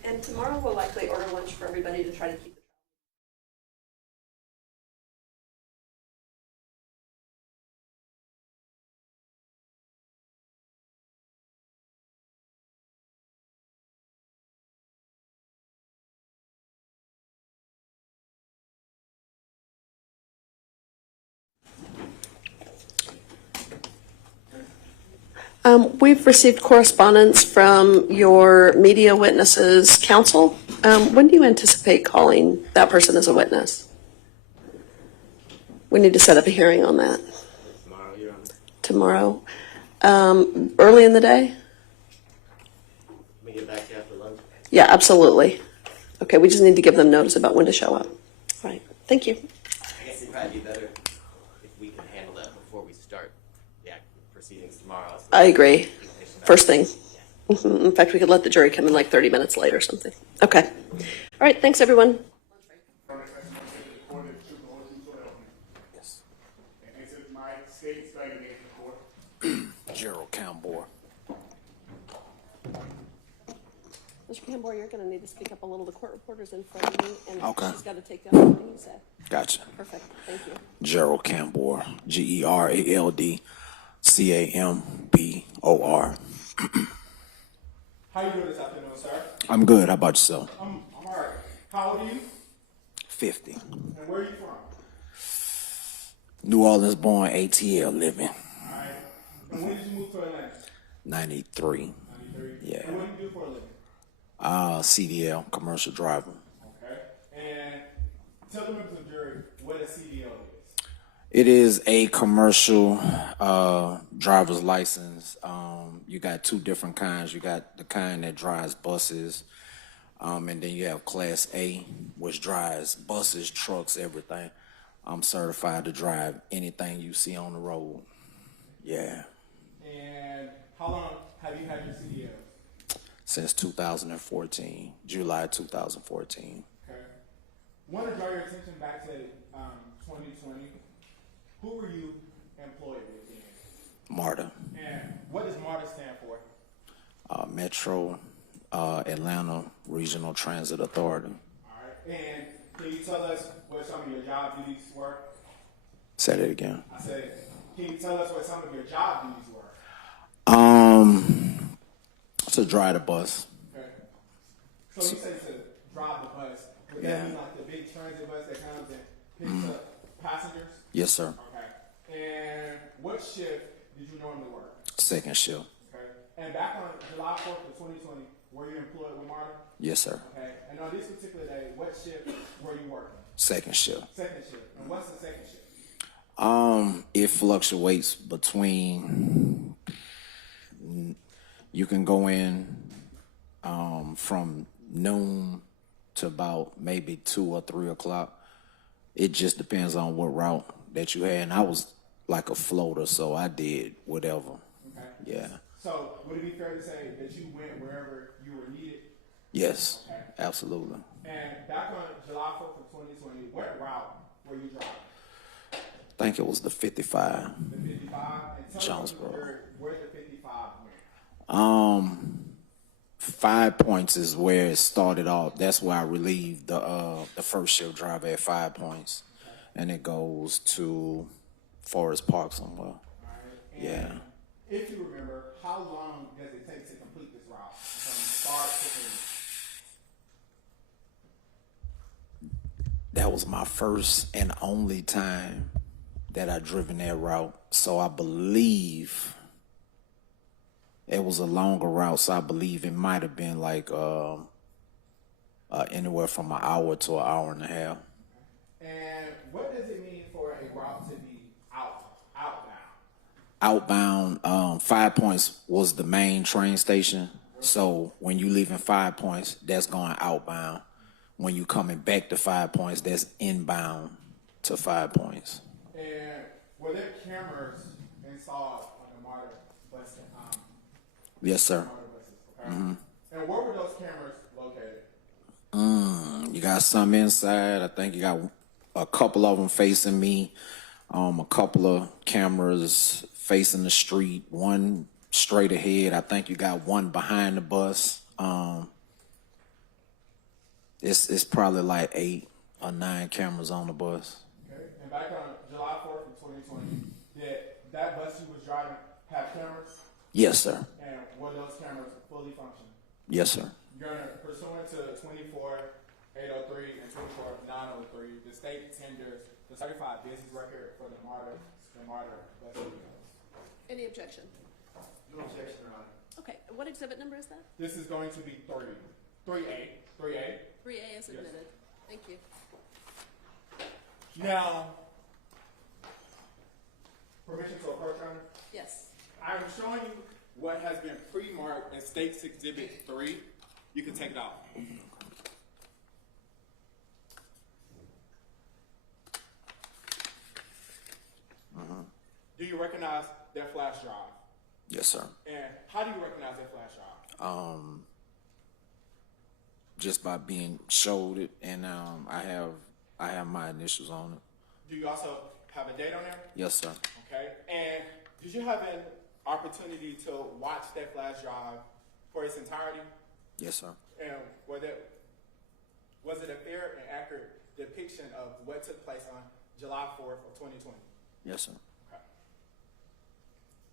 And tomorrow we'll likely order lunch for everybody to try to keep. We've received correspondence from your media witnesses counsel. When do you anticipate calling that person as a witness? We need to set up a hearing on that. Tomorrow, Your Honor. Tomorrow. Early in the day? Let me get back to you after lunch. Yeah, absolutely. Okay, we just need to give them notice about when to show up. All right, thank you. I guess it'd probably be better if we can handle that before we start the proceedings tomorrow. So I agree. First thing. Yeah. Mhm. In fact, we could let the jury come in like 30 minutes late or something. Okay. All right, thanks, everyone. Gerald Campbell. Mr. Campbell, you're going to need to speak up a little. The court reporter's in front of me, and Okay. she's got to take down everything you say. Gotcha. Perfect. Thank you. Gerald Campbell. GeraldCambor. How you doing this afternoon, sir? I'm good. How about yourself? I'm all right. How old are you? 50. And where are you from? New Orleans born, ATL living. All right. And when did you move to Atlanta? 93. 93. Yeah. And what do you do for a living? CDL, commercial driver. Okay. And tell the members of the jury what a CDL is. It is a commercial driver's license. You got two different kinds. You got the kind that drives buses, and then you have Class A, which drives buses, trucks, everything. I'm certified to drive anything you see on the road. Yeah. And how long have you had your CDL? Since 2014, July 2014. Okay. I want to draw your attention back to 2020. Who were you employed with then? MARTA, And what does MARTA stand for? Metro Atlanta Regional Transit Authority. All right. And can you tell us what some of your job duties were? Say that again. I said, can you tell us what some of your job duties were? To drive the bus. Okay. So you say to drive the bus. Would that mean like the big transit bus that comes and picks up passengers? Yes, sir. Okay. And what shift did you normally work? Second shift. Okay. And back on July 4th of 2020, were you employed with MARTA? Yes, sir. Okay. And on this particular day, what shift were you working? Second shift. Second shift. And what's the second shift? It fluctuates between, you can go in from noon to about maybe 2 or 3 o'clock. It just depends on what route that you had. And I was like a floater, so I did whatever. Okay. Yeah. So would it be fair to say that you went wherever you were needed? Yes, Okay. absolutely. And back on July 4th of 2020, what route were you driving? I think it was the 55. The 55? And tell Jonesboro. me where the 55 went. 5 Points is where it started off. That's where I relieved the first shift driver at 5 Points, and it goes to Forest Park somewhere. All right. And Yeah. if you remember, how long does it take to complete this route from start to finish? That was my first and only time that I driven that route, so I believe it was a longer route. So I believe it might have been like anywhere from an hour to an hour and a half. And what does it mean for a route to be outbound? Outbound, 5 Points was the main train station. So when you leaving 5 Points, that's going outbound. When you coming back to 5 Points, that's inbound to 5 Points. And were there cameras installed on the MARTA bus? Yes, sir. MARTA buses, okay? And where were those cameras located? You got some inside. I think you got a couple of them facing me. A couple of cameras facing the street, one straight ahead. I think you got one behind the bus. It's probably like 8 or 9 cameras on the bus. Okay. And back on July 4th of 2020, did that bus you was driving have cameras? Yes, sir. And were those cameras fully functioning? Yes, sir. Your Honor, pursuant to 24-803 and 24-903, the state tenders the certified business record for the martyr bus videos. Any objection? No objection, Your Honor. Okay, what exhibit number is that? This is going to be 3A. 3A is admitted. Thank you. Now, permission to approach, Your Honor? Yes. I'm showing you what has been pre-marked as State's Exhibit 3. You can take it off. Do you recognize that flash drive? Yes, sir. And how do you recognize that flash drive? Just by being showed it, and I have my initials on it. Do you also have a date on there? Yes, sir. Okay. And did you have an opportunity to watch that flash drive for its entirety? Yes, sir. And was it a fair and accurate depiction of what took place on July 4th of 2020? Yes, sir. Okay.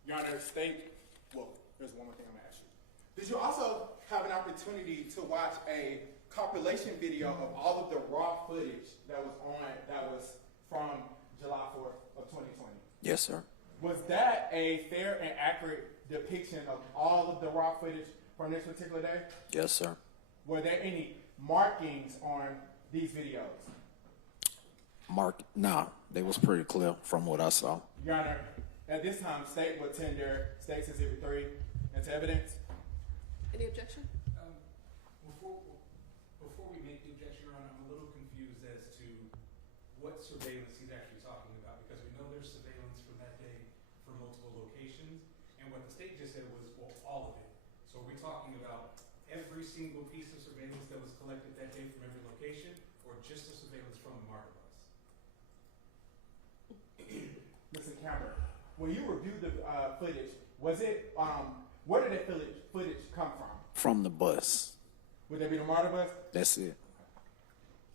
Your Honor, state, well, there's one more thing I'm going to ask you. Did you also have an opportunity to watch a compilation video of all of the raw footage that was from July 4th of 2020? Yes, sir. Was that a fair and accurate depiction of all of the raw footage from this particular day? Yes, sir. Were there any markings on these videos? No, they was pretty clear from what I saw. Your Honor, at this time, State would tender State's Exhibit 3 into evidence. Any objection? Before we make the objection, Your Honor, I'm a little confused as to what surveillance he's actually talking about, because we know there's surveillance from that day for multiple locations, and what the state just said was, well, all of it. So are we talking about every single piece of surveillance that was collected that day from every location, or just the surveillance from the martyr bus? Mr. Cameron, when you reviewed the footage, was it, where did that footage come from? From the bus. Would that be the martyr bus? That's it.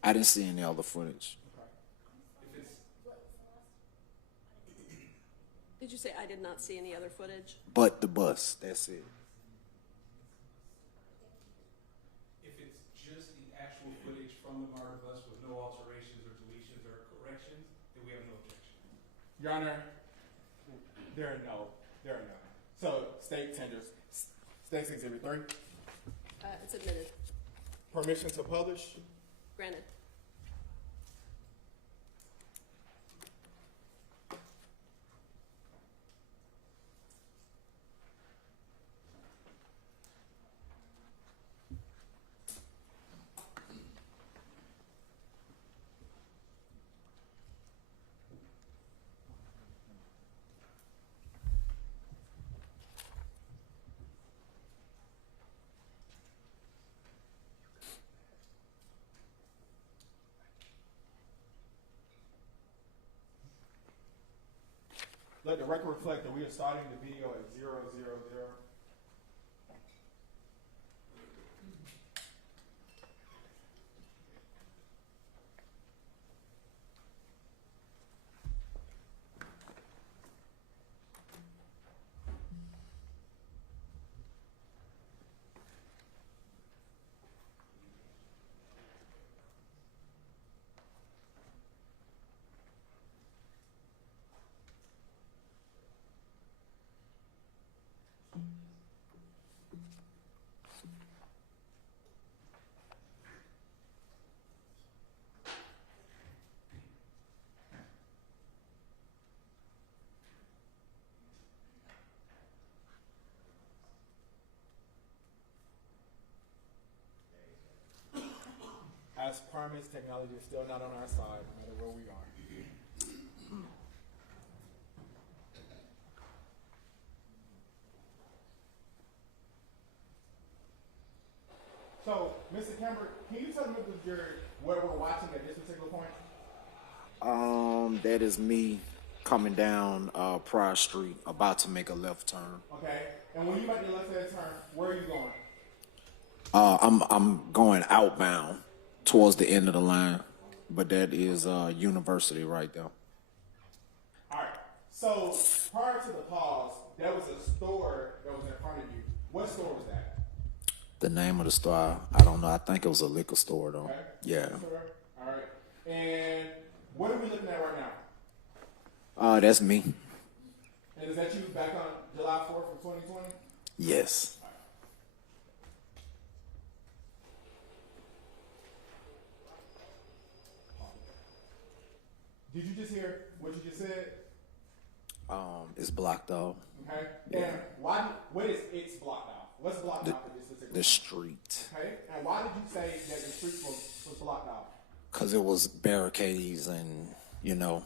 I didn't see any other footage. Okay. Did you say I did not see any other footage? But the bus. That's it. If it's just the actual footage from the martyr bus with no alterations or deletions or corrections, then we have no objection. Your Honor, there are none. So, State tenders State's Exhibit 3. It's admitted. Permission to publish. Granted. Let the record reflect that we are starting the video at 000. As promised, technology is still not on our side, no matter where we are. So, Mr. Cameron, can you tell me what we're watching at this particular point? That is me coming down Prior Street, about to make a left turn. Okay. And when you make the left-hand turn, where are you going? I'm going outbound towards the end of the line, but that is University right there. All right. So prior to the pause, there was a store that was in front of you. What store was that? The name of the store, I don't know. I think it was a liquor store though. Okay. Yeah. Store. All right. And what are we looking at right now? That's me. And is that you back on July 4th of 2020? Yes. Did you just hear what you just said? It's blocked off. Okay. Yeah. And what is it's blocked off? What's blocked off for this particular? The street. Okay. And why did you say that the street was blocked off? Cause it was barricades, and you know,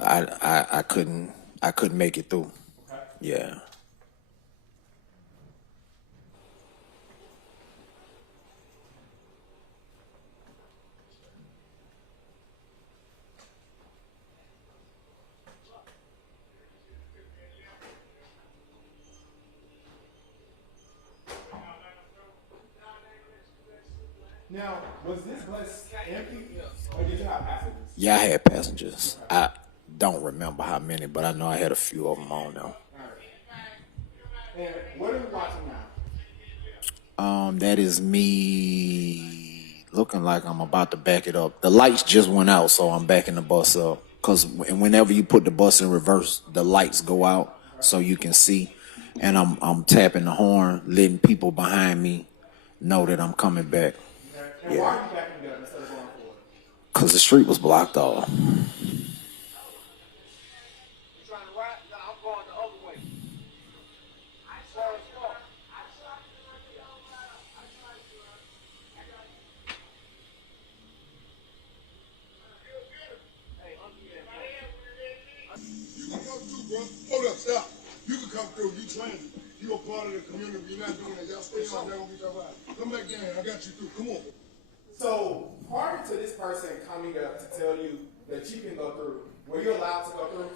I couldn't make it through. Okay. Yeah. Now, was this bus empty or did you have passengers? Yeah, I had passengers. I don't remember how many, but I know I had a few of them on there. All right. And what are we watching now? That is me looking like I'm about to back it up. The lights just went out, so I'm backing the bus up. Cause whenever you put the bus in reverse, the lights go out so you can see. And I'm tapping the horn, letting people behind me know that I'm coming back. And Yeah. why are you backing up instead of going forward? Cause the street was blocked off. Trying to ride? No, I'm going the other way. You can come through, bro. Hold up, stop. You can come through. You transit. You a part of the community. You're not doing that. Y'all stay on there. Don't get your ride. Come back down here. I got you through. Come on. So prior to this person coming up to tell you that you can go through, were you allowed to go through?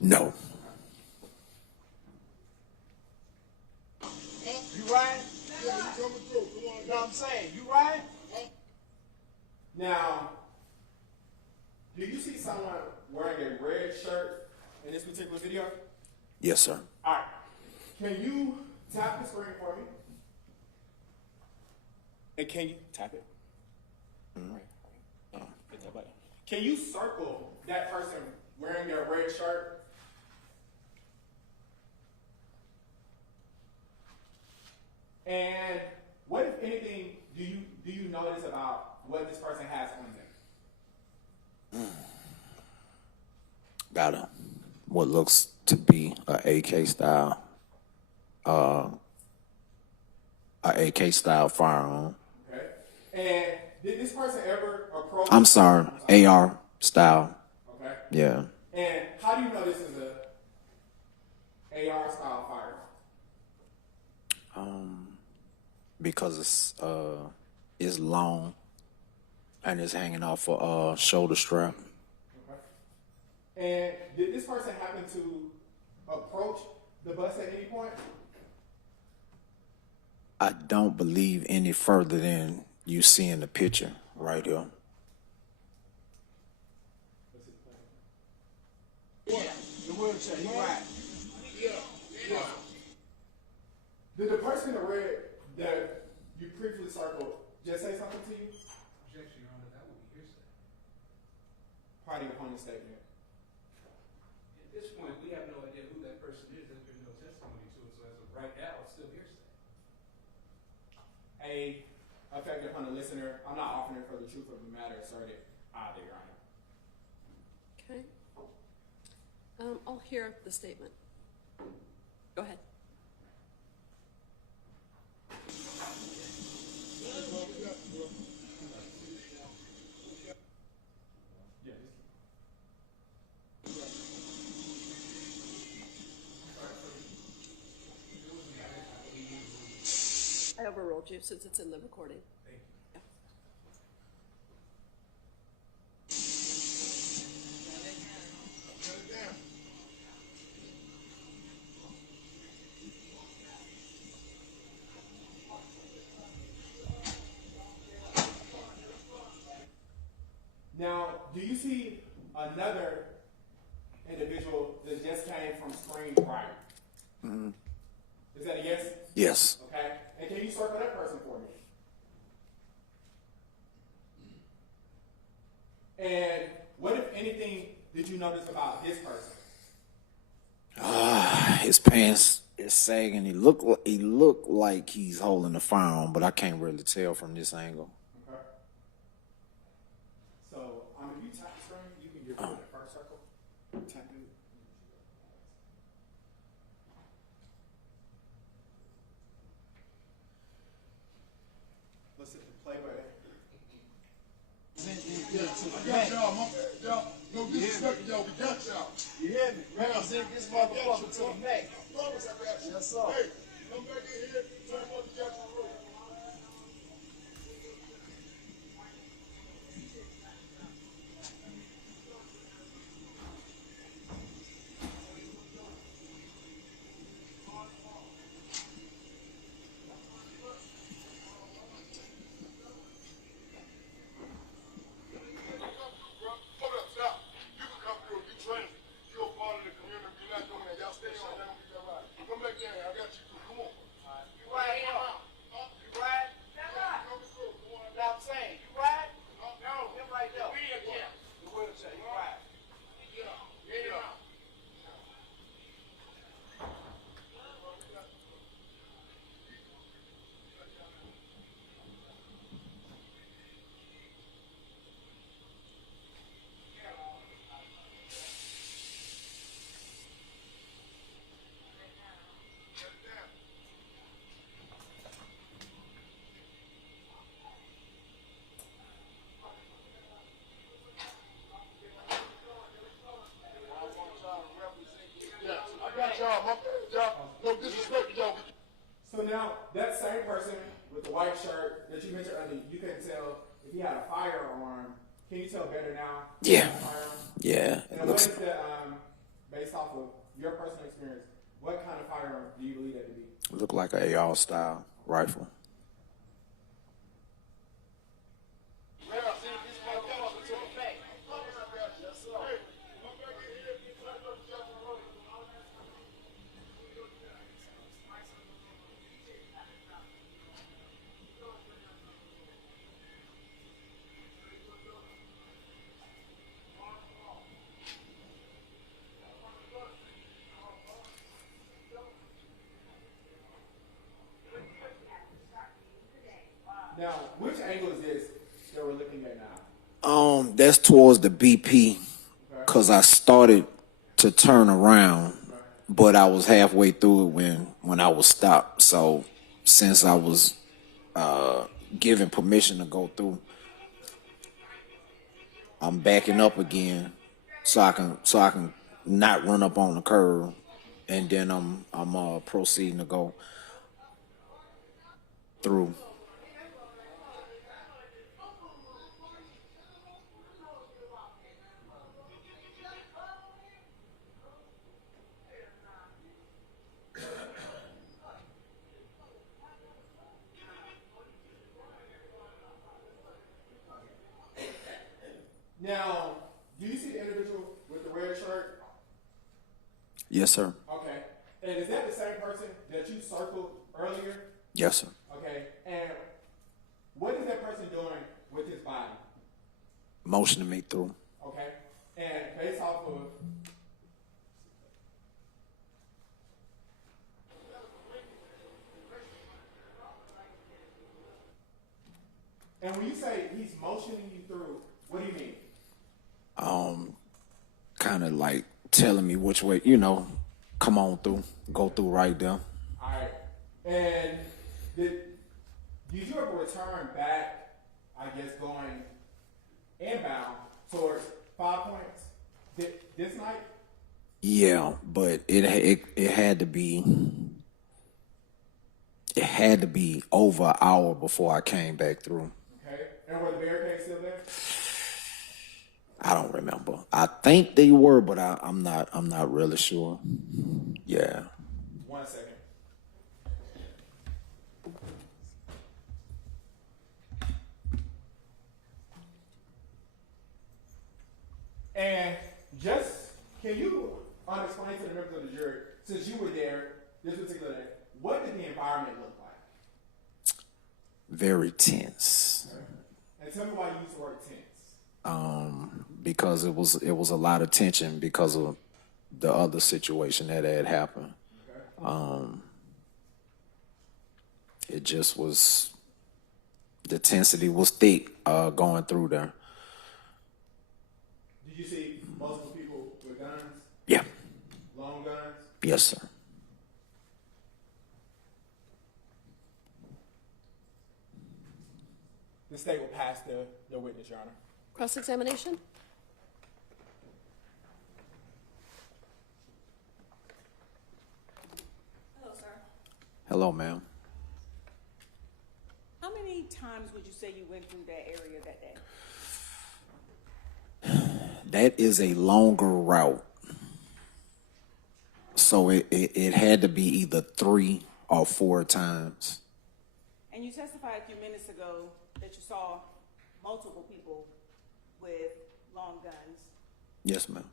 No. You ride? Yeah, you coming through. Come on. You know what I'm saying? You ride? Now, do you see someone wearing a red shirt in this particular video? Yes, sir. All right. Can you tap the screen for me? And can you tap it? Hit that button. Can you circle that person wearing their red shirt? And what, if anything, do you notice about what this person has on them? Got a what looks to be a AK style, firearm. Okay. And did this person ever approach? I'm sorry, AR style. Okay. Yeah. And how do you know this is a AR style firearm? Because it's long and it's hanging off a shoulder strap. And did this person happen to approach the bus at any point? I don't believe any further than you see in the picture right here. The wheelchair. You ride? Did the person in the red that you briefly circled just say something to you? Objection, Your Honor, that would be hearsay. Part of your opponent's statement. At this point, we have no idea who that person is. There's been no testimony to it, so as of right now, it's still hearsay. Effect upon the listener, I'm not offering for the truth of the matter asserted either, Your Honor. Okay. I'll hear the statement. Go ahead. I overruled you since it's in the recording. see another individual that just came from screen prior? Mm-hmm. Is that a yes? Yes. Okay. And can you circle that person for me? And what, if anything, did you notice about this person? His pants is sagging. He look like he's holding the firearm, but I can't really tell from this angle. Okay. So, if you tap the screen, you can get rid of the first circle. Tap it. Let's hit the play button. I got y'all, my bad, y'all. No disrespect, y'all, we got y'all. You hear me? Man, I sent this motherfucker to the neck. I promise I got you. Yes, sir. Hey, come back in here, tell me what you got to do. Hold up, stop. You can come through. You train. You're a part of the community. You're not doing that. Y'all stay on. That don't be all right. Come back in here. I got you too. Come on. You right here? You right? That's right. Come through. Come on. Now I'm saying, you right? No, him right there. Wheelchair. The wheelchair, you right. Yeah. Yeah. I got y'all, my bad, y'all. No disrespect, y'all. So now, that same person with the white shirt that you mentioned earlier, you can tell if he had a firearm. Can you tell better now? Yeah. Firearm? Yeah. And It what looks. is the, based off of your personal experience, what kind of firearm do you believe that to be? Look like a AR style rifle. Man, I sent this motherfucker to the neck. Yes, sir. Hey, come back in here. Tell me what you got to do. Now, which angle is this that we're looking at now? That's towards the BP, cause I started to turn around, but I was halfway through it when I was stopped. So since I was given permission to go through, I'm backing up again, so I can not run up on the curb, and then I'm proceeding to go through. Now, do you see the individual with the red shirt? Yes, sir. Okay. And is that the same person that you circled earlier? Yes, sir. Okay. And what is that person doing with his body? Motioning me through. Okay. And based off of and when you say he's motioning you through, what do you mean? Kind of like telling me which way, come on through, go through right there. All right. And did you ever return back, I guess, going inbound towards 5 Points this night? Yeah, but it had to be over an hour before I came back through. Okay. And were the barricades still there? I don't remember. I think they were, but I'm not really sure. Yeah. 1 second. Very tense. And tell me why you use the word tense. Because it was a lot of tension because of the other situation that had happened. It just was, the intensity was thick going through there. Did you see multiple people with guns? Yeah. Long guns? Yes, sir. The state will pass the witness, Your Honor. Cross-examination? Hello, sir. Hello, ma'am. How many times would you say you went through that area that day? That is a longer route. So it had to be either 3 or 4 times. And you testified a few minutes ago that you saw multiple people with long guns. Yes, ma'am.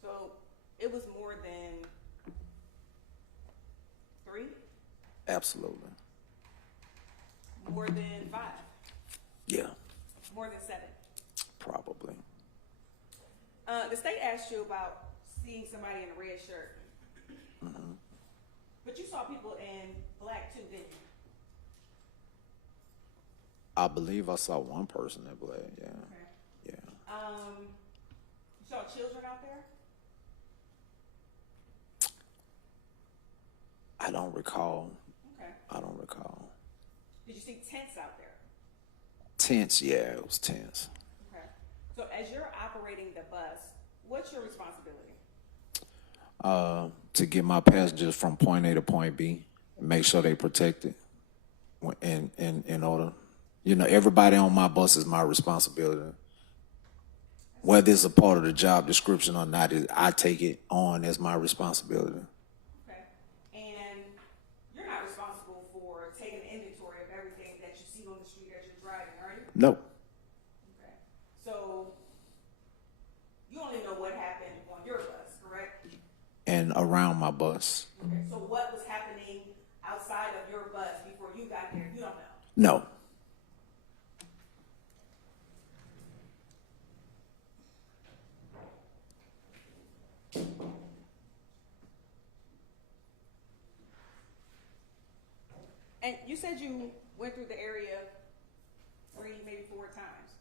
So it was more than 3? Absolutely. More than 5? Yeah, More than 7? probably. The state asked you about seeing somebody in a red shirt. But you saw people in black too, didn't you? I believe I saw one person in black, yeah. Okay. Yeah. You saw children out there? I don't recall. Okay. I don't recall. Did you see tents out there? Tense, yeah, it was tense. Okay. So as you're operating the bus, what's your responsibility? To get my passengers from point A to point B, make sure they protected. In order, everybody on my bus is my responsibility. Whether it's a part of the job description or not, I take it on as my responsibility. Okay. And you're not responsible for taking inventory of everything that you see on the street as you're driving, are you? No, Okay. So you only know what happened on your bus, correct? and around my bus, Okay. So what was happening outside of your bus before you got there, you don't know? no. And you said you went through the area 3, maybe 4 times.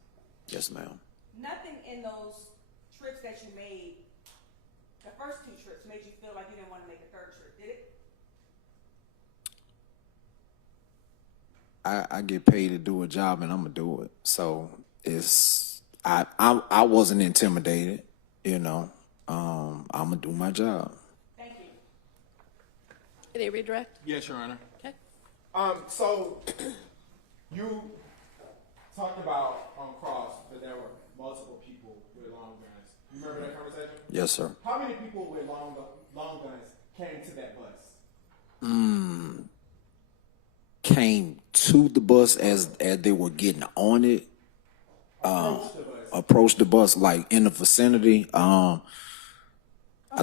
Yes, ma'am. Nothing in those trips that you made, the first 2 trips, made you feel like you didn't want to make a 3rd trip, did it? I get paid to do a job and I'm gonna do it. So I wasn't intimidated, I'm gonna do my job. Thank you. Any redirect? Yes, Your Honor. Okay. So you talked about on cross that there were multiple people with long guns. You remember that conversation? Yes, sir. How many people with long guns came to that bus? Came to the bus as they were getting on it. Approached the bus. Approached the bus like in the vicinity. I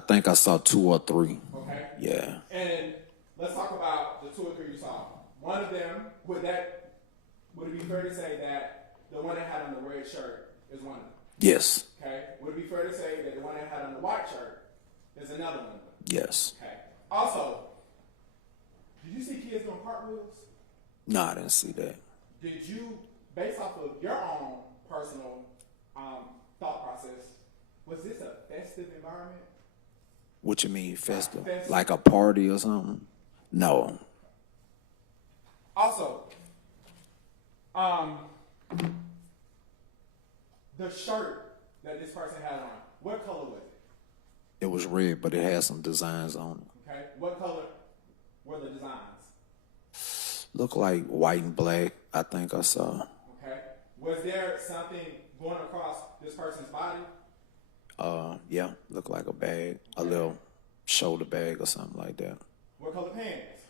think I saw 2 or 3. Okay. Yeah. And let's talk about the 2 or 3 you saw. One of them, would it be fair to say that the one that had on the red shirt is one of them? Yes. Okay. Would it be fair to say that the one that had on the white shirt is another one of them? Yes. Okay. Also, did you see kids doing cartwheels? No, I didn't see that. Did you, based off of your own personal thought process, was this a festive environment? What you mean, festive? Festive. Like a party or something? No. Also, the shirt that this person had on, what color was it? It was red, but it had some designs on it. Okay. What color were the designs? Looked like white and black, I think I saw. Okay. Was there something going across this person's body? Yeah, looked like a bag, a little shoulder bag or something like that. What color pants?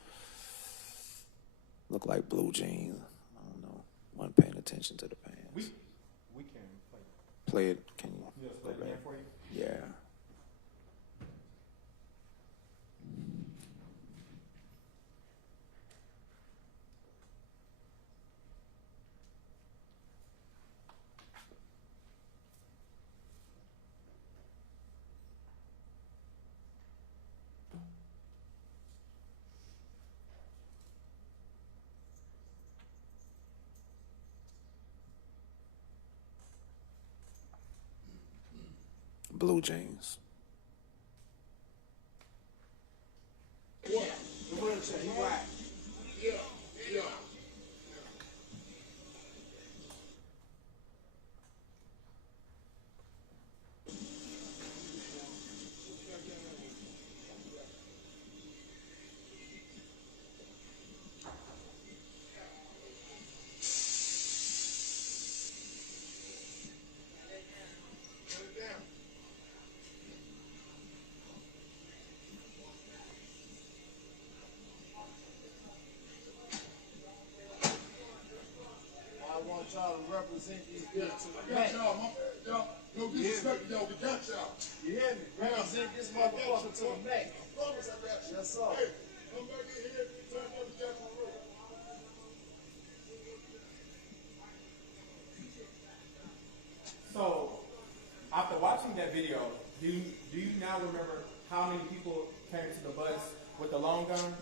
Looked like blue jeans. I don't know. Wasn't paying attention to the pants. We can play. Play it. Can you? You just play it again for you? Yeah. blue jeans. Yeah, the wheelchair, he right. Yeah, yeah. I want y'all to represent these people to the I max. got y'all, y'all, no disrespect, y'all, we got y'all. You hear me? Represent this motherfucker to the max. Promise I got you. Yes, sir. Hey, come back in here, turn up the Jackson Road. So, after watching that video, do you now remember how many people came to the bus with the long gun?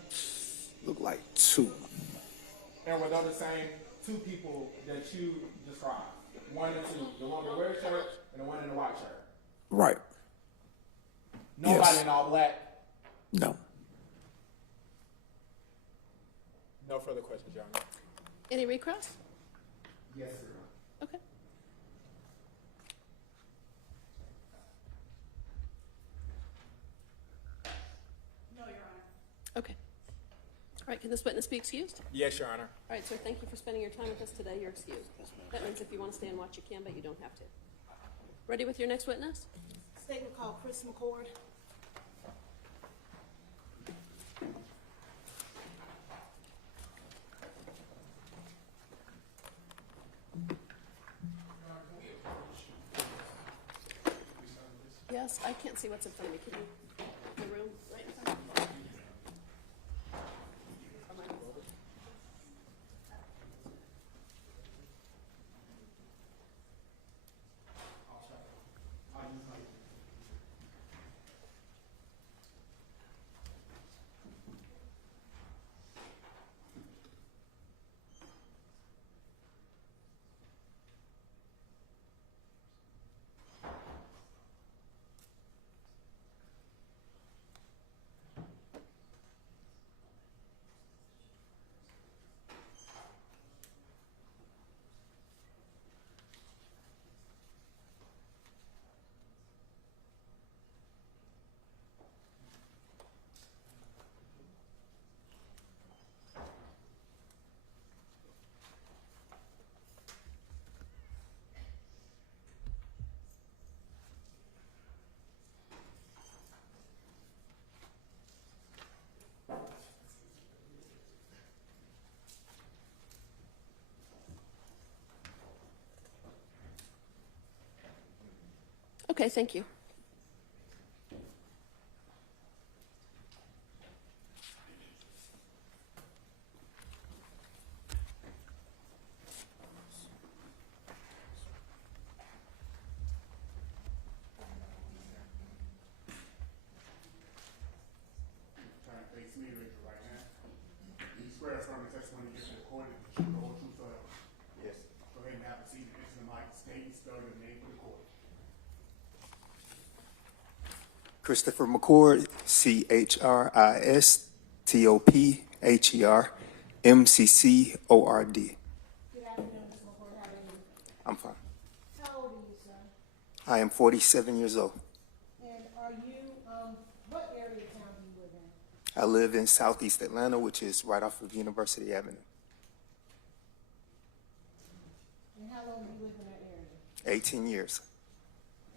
Look like two. And were those the same two people that you described? One and two, the one in the red shirt and the one in the white shirt. Right. Nobody Yes. in all black. No. No further questions, Your Honor. Any recross? Yes, sir. Okay. No, Your Honor. Okay. All right, can this witness be excused? Yes, Your Honor. All right, sir, thank you for spending your time with us today. You're excused. That means if you want to stay and watch, you can, but you don't have to. Ready with your next witness? Statement called Chris McCord. Yes, I can't see what's in front of me. Can you, the room right in front of me? Okay, thank you. Trying to face me right now. You swear from the testimony you get recorded, the truth, the whole truth forever. Yes. Go ahead and have a seat and answer the mic, state and spell your name for the court. Christopher McCord, CHRISTOPHER, MCCORD. Good afternoon, Mr. McCord. How are you? I'm fine. How old are you, sir? I am 47 years old. And are you, what area of town do you live in? I live in Southeast Atlanta, which is right off of University Avenue. And how long have you lived in that area? 18 years.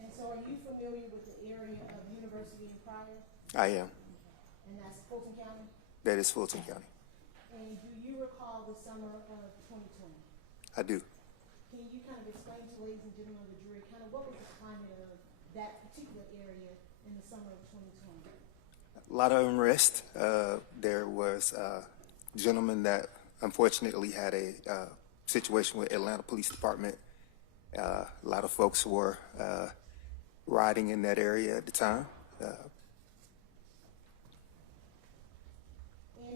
And so are you familiar with the area of University and Pryor? I am. And that's Fulton County? That is Fulton County. And do you recall the summer of 2020? I do. Can you kind of explain to ladies and gentlemen of the jury, kind of what was the climate of that particular area in the summer of 2020? A lot of unrest. There was a gentleman that unfortunately had a situation with Atlanta Police Department. A lot of folks were riding in that area at the time. And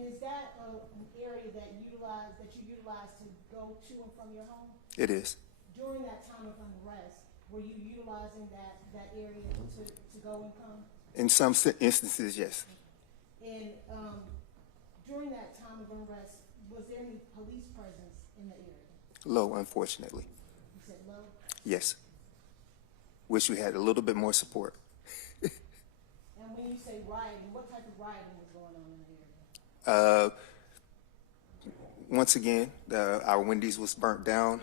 is that an area that you utilize to go to and from your home? It is. During that time of unrest, Were you utilizing that area to go and come? In some instances, yes. And during that time of unrest, was there any police presence in the area? Low, unfortunately. You said low? Yes. Wish we had a little bit more support. And when you say rioting, what type of rioting was going on in the area? Once again, our Wendy's was burnt down.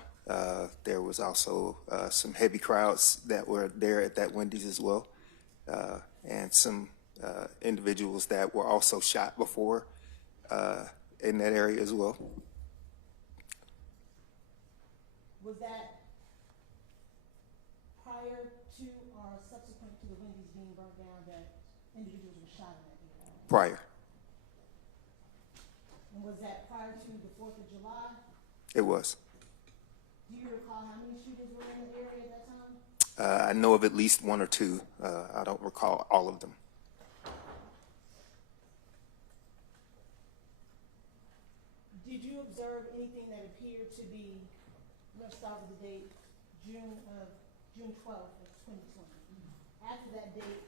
There was also some heavy crowds that were there at that Wendy's as well, and some individuals that were also shot before in that area as well. Was that prior to or subsequent to the Wendy's being burnt down that individuals were shot in that area? Prior. And was that prior to the 4th of July? It was. Do you recall how many shooters were in the area at that time? I know of at least one or two. I don't recall all of them. Did you observe anything that appeared to be, let's start with the date, June 12th of 2020? After that date,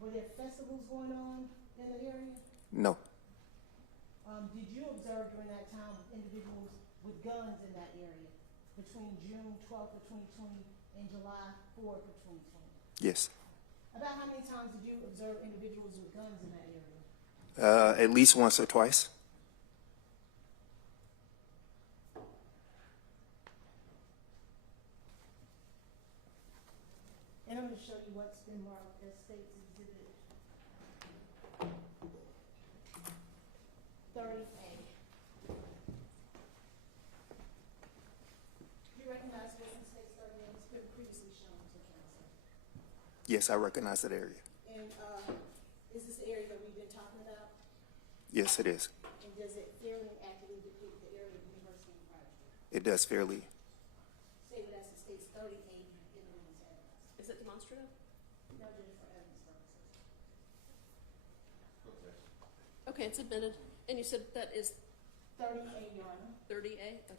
were there festivals going on in the area? No. Did you observe during that time individuals with guns in that area between June 12th of 2020 and July 4th of 2020? Yes. About how many times did you observe individuals with guns in that area? At least once or twice. And I'm going to show you what's been marked as State's Exhibit 30A. Do you recognize what's in State's 30A? It's been previously shown to council. Yes, I recognize that area. And is this the area that we've been talking about? Yes, it is. And does it fairly and accurately depict the area of University and Private Street? It does fairly. Stated as the State's 30A in the women's address. Is it demonstrative? No, just for evidence purposes. Okay, it's admitted. And you said that is 30A, Your Honor. 30A? Okay.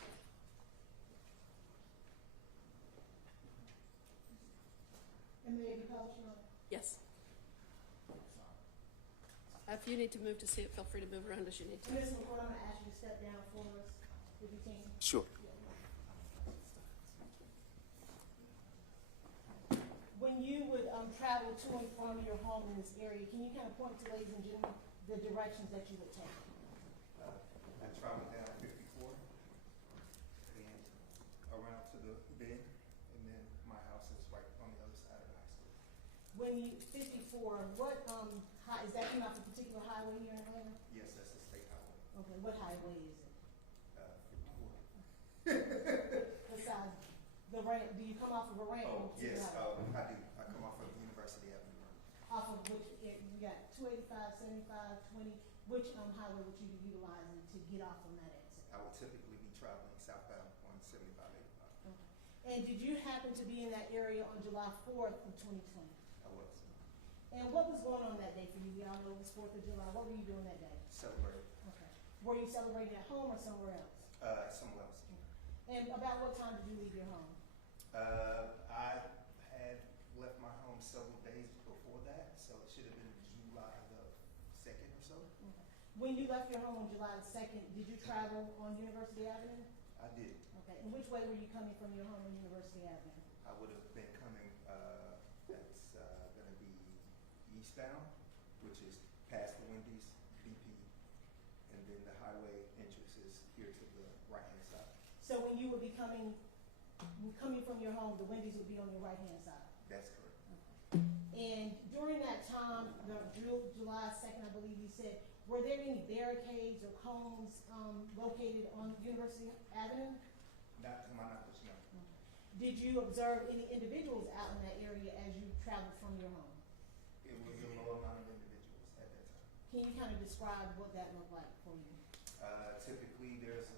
And may it be published, Your Honor? Yes. If you need to move to see it, feel free to move around as you need to. And Mr. McCourt, I'm going to ask you to step down for us, if you can. Sure. When you would travel to and from your home in this area, can you kind of point to, ladies and gentlemen, the directions that you would take? I traveled down 54 and around to the bend, and then my house is right on the other side of the high school. When you, 54, what, is that coming off a particular highway here in Atlanta? Yes, that's the state highway. Okay, what highway is it? 54. Besides the ramp, do you come off of a ramp? Oh, to the yes, highway? I do. I come off of University Avenue. Off of which, you got 285, 75, 20, which highway would you be utilizing to get off on that exit? I will typically be traveling southbound on 75, 85. Okay. And did you happen to be in that area on July 4th of 2020? I was. And what was going on that day for you? We all know it was 4th of July. What were you doing that day? Celebrating. Okay. Were you celebrating at home or somewhere else? Somewhere else. And about what time did you leave your home? I had left my home several days before that, so it should have been July the 2nd or so. Okay. When you left your home on July the 2nd, did you travel on University Avenue? I did. Okay. And which way were you coming from your home on University Avenue? I would have been coming, that's going to be eastbound, which is past the Wendy's, BP, and then the highway entrance is here to the right-hand side. So when you would be coming from your home, the Wendy's would be on your right-hand side? That's correct. Okay. And during that time, July 2nd, I believe you said, were there any barricades or cones located on University Avenue? Not to my knowledge, no. Did you observe any individuals out in that area as you traveled from your home? It was a low amount of individuals at that time. Can you kind of describe what that looked like for you? Typically, there's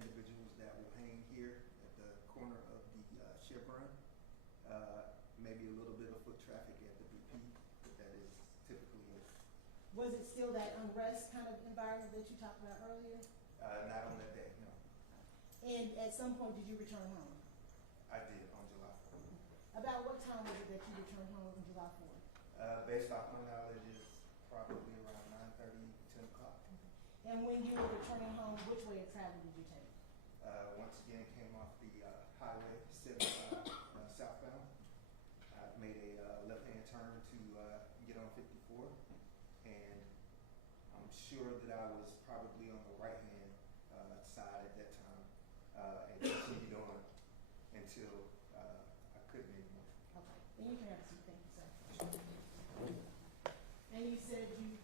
individuals that will hang here at the corner of the Chevron. Maybe a little bit of foot traffic at the BP, but that is typically it. Was it still that unrest kind of environment that you talked about earlier? Not on that day, no. And at some point, did you return home? I did on July 4th. About what time was it that you returned home on July 4th? Based off my knowledge, it's probably around 9:30, 10 o'clock. And when you were returning home, which way of travel did you take? Once again, came off the highway 75 southbound. I made a left-hand turn to get on 54, and I'm sure that I was probably on the right-hand side at that time, and continued on until I couldn't anymore. Okay, and you can have a seat, thank you, sir. And you said you,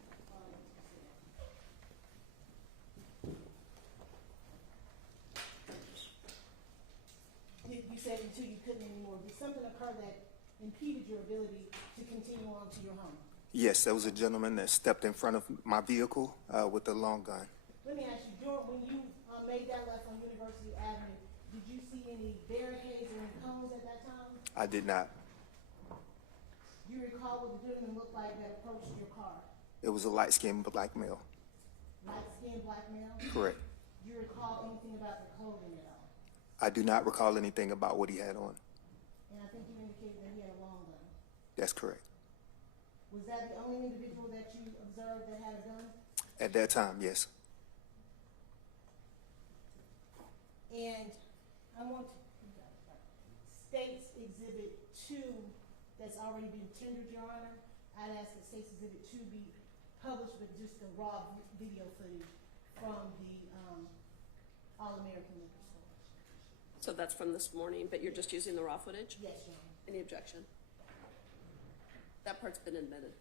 you said until you couldn't anymore. Did something occur that impeded your ability to continue on to your home? Yes, there was a gentleman that stepped in front of my vehicle with a long gun. Let me ask you, when you made that left on University Avenue, did you see any barricades or any cones at that time? I did not. Do you recall what the gentleman looked like that approached your car? It was a light-skinned black male. Light-skinned black male? Correct. Do you recall anything about the clothing at all? I do not recall anything about what he had on. And I think you indicated that he had a long gun. That's correct. Was that the only individual that you observed that had a gun? At that time, yes. And I want State's Exhibit 2 that's already been tendered, Your Honor. I'd ask that State's Exhibit 2 be published with just the raw video footage from the All-American Liquor Store. So that's from this morning, but you're just using the raw footage? Yes, Your Honor. Any objection? That part's been admitted.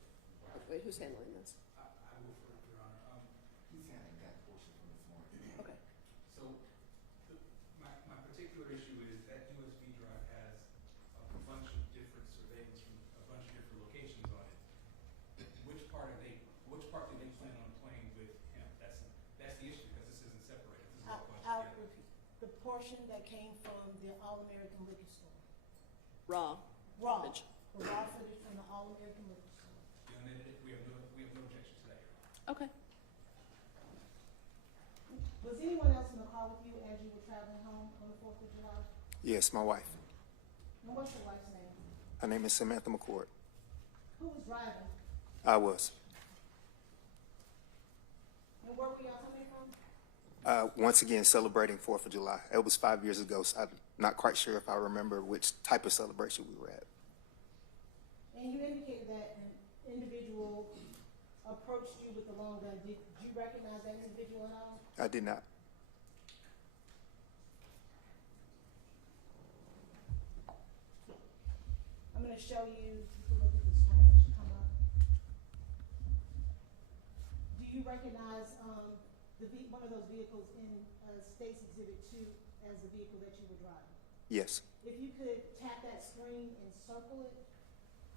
Wait, who's handling this? I will, Your Honor. He's handling that portion from this morning. Okay. So, my particular issue is that USB drive has a bunch of different surveillance from a bunch of different locations on it. Which part do they plan on playing with him? That's the issue, because this isn't separated. This is all bunched I'll together. repeat. The portion that came from the All-American Liquor Store. Raw Raw. footage. The raw footage from the All-American Liquor Store. We have no objection to that, Your Honor. Okay. Was anyone else in the car with you as you were traveling home on the 4th of July? Yes, my wife. And what's your wife's name? Her name is Samantha McCord. Who was driving? I was. And where were y'all coming from? Once again, celebrating 4th of July. It was 5 years ago, so I'm not quite sure if I remember which type of celebration we were at. And you indicated that an individual approached you with the long gun. Did you recognize that individual at all? I did not. I'm going to show you, you can look at the screen that should come up. Do you recognize one of those vehicles in State's Exhibit 2 as the vehicle that you were driving? Yes. If you could tap that screen and circle it,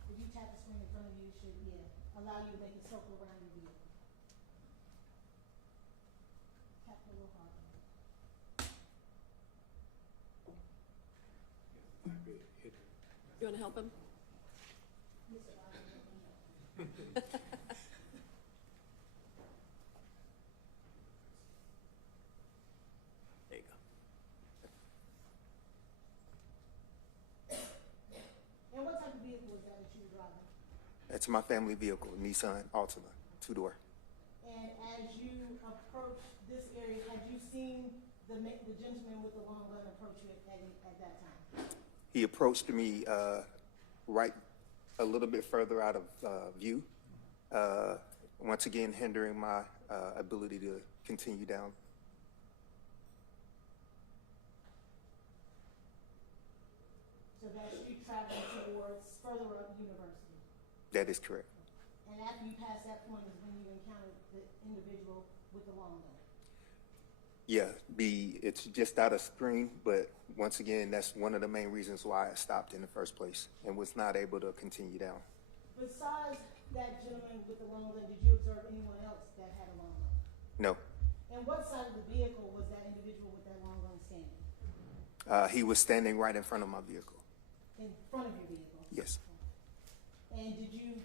if you tap the screen in front of you, it should, allow you to make a circle around your vehicle. Tap it a little harder. You want to help him? Mr. Rogers, let me know. There you go. And what type of vehicle was that you were driving? That's my family vehicle, Nissan Altima, 2-door. And as you approached this area, had you seen the gentleman with the long gun approach you at that time? He approached me right a little bit further out of view, once again hindering my ability to continue down. So that's you traveling towards further up University? That is correct. And after you passed that point is when you encountered the individual with the long gun? Yeah, it's just out of screen, but once again, that's one of the main reasons why I stopped in the first place and was not able to continue down. Besides that gentleman with the long gun, did you observe anyone else that had a long gun? No. And what side of the vehicle was that individual with that long gun standing? He was standing right in front of my vehicle. In front of your vehicle? Yes. And did you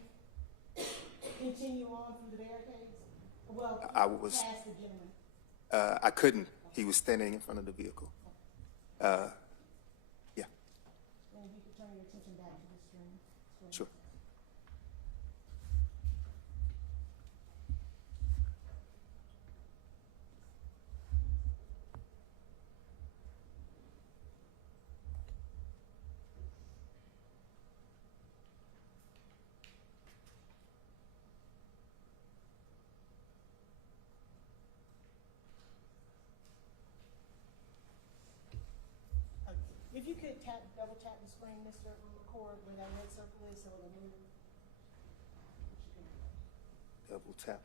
continue on through the barricades? Well, I was. past the gentleman? I couldn't. He was standing in front of the vehicle. Yeah. And if you could turn your attention back If you could double tap the screen, Mr. Record, where that red circle is, so it'll move. Double tap.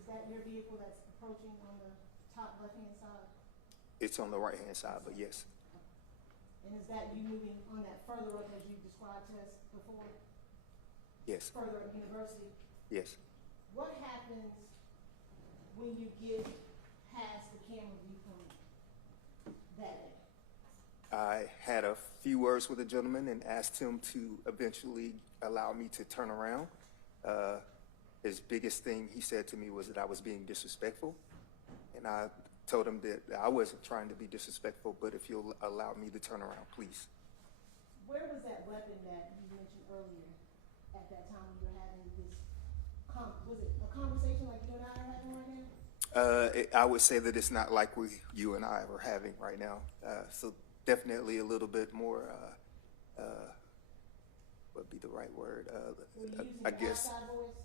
Is that your vehicle that's approaching on the top left-hand side? It's on the right-hand side, but yes. And is that you moving on that further up as you described to us before? Yes. Further up University? Yes. What happens when you get past the camera viewpoint that day? I had a few words with the gentleman and asked him to eventually allow me to turn around. His biggest thing he said to me was that I was being disrespectful. And I told him that I wasn't trying to be disrespectful, but if you'll allow me to turn around, please. Where was that weapon that you mentioned earlier at that time when you were having this, was it a conversation like you and I are having right now? I would say that it's not like you and I are having right now. So definitely a little bit more, what would be the right word? Were you using I your guess outside voice?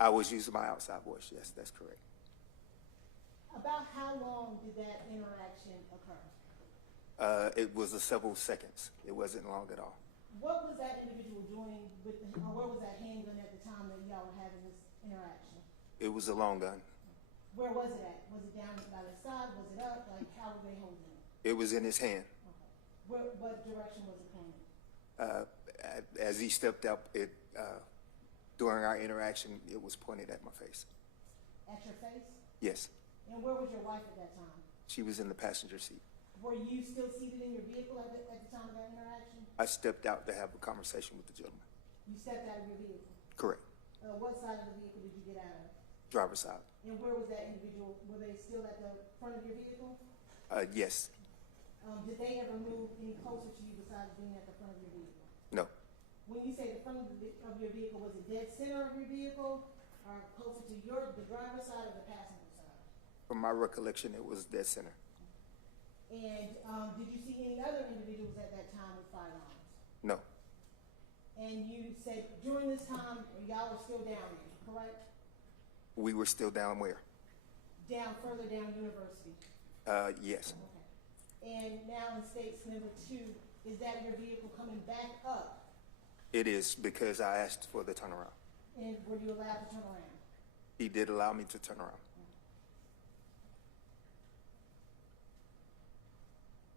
I was using my outside voice. Yes, that's correct. About how long did that interaction occur? It was several seconds. It wasn't long at all. What was that individual doing with, or where was that handgun at the time that y'all were having this interaction? It was a long gun. Where was it at? Was it down by the side? Was it up? Like, how were they holding it? It was in his hand. Okay. What direction was it pointed? As he stepped up, during our interaction, it was pointed at my face. At your face? Yes. And where was your wife at that time? She was in the passenger seat. Were you still seated in your vehicle at the time of that interaction? I stepped out to have a conversation with the gentleman. You stepped out of your vehicle? Correct. What side of the vehicle did you get out of? Driver's side. And where was that individual? Were they still at the front of your vehicle? Yes. Did they ever move any closer to you besides being at the front of your vehicle? No. When you say the front of your vehicle, was it dead center of your vehicle or closer to the driver's side or the passenger side? From my recollection, it was dead center. And did you see any other individuals at that time with firearms? No. And you said during this time, y'all were still down there, correct? We were still down where? Down further down University. Yes. Okay. And now in states number 2, is that your vehicle coming back up? It is, because I asked for the turnaround. And were you allowed to turn around? He did allow me to turn around.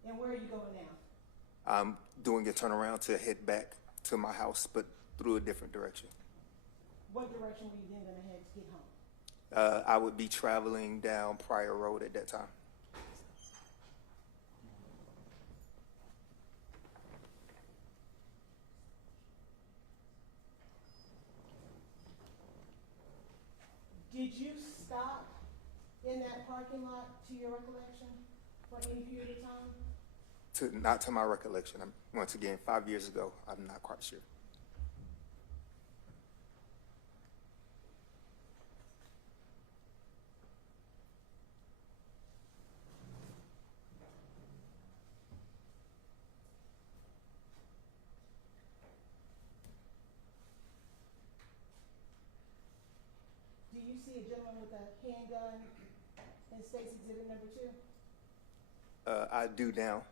And where are you going now? I'm doing a turnaround to head back to my house, but through a different direction. What direction were you then going to head to get home? I would be traveling down Pryor Road at that time. Did you stop in that parking lot to your recollection for any period of time? Not to my recollection. Once again, 5 years ago, I'm not quite sure. Do you see a gentleman with a handgun in State's Exhibit number 2? I do now.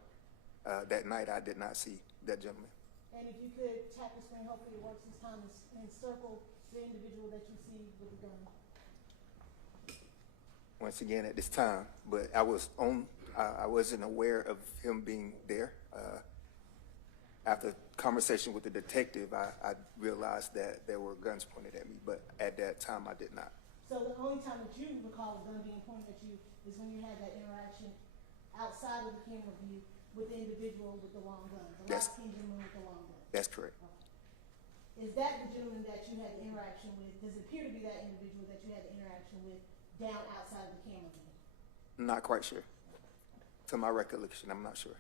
That night, I did not see that gentleman. And if you could tap the screen, hopefully it works this time, and circle the individual that you see with the gun. Once again, at this time, but I wasn't aware of him being there. After conversation with the detective, I realized that there were guns pointed at me, but at that time, I did not. So the only time that you recall a gun being pointed at you is when you had that interaction outside of the camera view with the individual with the long gun, the light-skinned gentleman with the long gun. That's correct. Okay. Is that the gentleman that you had the interaction with? Does it appear to be that individual that you had the interaction with down outside of the camera view? Not quite sure. To my recollection, I'm not sure.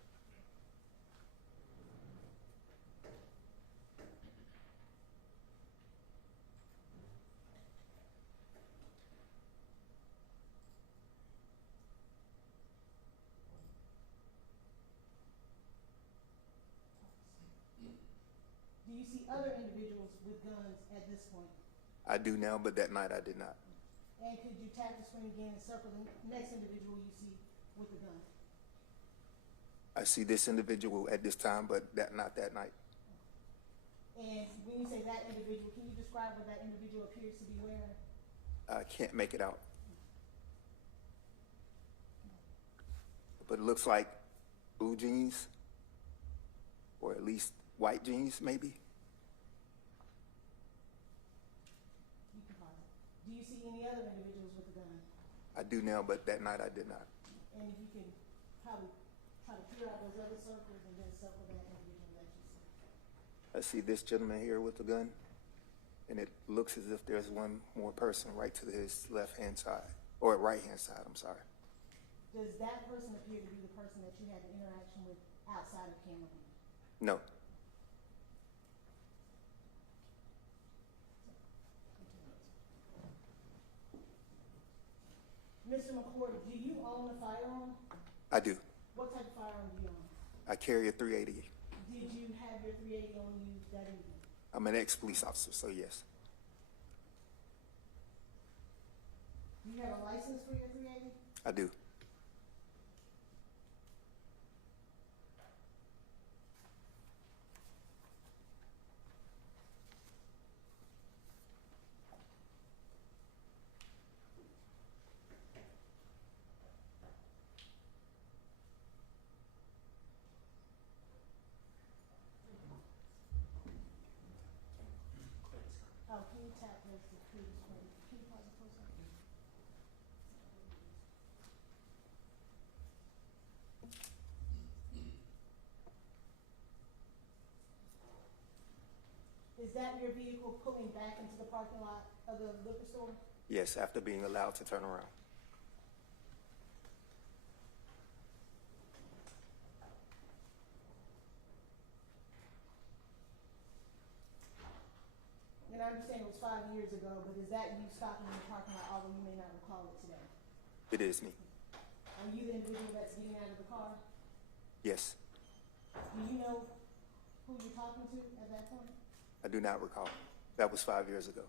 Do you see other individuals with guns at this point? I do now, but that night I did not. And could you tap the screen again and circle the next individual you see with the gun? I see this individual at this time, but not that night. And when you say that individual, can you describe what that individual appears to be wearing? I can't make it out. But it looks like blue jeans, or at least white jeans, maybe. You can pause it. Do you see any other individuals with a gun? I do now, but that night I did not. And if you can probably try to clear out those other circles and then circle that individual that you see. I see this gentleman here with the gun, and it looks as if there's one more person right to his left-hand side, or right-hand side, I'm sorry. Does that person appear to be the person that you had an interaction with outside of camera view? No. Mr. McCord, do you own a firearm? I do. What type of firearm do you own? I carry a .380. Did you have your .380 on you that evening? I'm an ex-police officer, so yes. Do you have a license for your .380? I do. Oh, can you tap those to previous one? Can you pause it for a second? Is that your vehicle pulling back into the parking lot of the liquor store? Yes, after being allowed to turn around. And I understand it was 5 years ago, but is that you stopping in the parking lot, although you may not recall it today? It is me. Are you the individual that's getting out of the car? Yes. Do you know who you're talking to at that point? I do not recall. That was 5 years ago.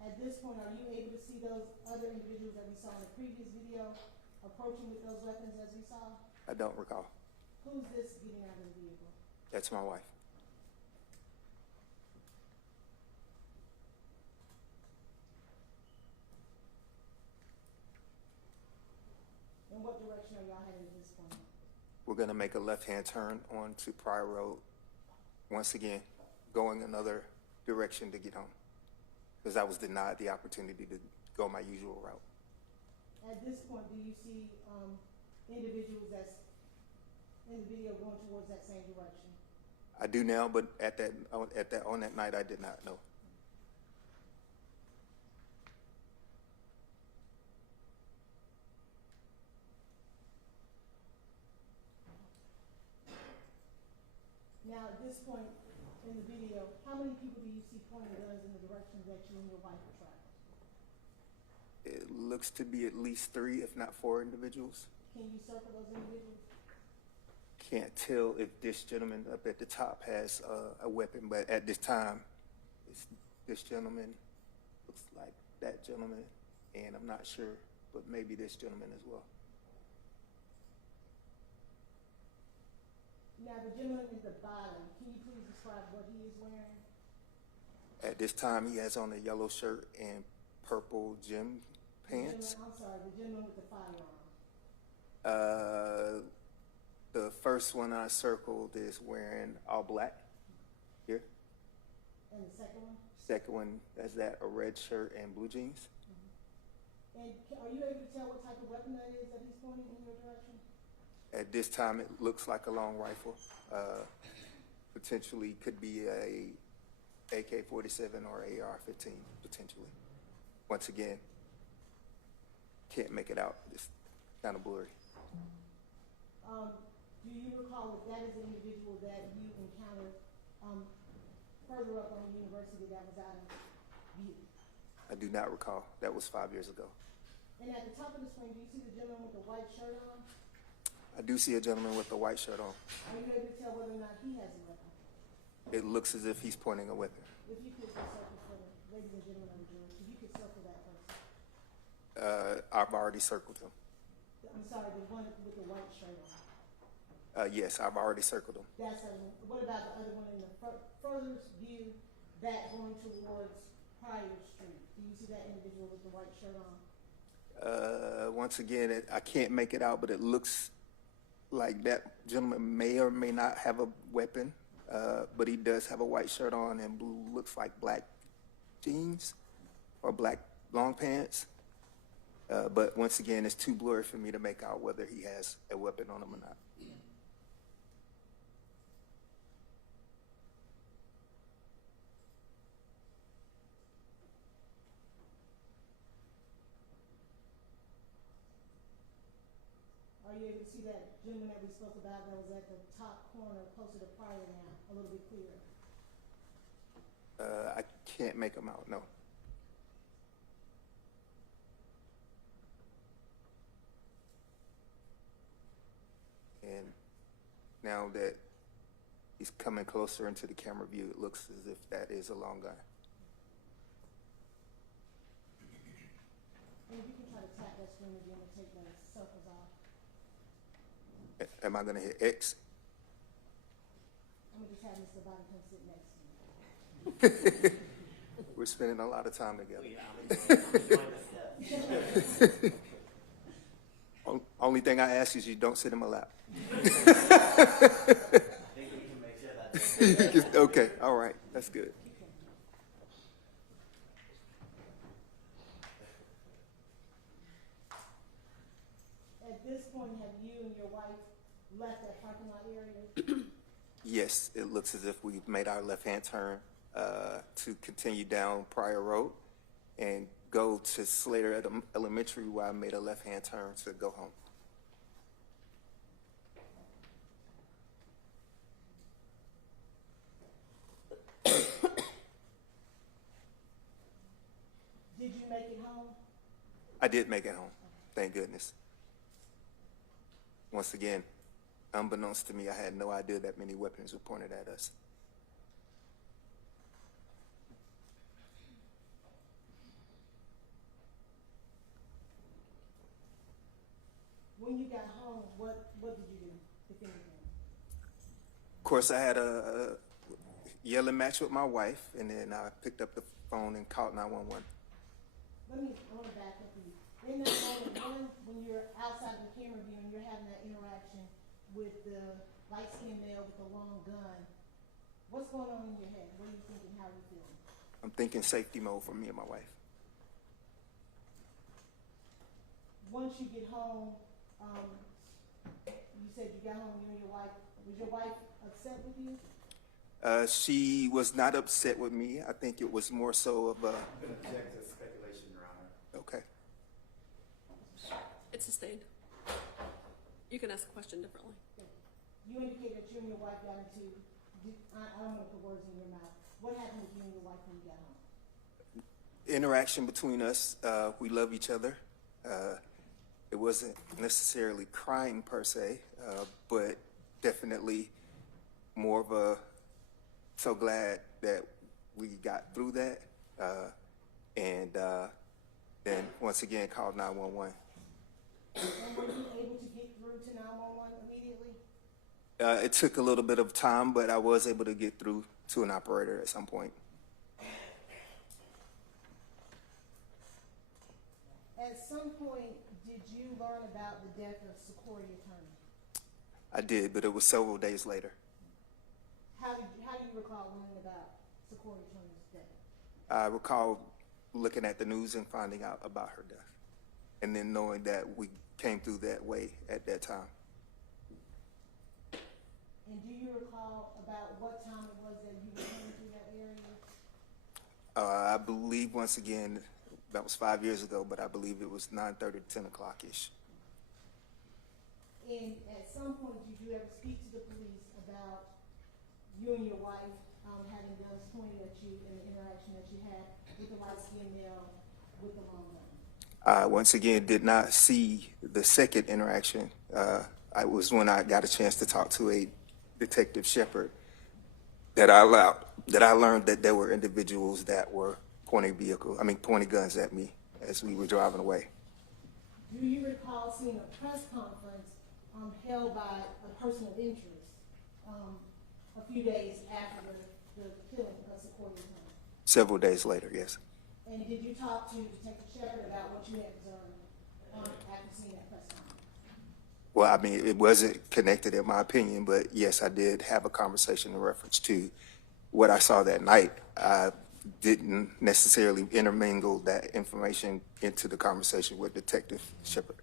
At this point, are you able to see those other individuals that we saw in the previous video approaching with those weapons as we saw? I don't recall. Who's this getting out of the vehicle? That's my wife. In what direction are y'all headed at this point? We're going to make a left-hand turn onto Pryor Road. Once again, going another direction to get home, because I was denied the opportunity to go my usual route. At this point, do you see individuals that's in the video going towards that same direction? I do now, but on that night, I did not know. Now, at this point in the video, how many people do you see pointing guns in the direction that you and your wife are traveling? It looks to be at least 3, if not 4 individuals. Can you circle those individuals? Can't tell if this gentleman up at the top has a weapon, but at this time, this gentleman looks like that gentleman, and I'm not sure, but maybe this gentleman as well. Now, the gentleman at the bottom, can you please describe what he is wearing? At this time, he has on a yellow shirt and purple gym pants. I'm sorry, the gentleman with the firearm. The first one I circled is wearing all black here. And the second one? Second one has that a red shirt and blue jeans. And are you able to tell what type of weapon that is that he's pointing in your direction? At this time, it looks like a long rifle. Potentially could be a AK-47 or AR-15, potentially. Once again, can't make it out. It's kind of blurry. Do you recall if that is the individual that you encountered further up on the university that was out of view? I do not recall. That was 5 years ago. And at the top of the screen, do you see the gentleman with the white shirt on? I do see a gentleman with a white shirt on. Are you able to tell whether or not he has a weapon? It looks as if he's pointing a weapon. If you could just circle for the ladies and gentlemen of the jury, if you could circle that person. I've already circled him. I'm sorry, the one with the white shirt on. Yes, I've already circled him. That's what about the other one in the furthest view back going towards Pryor Street? Do you see that individual with the white shirt on? Once again, I can't make it out, but it looks like that gentleman may or may not have a weapon, but he does have a white shirt on and blue, looks like black jeans or black long pants. But once again, it's too blurry for me to make out whether he has a weapon on him or not. Are you able to see that gentleman that we spoke about that was at the top corner closer to Pryor now, a little bit clearer? I can't make him out, no. And now that he's coming closer into the camera view, it looks as if that is a long guy. And if you can try to tap that screen again and take the circles off. Am I going to hit X? I'm going to just have Mr. Biden come sit next to you. We're spending a lot of time together. Only thing I ask is you don't sit in my lap. Okay, all right, that's good. At this point, have you and your wife left that parking lot area? Yes, it looks as if we've made our left-hand turn to continue down Pryor Road and go to Slater Elementary, where I made a left-hand turn to go home. Did you make it home? I did make it home, thank goodness. Once again, unbeknownst to me, I had no idea that many weapons were pointed at us. When you got home, what did you do, if anything? Of course, I had a yelling match with my wife, and then I picked up the phone and called 911. I want to back up you. In that moment, when you're outside of the camera view and you're having that interaction with the light-skinned male with the long gun, what's going on in your head? What are you thinking? How are you feeling? I'm thinking safety mode for me and my wife. Once you get home, you said you got home, you and your wife. Was your wife upset with you? She was not upset with me. I think it was more so of a... I'm going to object to speculation, Your Honor. Okay. It's sustained. You can ask a question differently. You indicated that you and your wife got into, I don't want to put words in your mouth. What happened with you and your wife when you got home? Interaction between us, we love each other. It wasn't necessarily crying per se, but definitely more of a so glad that we got through that, and then once again called 911. And were you able to get through to 911 immediately? It took a little bit of time, but I was able to get through to an operator at some point. At some point, did you learn about the death of Secoriea Turner? I did, but it was several days later. How do you recall learning about Secoriea Turner's death? I recall looking at the news and finding out about her death, and then knowing that we came through that way at that time. And do you recall about what time it was that you were coming through that area? I believe, once again, That was 5 years ago, but I believe it was 9:30 to 10 o'clock-ish. And at some point, did you ever speak to the police about you and your wife having guns pointed at you and the interaction that you had with the light-skinned male with the long gun? I once again did not see the second interaction. I was when I got a chance to talk to a Detective Shepard that I learned that there were individuals that were pointing guns at me as we were driving away. Do you recall seeing a press conference held by a person of interest a few days after the killing of Secoriea Turner? Several days later, yes. And did you talk to Detective Shepard about what you had observed after seeing that press conference? Well, I mean, it wasn't connected in my opinion, but yes, I did have a conversation in reference to what I saw that night. I didn't necessarily intermingle that information into the conversation with Detective Shepard.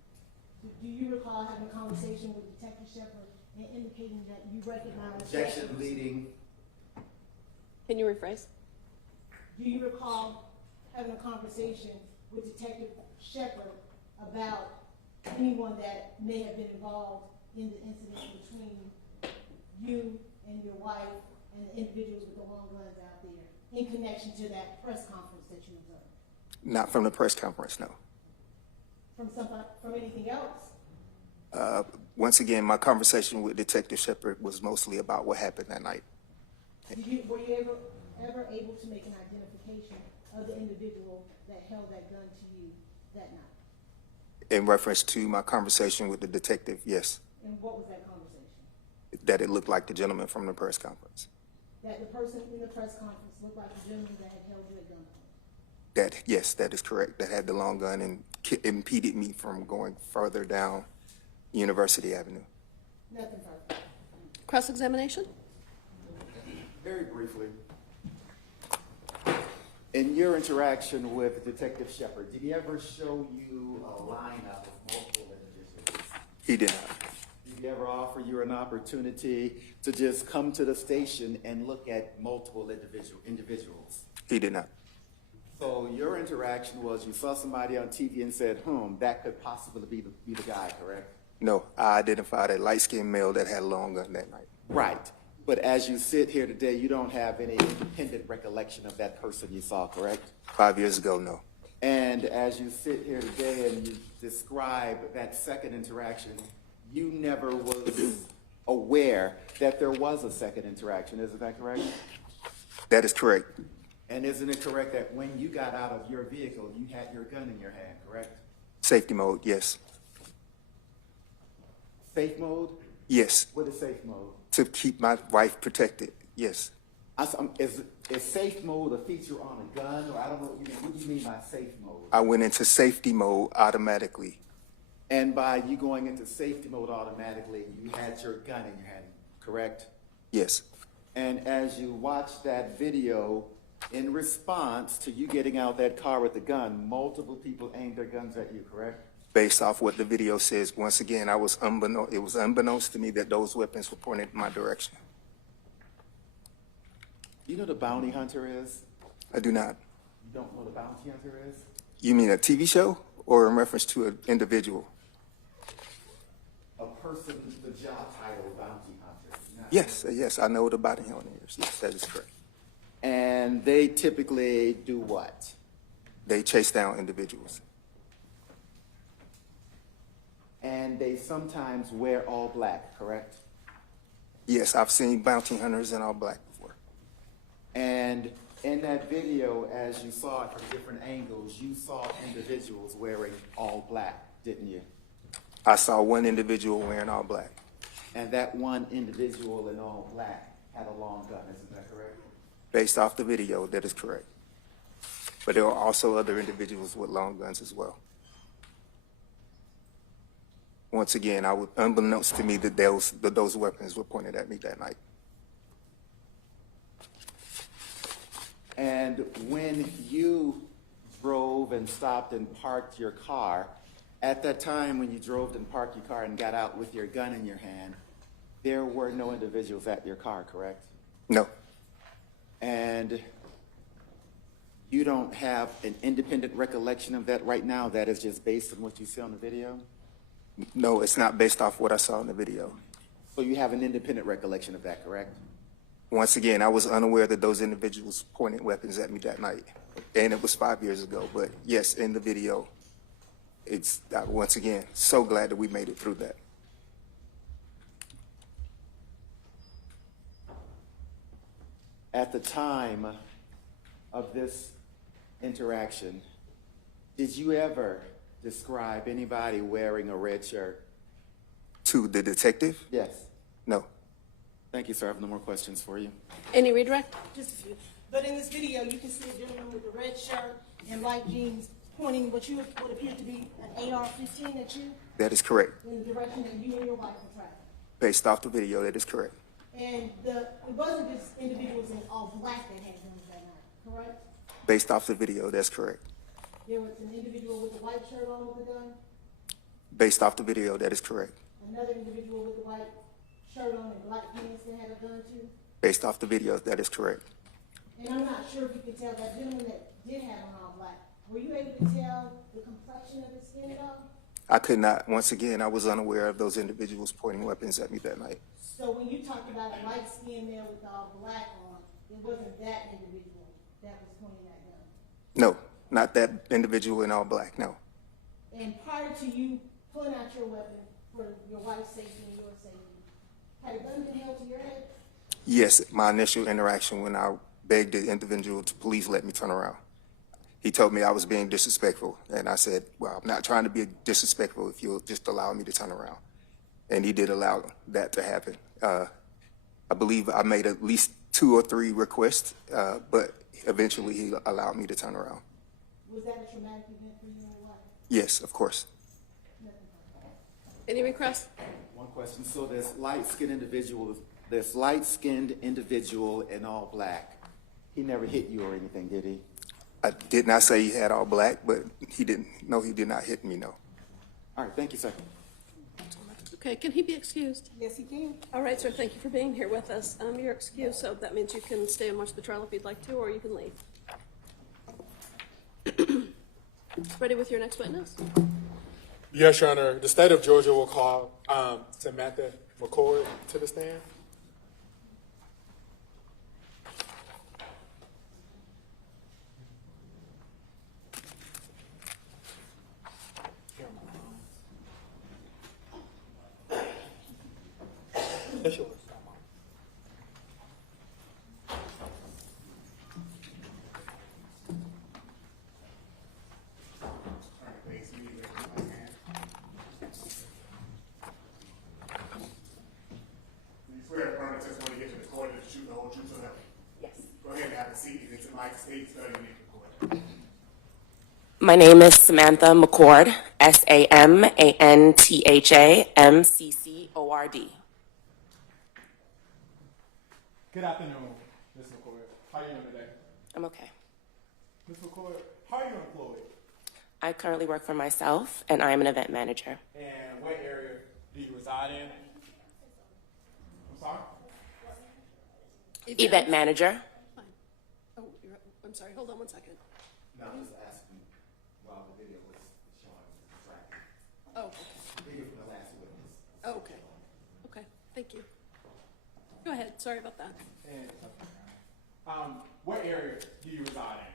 Do you recall having a conversation with Detective Shepard and indicating that you recognize... Objection leading. Can you rephrase? Do you recall having a conversation with Detective Shepard about anyone that may have been involved in the incident between you and your wife and the individuals with the long guns out there in connection to that press conference that you observed? Not from the press conference, no. From anything else? Once again, my conversation with Detective Shepard was mostly about what happened that night. Were you ever able to make an identification of the individual that held that gun to you that night? In reference to my conversation with the detective, yes. And what was that conversation? That it looked like the gentleman from the press conference. That the person in the press conference looked like the gentleman that had held you at gunpoint? Yes, that is correct. That had the long gun and impeded me from going further down University Avenue. Nothing further. Cross-examination? Very briefly. In your interaction with Detective Shepard, did he ever show you a lineup of multiple individuals? He did not. Did he ever offer you an opportunity to just come to the station and look at multiple individuals? He did not. So your interaction was you saw somebody on TV and said, that could possibly be the guy, correct? No, I identified a light-skinned male that had a long gun that night. Right. But as you sit here today, you don't have any independent recollection of that person you saw, correct? 5 years ago, no. And as you sit here today and you describe that second interaction, you never was aware that there was a second interaction. Isn't that correct? That is correct. And isn't it correct that when you got out of your vehicle, you had your gun in your hand, correct? Safety mode, yes. Safe mode? Yes. What is safe mode? To keep my wife protected, yes. Is safe mode a feature on a gun? Or I don't know what you mean. What do you mean by safe mode? I went into safety mode automatically. And by you going into safety mode automatically, you had your gun in your hand, correct? Yes. And as you watch that video, in response to you getting out that car with the gun, multiple people aimed their guns at you, correct? Based off what the video says, once again, it was unbeknownst to me that those weapons were pointed in my direction. You know what a bounty hunter is? I do not. You don't know what a bounty hunter is? You mean a TV show or in reference to an individual? A person, the job title, bounty hunter. Yes, I know what a bounty hunter is. Yes, that is correct. And they typically do what? They chase down individuals. And they sometimes wear all black, correct? Yes, I've seen bounty hunters in all black before. And in that video, as you saw it from different angles, you saw individuals wearing all black, didn't you? I saw one individual wearing all black. And that one individual in all black had a long gun, isn't that correct? Based off the video, that is correct. But there were also other individuals with long guns as well. Once again, unbeknownst to me that those weapons were pointed at me that night. And when you drove and stopped and parked your car, at that time when you drove and parked your car and got out with your gun in your hand, there were no individuals at your car, correct? No. And You don't have an independent recollection of that right now? That is just based on what you see on the video? No, it's not based off what I saw in the video. So you have an independent recollection of that, correct? Once again, I was unaware that those individuals pointed weapons at me that night, and it was 5 years ago. But yes, in the video, it's once again so glad that we made it through that. At the time of this interaction, did you ever describe anybody wearing a red shirt? To the detective? Yes. No. Thank you, sir. I have no more questions for you. Any redirect? Just a few. But in this video, you can see a gentleman with a red shirt and light jeans pointing what you would appear to be an AR-15 at you That is correct. in the direction that you and your wife were traveling. Based off the video, that is correct. And it wasn't just individuals in all black that had guns that night, correct? Based off the video, that's correct. There was an individual with a white shirt on with a gun, Based off the video, that is correct. another individual with a white shirt on and black pants that had a gun too. Based off the video, that is correct. And I'm not sure if you could tell that gentleman that did have on all black. Were you able to tell the complexion of his skin at all? I could not. Once again, I was unaware of those individuals pointing weapons at me that night. So when you talked about a light-skinned male with all black on, it wasn't that individual that was pointing that gun? No, not that individual in all black, no. And prior to you pulling out your weapon for your wife's safety and your safety, had a gun been held to your head? Yes, my initial interaction when I begged the individual to please let me turn around. He told me I was being disrespectful, and I said, well, I'm not trying to be disrespectful if you'll just allow me to turn around. And he did allow that to happen. I believe I made at least 2 or 3 requests, but eventually he allowed me to turn around. Was that a traumatic event for you and your wife? Yes, of course. Any requests? One question. So this light-skinned individual in all black, he never hit you or anything, did he? I did not say he had all black, but he didn't. No, he did not hit me, no. All right, thank you, sir. Okay, can he be excused? Yes, he can. All right, sir, thank you for being here with us. You're excused, so that means you can stay and watch the trial if you'd like to, or you can leave. Ready with your next witness? Yes, Your Honor. The state of Georgia will call Samantha McCord to the stand. That's yours. My name is Samantha McCord, SAMANTHA MCCORD. Good afternoon, Ms. McCord. How are you doing today? I'm okay. Ms. McCord, how are you employed? I currently work for myself, and I am an event manager. And what area do you reside in? I'm sorry? Event manager. Oh, I'm sorry, hold on one second. No, I was asking while the video was showing distracted. Oh, okay. Video from the last witness. Oh, okay. Okay, thank you. Go ahead, sorry about that. And, what area do you reside in?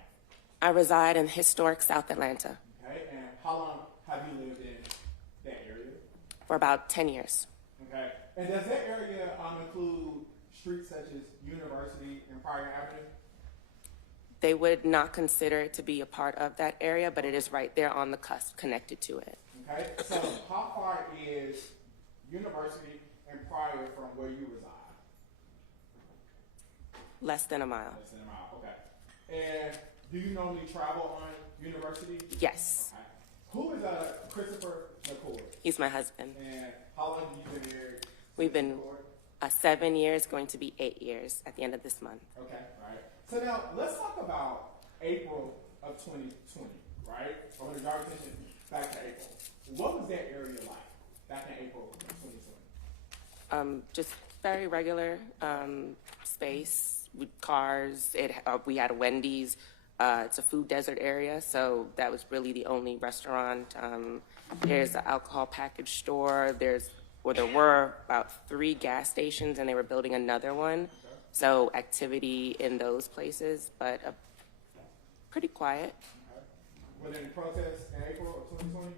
I reside in historic South Atlanta Okay, and how long have you lived in that area? for about 10 years. Okay, and does that area include streets such as University and Pryor Avenue? They would not consider it to be a part of that area, but it is right there on the cusp connected to it. Okay, so how far is University and Pryor from where you reside? Less than a mile. Less than a mile, okay. And do you normally travel on University? Yes. Okay. Who is Christopher McCord? He's my husband. And how long have you been married? We've been 7 years, going to be 8 years at the end of this month. Okay, all right. So now let's talk about April of 2020, right? I want to draw attention back to April. What was that area like back in April of 2020? Just very regular space with cars. We had a Wendy's. It's a food desert area, so that was really the only restaurant. There's an alcohol package store. There were about 3 gas stations, and they were building another one. So activity in those places, but pretty quiet. Were there any protests in April of 2020?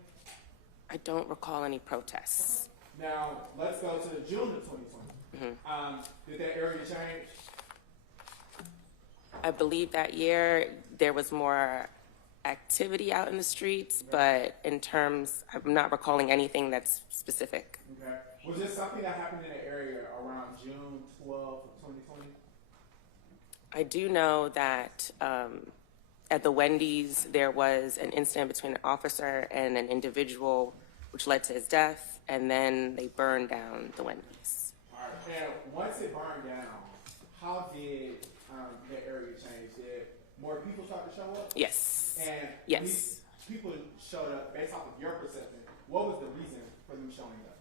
I don't recall any protests. Now, let's go to June of 2020. Did that area change? I believe that year there was more activity out in the streets, but in terms, I'm not recalling anything that's specific. Okay. Was there something that happened in the area around June 12th of 2020? I do know that at the Wendy's, there was an incident between an officer and an individual, which led to his death, and then they burned down the Wendy's. All right. And once it burned down, how did that area change? Did more people start to show up? Yes. And yes. These people showed up based off of your perception. What was the reason for them showing up?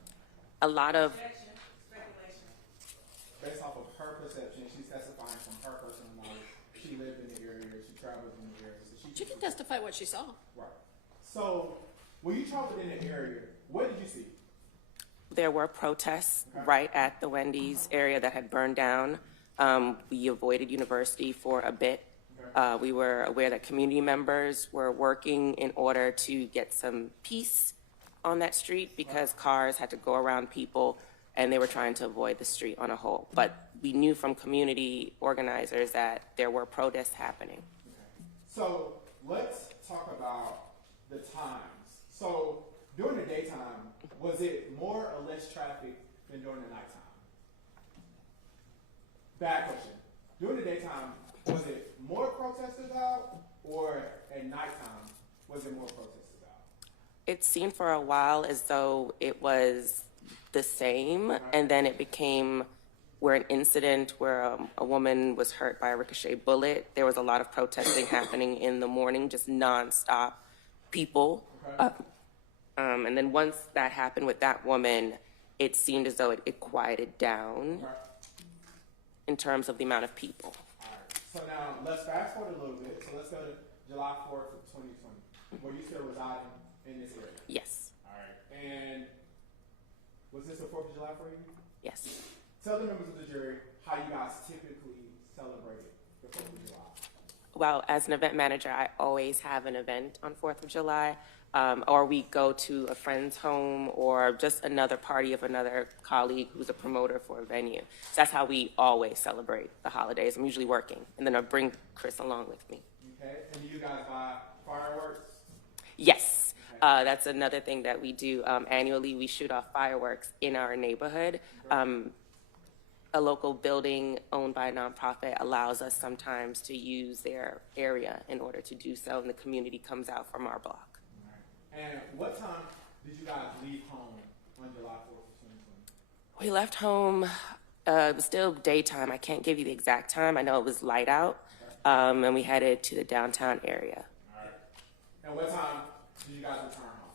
A lot of Speculation. Based off of her perception, she's testifying from her personal knowledge. She lived in the area, she traveled in the area. So She can testify what she saw. Right. So, when you traveled in the area, what did you see? There were protests right at the Wendy's area that had burned down. We avoided university for a bit. We were aware that community members were working in order to get some peace on that street because cars had to go around people and they were trying to avoid the street on a whole. But we knew from community organizers that there were protests happening. So let's talk about the times. So during the daytime, was it more or less traffic than during the nighttime? Bad question. During the daytime, was it more protesters out, or at nighttime, was it more protesters out? It seemed for a while as though it was the same, and then it became where an incident where a woman was hurt by a ricochet bullet. There was a lot of protesting happening in the morning, just nonstop people. And then once that happened with that woman, it seemed as though it quieted down in terms of the amount of people. All right. So now let's fast forward a little bit. So let's go to July 4th of 2020, where you still residing in this area. Yes. All right. And was this the 4th of July for you? Yes. Tell the members of the jury how you guys typically celebrated the 4th of July. Well, as an event manager, I always have an event on 4th of July, or we go to a friend's home or just another party of another colleague who's a promoter for a venue. So that's how we always celebrate the holidays. I'm usually working, and then I bring Chris along with me. Okay. And do you guys buy fireworks? Yes. That's another thing that we do. Annually, we shoot off fireworks in our neighborhood. A local building owned by a nonprofit allows us sometimes to use their area in order to do so, and the community comes out from our block. All right. And what time did you guys leave home on July 4th of 2020? We left home, it was still daytime. I can't give you the exact time. I know it was light out, and we headed to the downtown area. All right. And what time did you guys return home?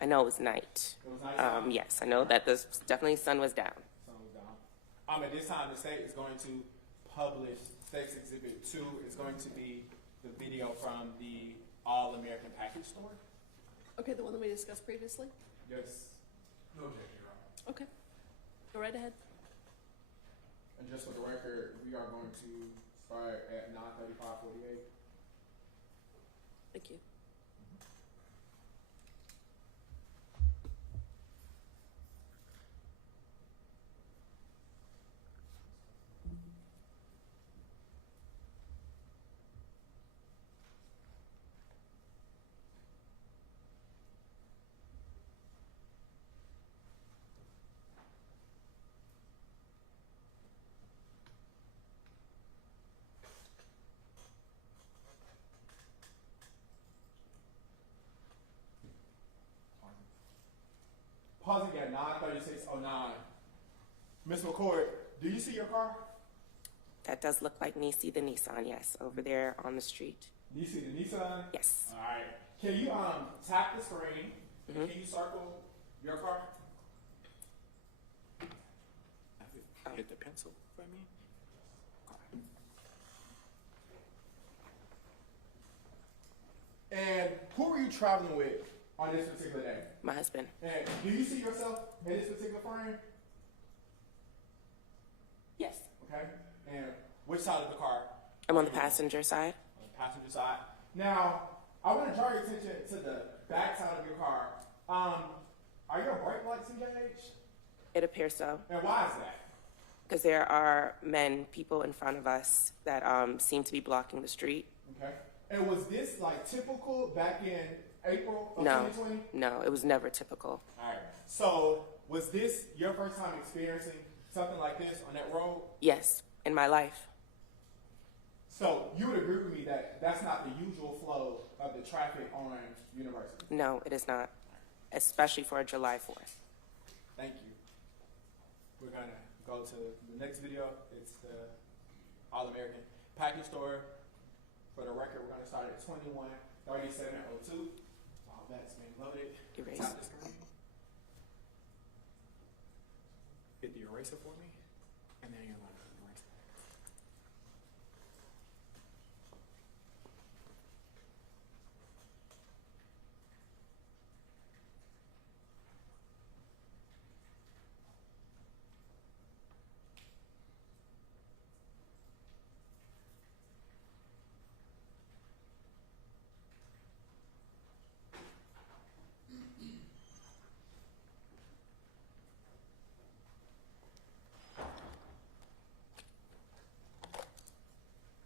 I know it was night. It was nighttime? Yes, I know that definitely sun was down. At this time, the state is going to publish State's Exhibit 2. It's going to be the video from the All-American Package Store. Okay, the one that we discussed previously? Yes. No objection, Your Honor. Okay. Go right ahead. And just for the record, we are going to start at 9:35:48. Thank you. Pausing at 9:36:09. Ms. McCord, do you see your car? That does look like Nisi the Nissan, yes, over there on the street. Nisi the Nissan? Yes. All right. Can you tap the screen? Can you circle your car? Hit the pencil for me. you traveling with on this particular day? My husband. And do you see yourself in this particular frame? Yes. Okay. And which side of the car? I'm on the passenger side. On the passenger side. Now, I want to draw your attention to the back side of your car. Are your brake lights engaged? It appears so. And why is that? Because there are people in front of us that seem to be blocking the street. Okay. And was this like typical back in April of No, 2020? no, it was never typical. All right. So was this your first time experiencing something like this on that road? Yes, in my life. So you would agree with me that that's not the usual flow of the traffic on University? No, it is not, especially for a July 4th. Thank you. We're going to go to the next video. It's the All-American Package Store. For the record, we're going to start at 21:37:02. All that's been loaded. Erase. Tap the screen. Hit the eraser for me, and then you're going to erase it.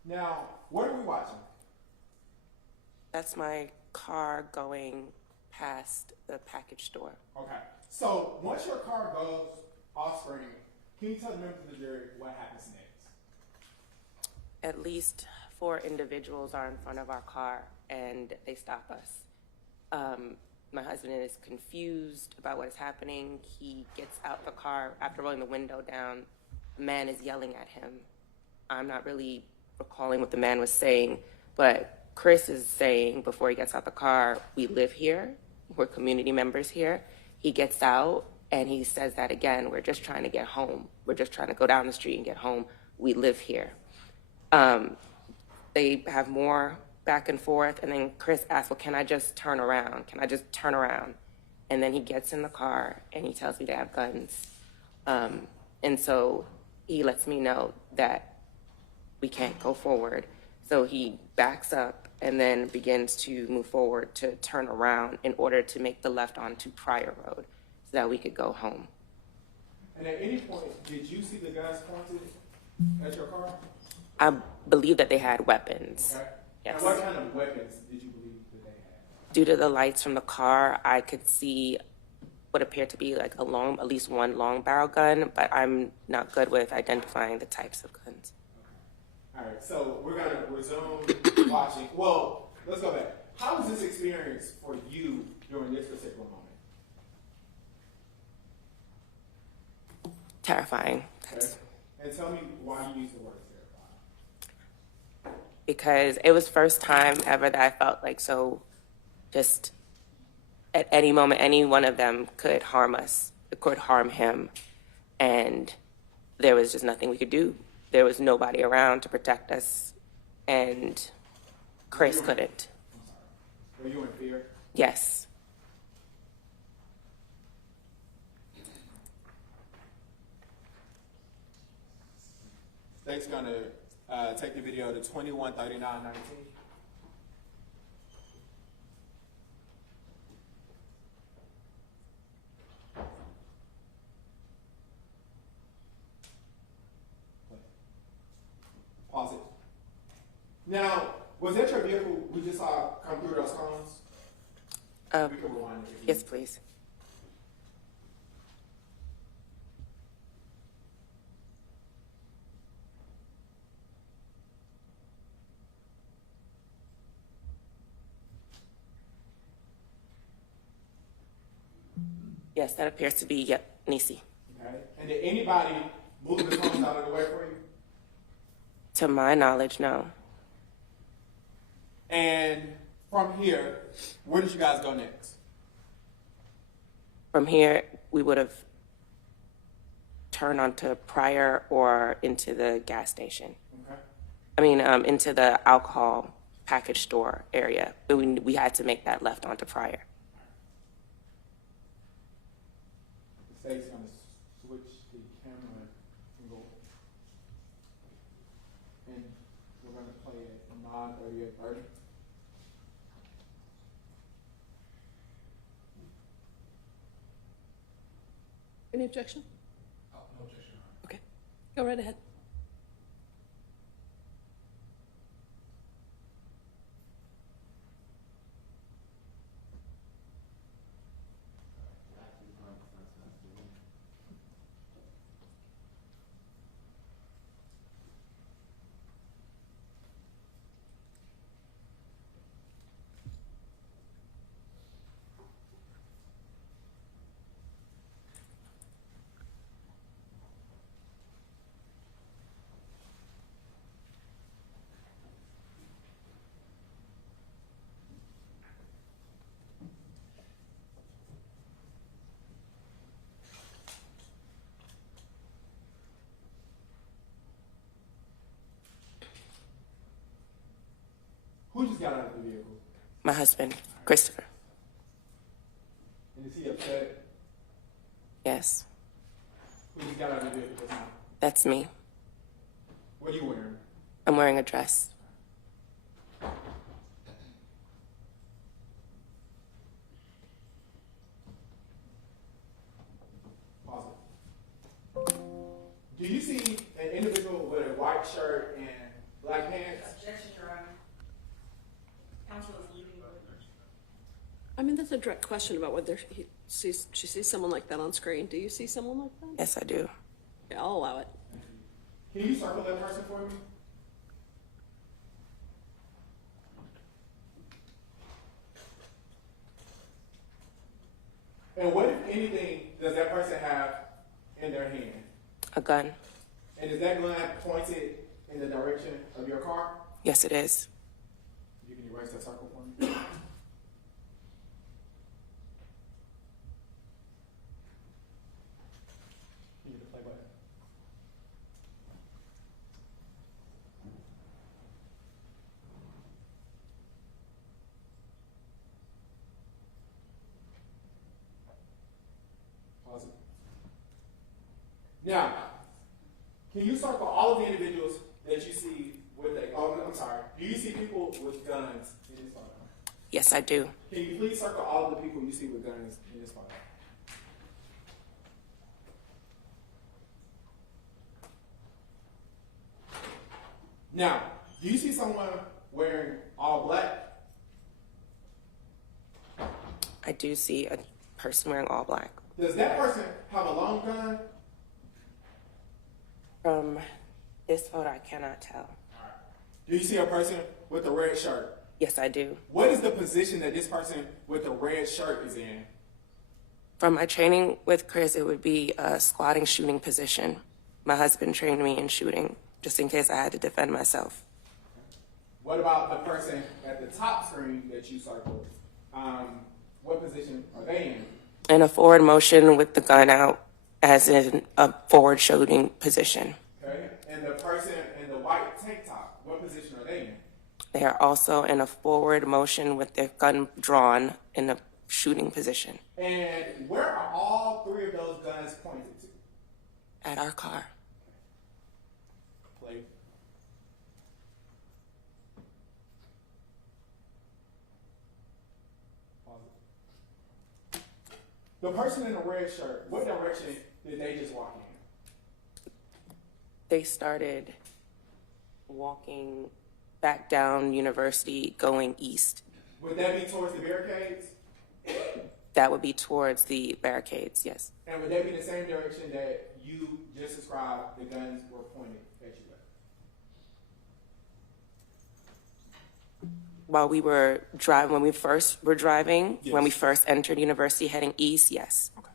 Now, what are we watching? That's my car going past the package store. Okay. So once your car goes off screen, can you tell the members of the jury what happens next? At least 4 individuals are in front of our car and they stop us. My husband is confused about what is happening. He gets out the car after rolling the window down. A man is yelling at him. I'm not really recalling what the man was saying, but Chris is saying before he gets out the car, we live here, we're community members here. He gets out and he says that again, we're just trying to get home. We're just trying to go down the street and get home. We live here. They have more back and forth, and then Chris asks, well, can I just turn around? Can I just turn around? And then he gets in the car and he tells me they have guns. And so he lets me know that we can't go forward. So he backs up and then begins to move forward to turn around in order to make the left onto Pryor Road so that we could go home. And at any point, did you see the guys pointed at your car? I believe that they had weapons. Okay. Yes. And what kind of weapons did you believe that they had? Due to the lights from the car, I could see what appeared to be like at least one long barrel gun, but I'm not good with identifying the types of guns. All right, so we're going to resume watching. Well, let's go back. How was this experience for you during this particular moment? Terrifying. Okay. And tell me why you use the word terrifying. Because it was first time ever that I felt like so just at any moment, any one of them could harm us, could harm him. And there was just nothing we could do. There was nobody around to protect us, and Chris couldn't. Were you in fear? Yes. State's going to take the video to 21:39:19. Pause it. Now, was that your vehicle we just saw come through those cones? We can rewind it if you Yes, please. Yes, that appears to be, Nisi. Okay. And did anybody move the cones out of the way for you? To my knowledge, no. And from here, where did you guys go next? From here, we would have turned onto Pryor or into the gas station. Okay. I mean, into the alcohol package store area. But we had to make that left onto Pryor. The state's gonna switch the camera angle, and we're gonna play it from 9:30 at 30. Any objection? Oh, no objection, Your Honor. Okay, go right ahead. Who just got out of the vehicle? My husband, Christopher. And is he upset? Yes, Who just got out of the vehicle just now? that's me. What are you wearing? I'm wearing a dress. Pause it. Do you see an individual with a white shirt and black pants? Objection, Your Honor. Counsel is leaving. I mean, that's a direct question about whether she sees someone like that on screen. Do you see someone like that? Yes, I do. Yeah, I'll allow it. Can you circle that person for me? And what, if anything, does that person have in their hand? A gun. And is that gun pointed in the direction of your car? Yes, it is. You can erase that circle for me. You need to play button. Pause it. Now, can you circle all of the individuals that you see with a, oh, I'm sorry, do you see people with guns in this photo? Yes, I do. Can you please circle all of the people you see with guns in this photo? Now, do you see someone wearing all black? I do see a person wearing all black. Does that person have a long gun? From this photo, I cannot tell. Do you see a person with a red shirt? Yes, I do. What is the position that this person with the red shirt is in? From my training with Chris, it would be a squatting shooting position. My husband trained me in shooting, just in case I had to defend myself. What about the person at the top screen that you circled? What position are they in? In a forward motion with the gun out, as in a forward shooting position. Okay. And the person in the white tank top, what position are they in? They are also in a forward motion with their gun drawn in a shooting position. And where are all three of those guns pointed to? At our car. Play. Pause it. The person in the red shirt, what direction did they just walk in? They started walking back down University going east. Would that be towards the barricades? That would be towards the barricades, yes. And would that be the same direction that you just described the guns were pointed at you at? While we were driving, when we first were driving, Yes. when we first entered University heading east, yes. Okay.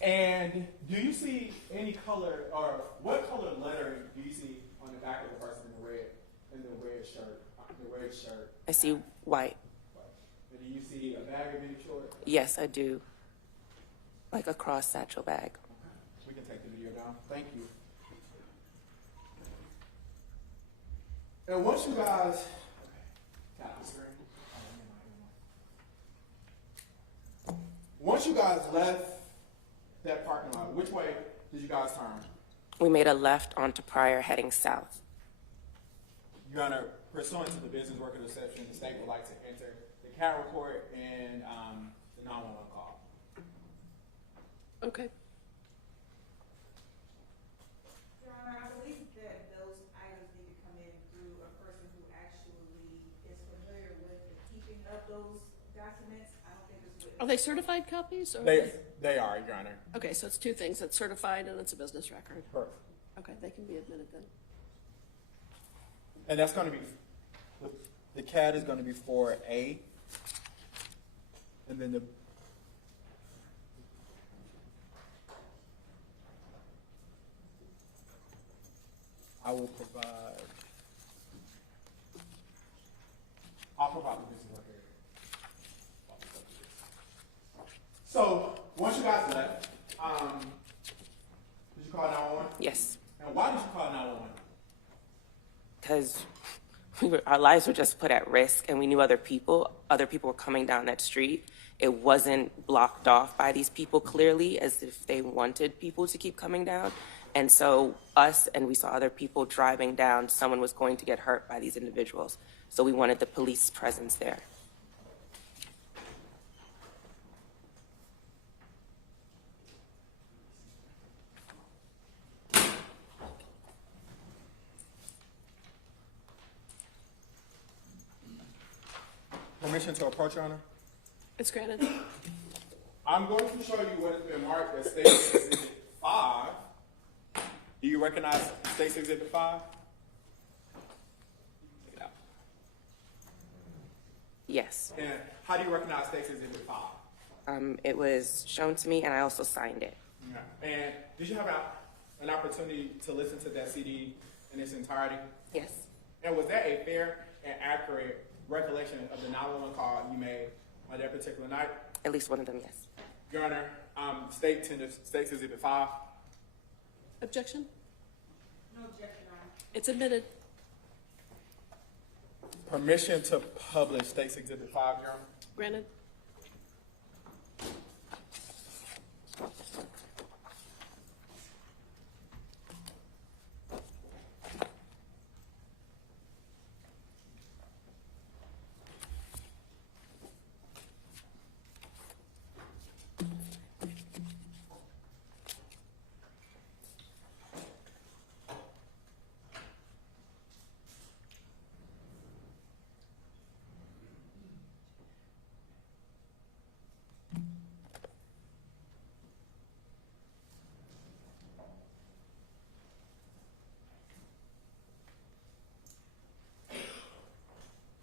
And do you see any color, or what color lettering do you see on the back of the person in the red shirt? I see white. And do you see a bag of any sort? Yes, I do. Like a cross satchel bag. We can take the video down. Thank you. And once you guys, once you guys left that parking lot, which way did you guys turn? We made a left onto Pryor heading south. Your Honor, pursuant to the business worker exception, the state would like to enter the CAT report and the 911 call. Okay. Your Honor, I believe that those items need to come in through a person who actually is familiar with the keeping of those documents. I don't think it's with. Are they certified copies? Or They are, Your Honor. Okay, so it's two things. It's certified and it's a business record. Perfect. Okay, they can be admitted then. And that's going to be, the CAT is going to be for A, and then I'll provide the business record. So, once you guys left, did you call 911? Yes, And why did you call 911? because our lives were just put at risk, and we knew other people were coming down that street. It wasn't blocked off by these people clearly, as if they wanted people to keep coming down. And so we saw other people driving down, someone was going to get hurt by these individuals. So we wanted the police presence there. Permission to approach, Your Honor? It's granted. I'm going to show you what has been marked as State Exhibit 5. Do you recognize State Exhibit 5? Take it out. Yes. And how do you recognize State Exhibit 5? It was shown to me, and I also signed it. Yeah. And did you have an opportunity to listen to that CD in its entirety? Yes. And was that a fair and accurate recollection of the 911 call you made on that particular night? At least one of them, yes. Your Honor, State Exhibit 5. Objection? No objection, Your Honor. It's admitted. Permission to publish State Exhibit 5, Your Honor. Granted.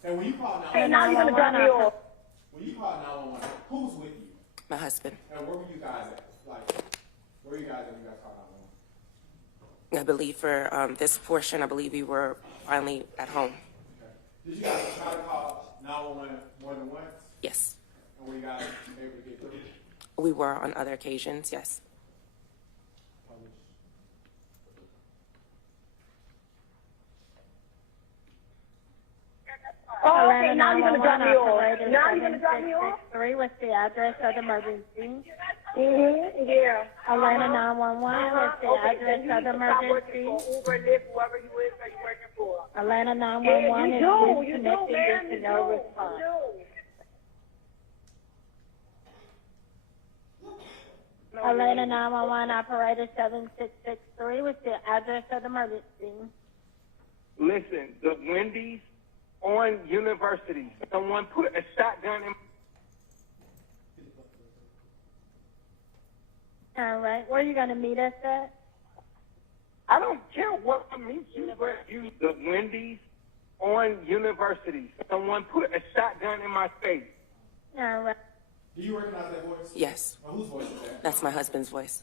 And when you call 911, Hey, now you're gonna drop me off. when you call 911, who's with you? My husband. And where were you guys at? Like, where were you guys at when you guys called 911? I believe for this portion, I believe we were finally at home. Okay. Did you guys try to call 911 more than once? Yes. And were you guys able to get through? We were on other occasions, yes. Oh, okay, now you're gonna drop me off. Now you're gonna drop me off? 3 with the address of the emergency. Yeah. Atlanta 911 with the address of the emergency. Uber, Lyft, whoever you is that you're working for. Atlanta Yeah, 911 you is do, disconnected man. due to no response. Atlanta 911 operator 7663 with the address of the emergency. Listen, the Wendy's on University. Someone put a shotgun in. All right, where are you going to meet us at? I don't care what I meet you, but you. The Wendy's on University. Someone put a shotgun in my face. All right. Do you recognize that voice? Yes. Or whose voice is that? That's my husband's voice.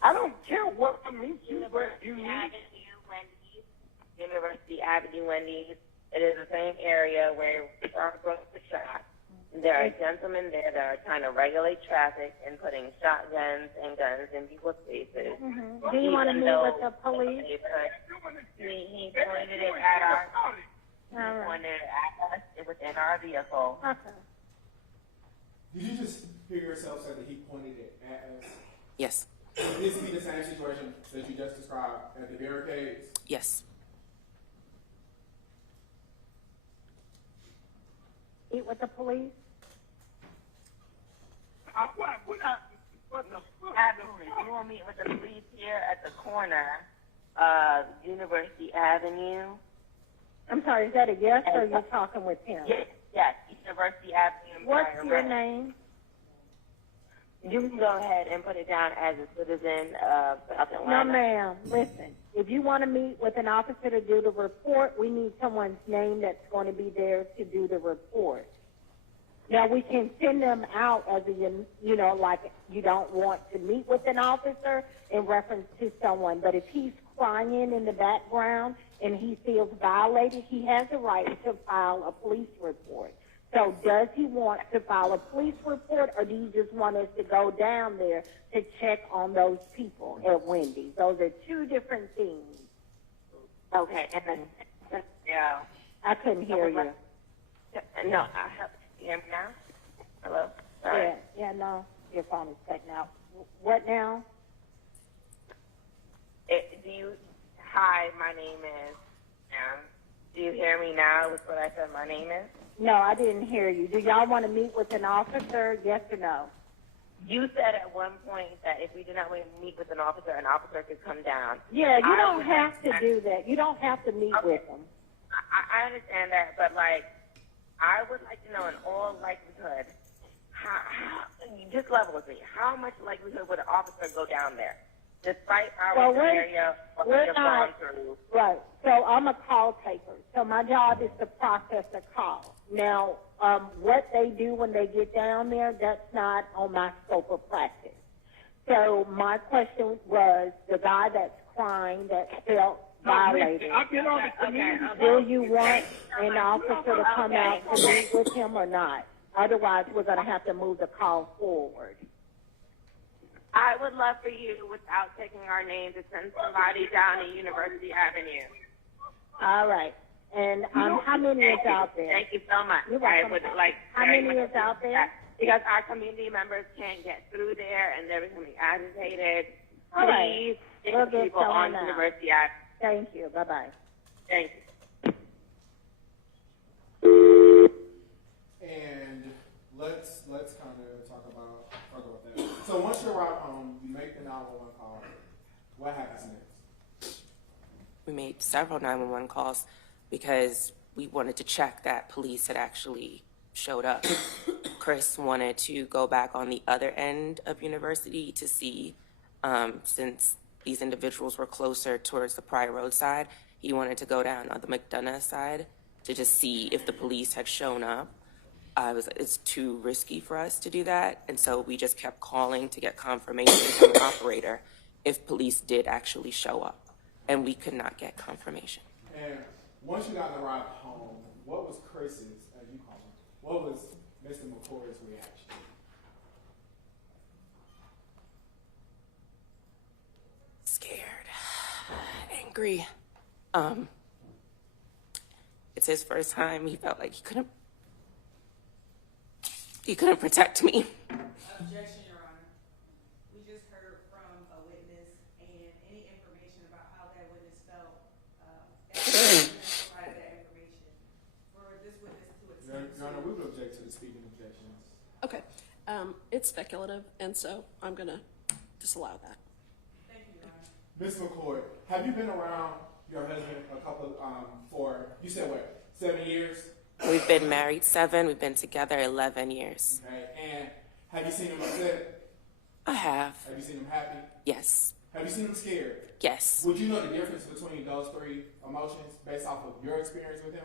I don't care what I meet you, but you need. University Avenue, Wendy's. It is the same area where we are going to shop. There are gentlemen there that are trying to regulate traffic and putting shotguns and guns in people's faces. Mm-hmm. Do you want to meet with the police? He pointed it at our. He All right. pointed it at us. It was in our vehicle. Okay. Did you just hear yourself say that he pointed it at us? Yes. Would this be the same situation that you just described at the barricades? Yes. Meet with the police? Absolutely. You will meet with the police here at the corner of University Avenue. I'm sorry, is that a yes or are you talking with him? Yes, University Avenue. What's your name? You can go ahead and put it down as a citizen of South No, Atlanta. ma'am. Listen, if you want to meet with an officer to do the report, we need someone's name that's going to be there to do the report. Now, we can send them out as a, like you don't want to meet with an officer in reference to someone. But if he's crying in the background and he feels violated, he has a right to file a police report. So does he want to file a police report, or do you just want us to go down there to check on those people at Wendy's? Those are two different things. Okay, and then, yeah. I couldn't hear you. No, you hear me now? Hello? Sorry. Yeah, no, your phone is cutting out. What now? Hi, my name is, do you hear me now with what I said my name is? No, I didn't hear you. Do y'all want to meet with an officer, yes or no? You said at one point that if we did not meet with an officer could come down. Yeah, you don't have to do that. You don't have to meet with them. I understand that, but, I would like to know in all likelihood, how just level with me, how much likelihood would an officer go down there? Despite our scenario, what we have gone through. Right. So I'm a call taker. So my job is to process a call. Now, what they do when they get down there, that's not on my scope of practice. So my question was, the guy that's crying, that felt violated, will you want an officer to come out to meet with him or not? Otherwise, we're going to have to move the call forward. I would love for you, without taking our name, to send somebody down to University Avenue. All right. And how many is out there? Thank you so much. You're I welcome. would like How very many much is out there? Because our community members can't get through there and they're becoming agitated. All right. Please take We'll get people on someone out. University Avenue. Thank you. Bye-bye. Thank you. And let's kind of talk about that. So once you're out home, you make the 911 call. What happens next? We made several 911 calls because we wanted to check that police had actually showed up. Chris wanted to go back on the other end of University to see, since these individuals were closer towards the Pryor Road side, he wanted to go down on the McDonough side to just see if the police had shown up. It's too risky for us to do that, and so we just kept calling to get confirmation from the operator if police did actually show up, and we could not get confirmation. And once you got the ride home, what was Chris's, as you call him, what was Mr. McCoy's reaction? Scared, angry. It's his first time. He felt like he couldn't protect me. Objection, Your Honor. We just heard from a witness, and any information about how that witness felt, provided that information for this witness to attend. Your Honor, we would object to the speaking objections. Okay. It's speculative, and so I'm going to disallow that. Thank you, Your Honor. Ms. McCoy, have you been around your husband for, you said what, 7 years? We've been married 7. We've been together 11 years. Okay, and have you seen him upset? I have. Have you seen him happy? Yes. Have you seen him scared? Yes. Would you know the difference between those 3 emotions based off of your experience with him?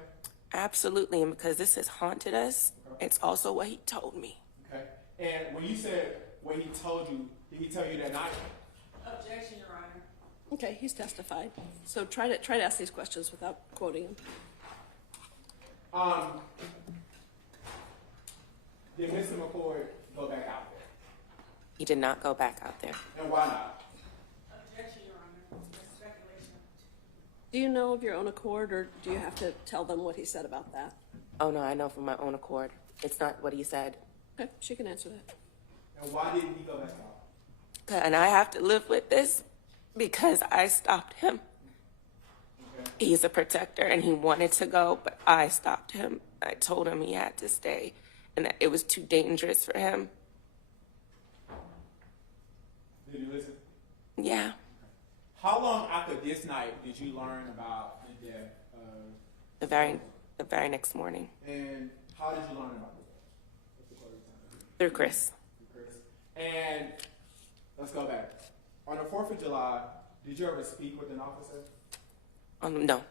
Absolutely, and because this has haunted us, it's also what he told me. Okay, and when you said what he told you, did he tell you that night? Objection, Your Honor. Okay, he's testified. So try to ask these questions without quoting him. Did Mr. McCord go back out there? He did not go back out there. And why not? Objection, Your Honor. That's speculation. Do you know of your own accord, or do you have to tell them what he said about that? Oh no, I know from my own accord. It's not what he said. Okay, she can answer that. And why didn't he go back out? And I have to live with this because I stopped him. Okay. He's a protector and he wanted to go, but I stopped him. I told him he had to stay and that it was too dangerous for him. Did you listen? Yeah. How long after this night did you learn about the death of... The very next morning. And how did you learn about the death? Through Chris. And let's go back. On the 4th of July, did you ever speak with an officer? No.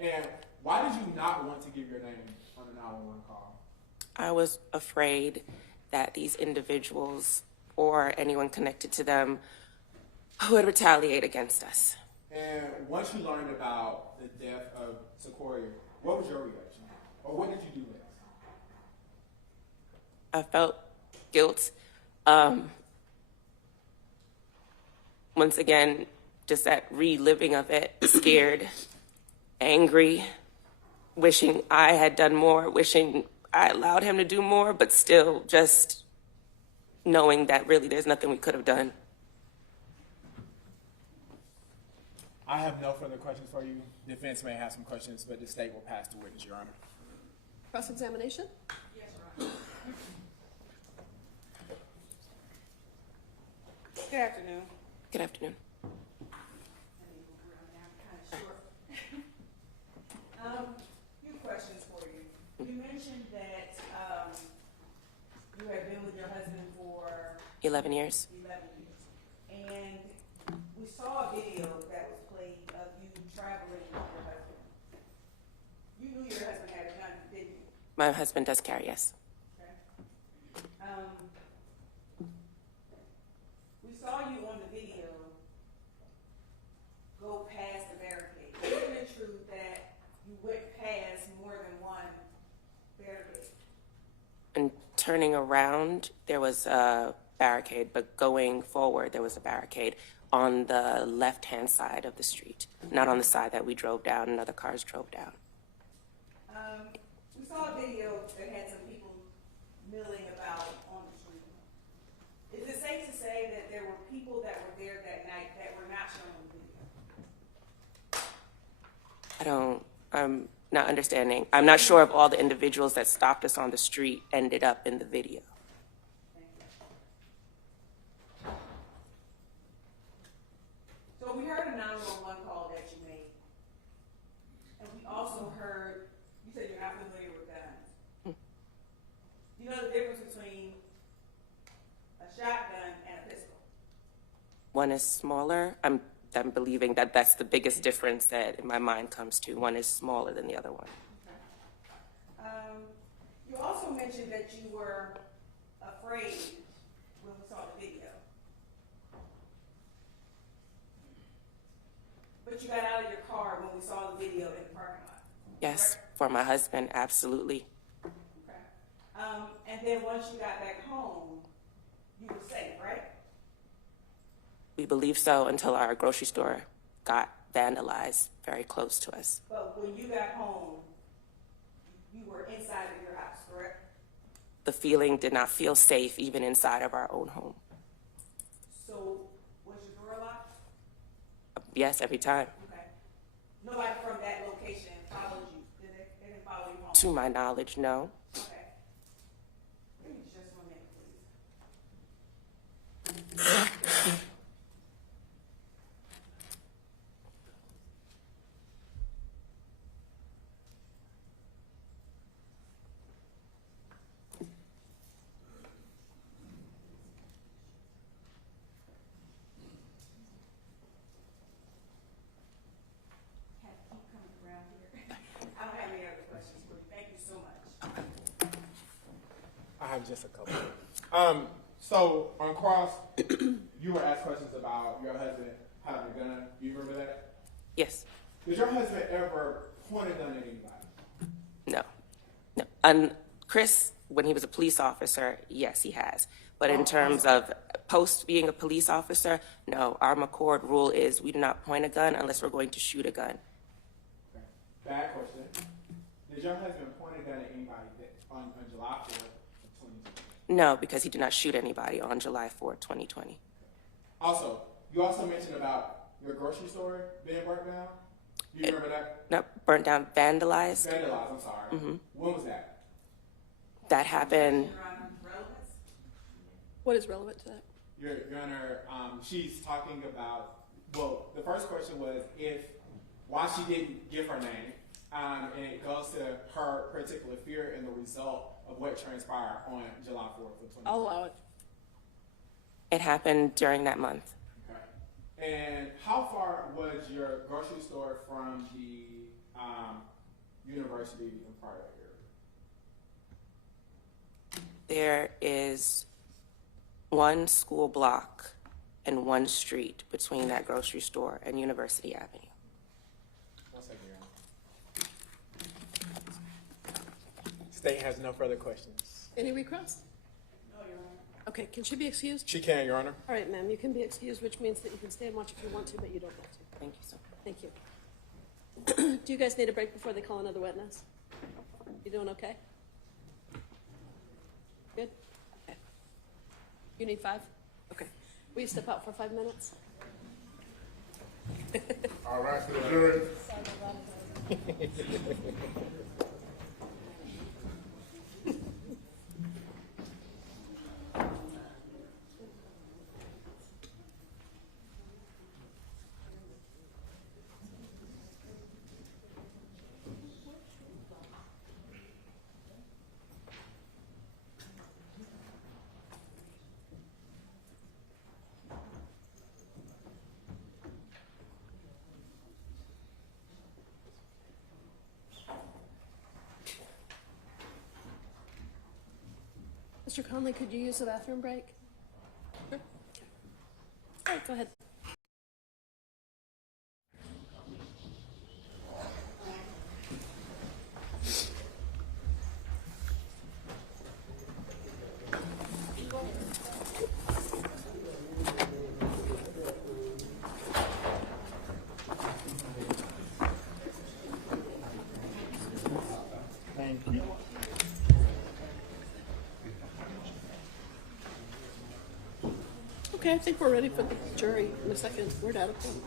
And why did you not want to give your name on the 911 call? I was afraid that these individuals or anyone connected to them would retaliate against us. And once you learned about the death of Secoriea, what was your reaction? Or what did you do next? I felt guilt. Once again, just that reliving of it, scared, angry, wishing I had done more, wishing I allowed him to do more, but still just knowing that really there's nothing we could have done. I have no further questions for you. Defense may have some questions, but the state will pass the witness, Your Honor. Cross-examination? Yes, Your Honor. Good afternoon. Good afternoon. Few questions for you. You mentioned that you had been with your husband for 11 years. 11 years. And we saw a video that was played of you traveling with your husband. You knew your husband had a gun, didn't you? My husband does carry, yes. Okay. We saw you on the video go past the barricade. Isn't it true that you went past more than one barricade? And turning around, there was a barricade, but going forward, there was a barricade on the left-hand side of the street, not on the side that we drove down and other cars drove down. We saw a video that had some people milling about on the street. Is it safe to say that there were people that were there that night that were not shown on the video? I'm not understanding. I'm not sure if all the individuals that stopped us on the street ended up in the video. So we heard a 911 call that you made. And we also heard, you said you're not familiar with guns. Do you know the difference between a shotgun and a pistol? One is smaller. I'm believing that that's the biggest difference that in my mind comes to. One is smaller than the other one. Okay. You also mentioned that you were afraid when we saw the video. But you got out of your car when we saw the video in the parking lot. Yes, correct? for my husband, absolutely. Okay. And then once you got back home, you were safe, right? We believe so until our grocery store got vandalized very close to us. But when you got home, you were inside of your house, correct? The feeling did not feel safe even inside of our own home. So was your door locked? Yes, every time. Okay. Nobody from that location followed you, did they? They didn't follow you home? To my knowledge, no. Okay. Give me just 1 minute, please. I don't have any other questions for you. Thank you so much. I have just a couple. So on cross, you were asked questions about your husband having a gun. Do you remember that? Yes. Did your husband ever point a gun at anybody? No. No. And Chris when he was a police officer, yes, he has. But in terms of post being a police officer, no, our McCord rule is we do not point a gun unless we're going to shoot a gun. Okay. Bad question. Did your husband point a gun at anybody on July 4th of 2020? No, because he did not shoot anybody on July 4th, 2020. Also, you also mentioned about your grocery store being burnt down. Do you remember that? No, burnt down, vandalized. Vandalized, I'm sorry. Mm-hmm. When was that? That happened. What is relevant to that? Your Honor, she's talking about, well, the first question was why she didn't give her name, and it goes to her particular fear and the result of what transpired on July 4th of 2020. I'll allow it. It happened during that month. Okay. And how far was your grocery store from the university in part of the area? There is one school block and one street between that grocery store and University Avenue. 1 second, Your Honor. State has no further questions. Any requests? No, Your Honor. Okay, can she be excused? She can, Your Honor. All right, ma'am, you can be excused, which means that you can stay and watch if you want to, but you don't have to. Thank you, sir. Thank you. Do you guys need a break before they call another witness? You doing okay? Good? Okay. You need 5? Okay. Will you step out for 5 minutes? All right, to the jury. Mr. Conley, could you use the bathroom break? Sure. Okay. All right, go ahead. Thank you. Okay, I think we're ready for the jury in a second. Where'd Adam come?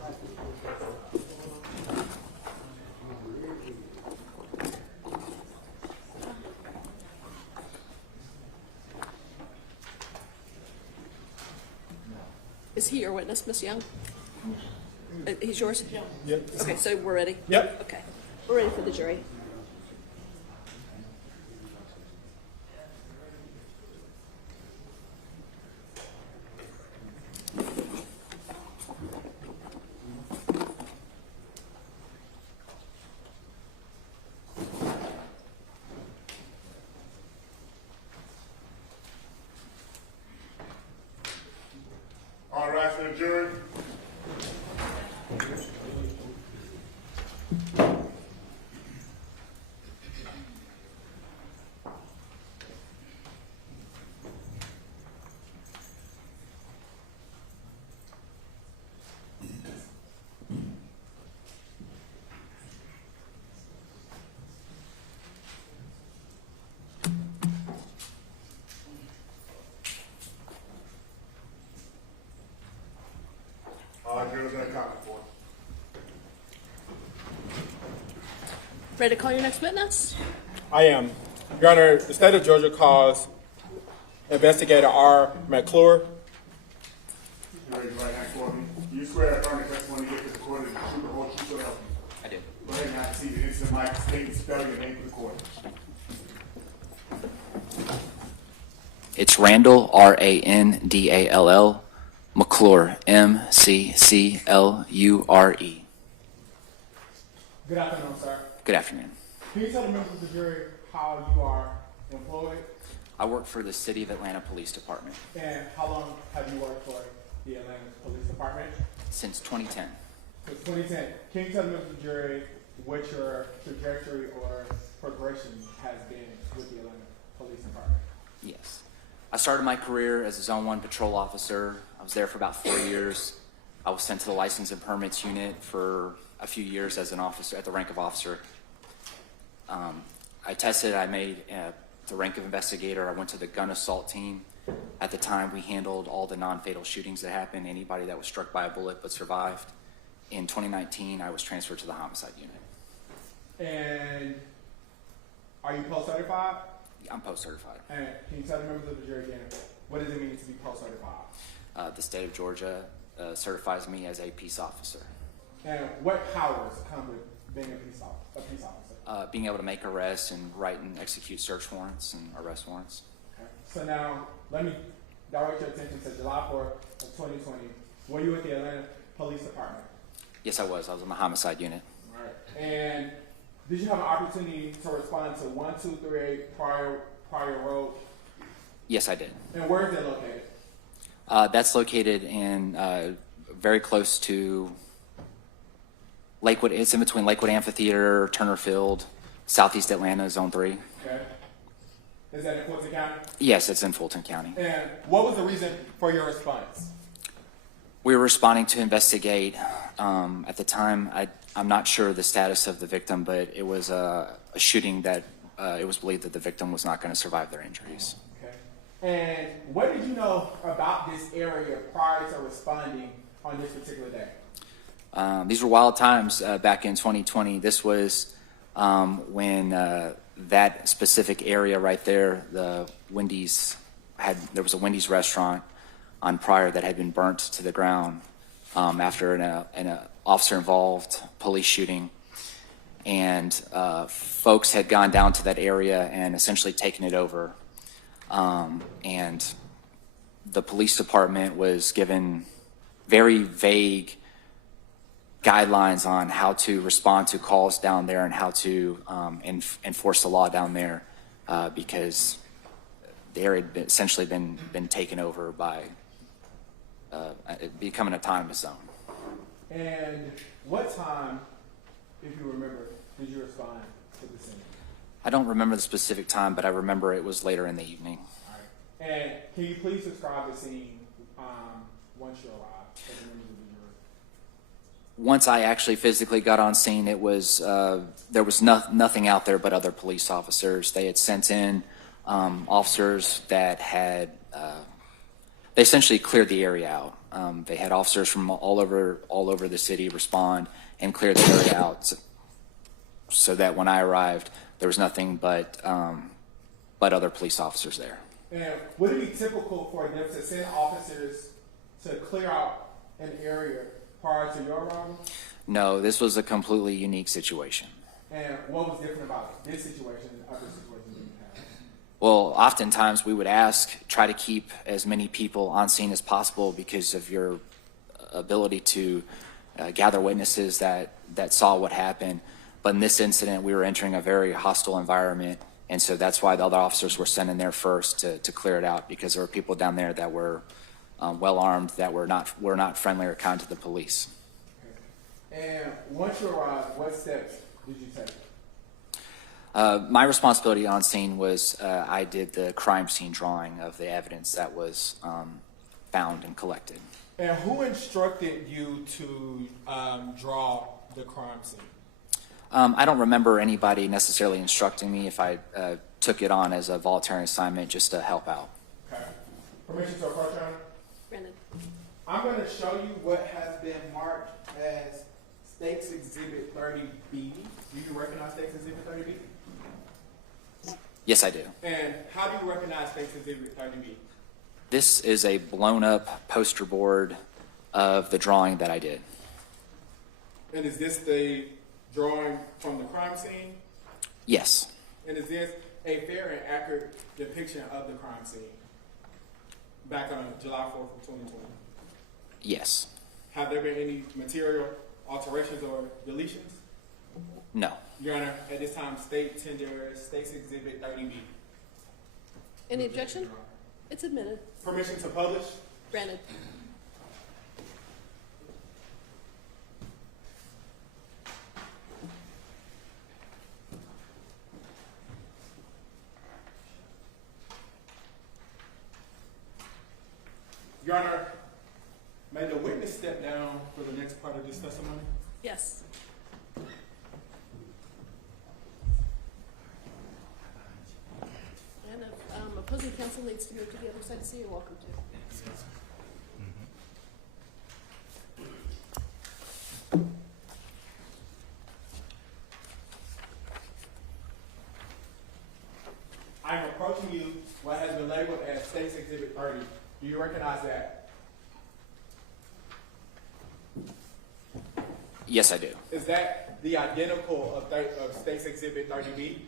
Is he your witness, Miss Young? He's yours? Yep. Okay, so we're ready? Yep. Okay, we're ready for the jury. All right, to the jury. All right, jurors, that copy for. Ready to call your next witness? I am. Your Honor, the state of Georgia calls Investigator R. McClure. You raise your right hand for me. You swear to affirm the testimony you give to the court and the truth, the whole truth, so help you. I do. Go ahead and have a seat. It is the mic. State and spell your name for the court. It's Randall, Randall, McClure, Mcclure. Good afternoon, sir. Good afternoon. Can you tell the members of the jury how you are employed I work for the City of Atlanta Police Department and how long have you worked for the Atlanta Police Department? since 2010. Since 2010. Can you tell the members of the jury what your trajectory or progression has been with the Atlanta Police Department? Yes. I started my career as a Zone 1 patrol officer. I was there for about 4 years. I was sent to the License and Permits Unit for a few years as an officer, at the rank of officer. I tested, I made the rank of investigator. I went to the gun assault team. At the time, we handled all the non-fatal shootings that happened, anybody that was struck by a bullet but survived. In 2019, I was transferred to the homicide unit. And are you post-certified? I'm post-certified. And can you tell the members of the jury again, what does it mean to be post-certified? The state of Georgia certifies me as a peace officer. And what powers come with being a peace officer? Being able to make arrests and write and execute search warrants and arrest warrants. Okay. So now, let me direct your attention to July 4th of 2020. Were you at the Atlanta Police Department? Yes, I was. I was in the homicide unit. All right. And did you have an opportunity to respond to 1238 Prior Road? Yes, I did. And where is it located? That's located in very close to Lakewood. It's in between Lakewood Amphitheater, Turner Field, Southeast Atlanta, Zone 3. Okay. Is that in Fulton County? Yes, it's in Fulton County. And what was the reason for your response? We were responding to investigate. At the time, I'm not sure the status of the victim, but it was a shooting that it was believed that the victim was not going to survive their injuries. Okay. And what did you know about this area prior to responding on this particular day? These were wild times back in 2020. This was when that specific area right there, there was a Wendy's restaurant on Pryor that had been burnt to the ground after an officer-involved police shooting. And folks had gone down to that area and essentially taken it over. And the police department was given very vague guidelines on how to respond to calls down there and how to enforce the law down there because the area had essentially been taken over by becoming an autonomous zone. And what time, if you remember, did you respond to the scene? I don't remember the specific time, but I remember it was later in the evening. All right. And can you please describe the scene once you arrived? Once I actually physically got on scene, it was there was nothing out there but other police officers. They had sent in officers that had they essentially cleared the area out. They had officers from all over the city respond and clear the area out, so that when I arrived, there was nothing but other police officers there. And would it be typical for them to send officers to clear out an area prior to your arrival? No, this was a completely unique situation. And what was different about this situation and other situations that you had? Well, oftentimes we would try to keep as many people on scene as possible because of your ability to gather witnesses that saw what happened. But in this incident, we were entering a very hostile environment, and so that's why the other officers were sent in there first to clear it out, because there were people down there that were well armed, that were not friendly or kind to the police. Okay. And once you arrived, what steps did you take? My responsibility on scene was I did the crime scene drawing of the evidence that was found and collected. And who instructed you to draw the crime scene? I don't remember anybody necessarily instructing me. If I took it on as a voluntary assignment just to help out. Okay. Permission to approach, Your Honor? Brandon. I'm going to show you what has been marked as State's Exhibit 30B. Do you recognize State's Exhibit 30B? Yes, I do. And how do you recognize State's Exhibit 30B? This is a blown up poster board of the drawing that I did. And is this the drawing from the crime scene? Yes. And is this a fair and accurate depiction of the crime scene back on July 4th of 2020? Yes. Have there been any material alterations or deletions? No. Your Honor, at this time, State tenders State's Exhibit 30B. Any objection? It's admitted. Permission to publish? Granted. Your Honor, may the witness step down for the next part of this testimony? Yes. And if opposing counsel needs to move to the other side, so you're welcome to. I am approaching you what has been labeled as State's Exhibit 30. Do you recognize that? Yes, I do. Is that the identical of State's Exhibit 30B?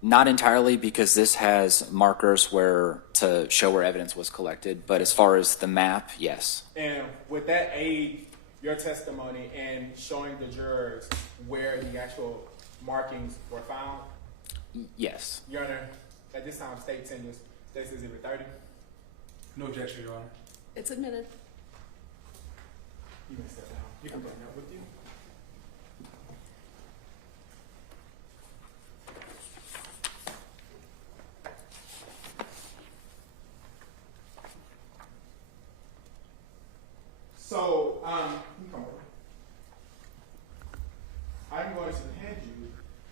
Not entirely, because this has markers where to show where evidence was collected, but as far as the map, yes. And would that aid your testimony in showing the jurors where the actual markings were found? Yes. Your Honor, at this time, State tenders State's Exhibit 30. No objection, Your Honor. It's admitted. You may step down. You can bring that with you. So, you come over. I'm going to hand you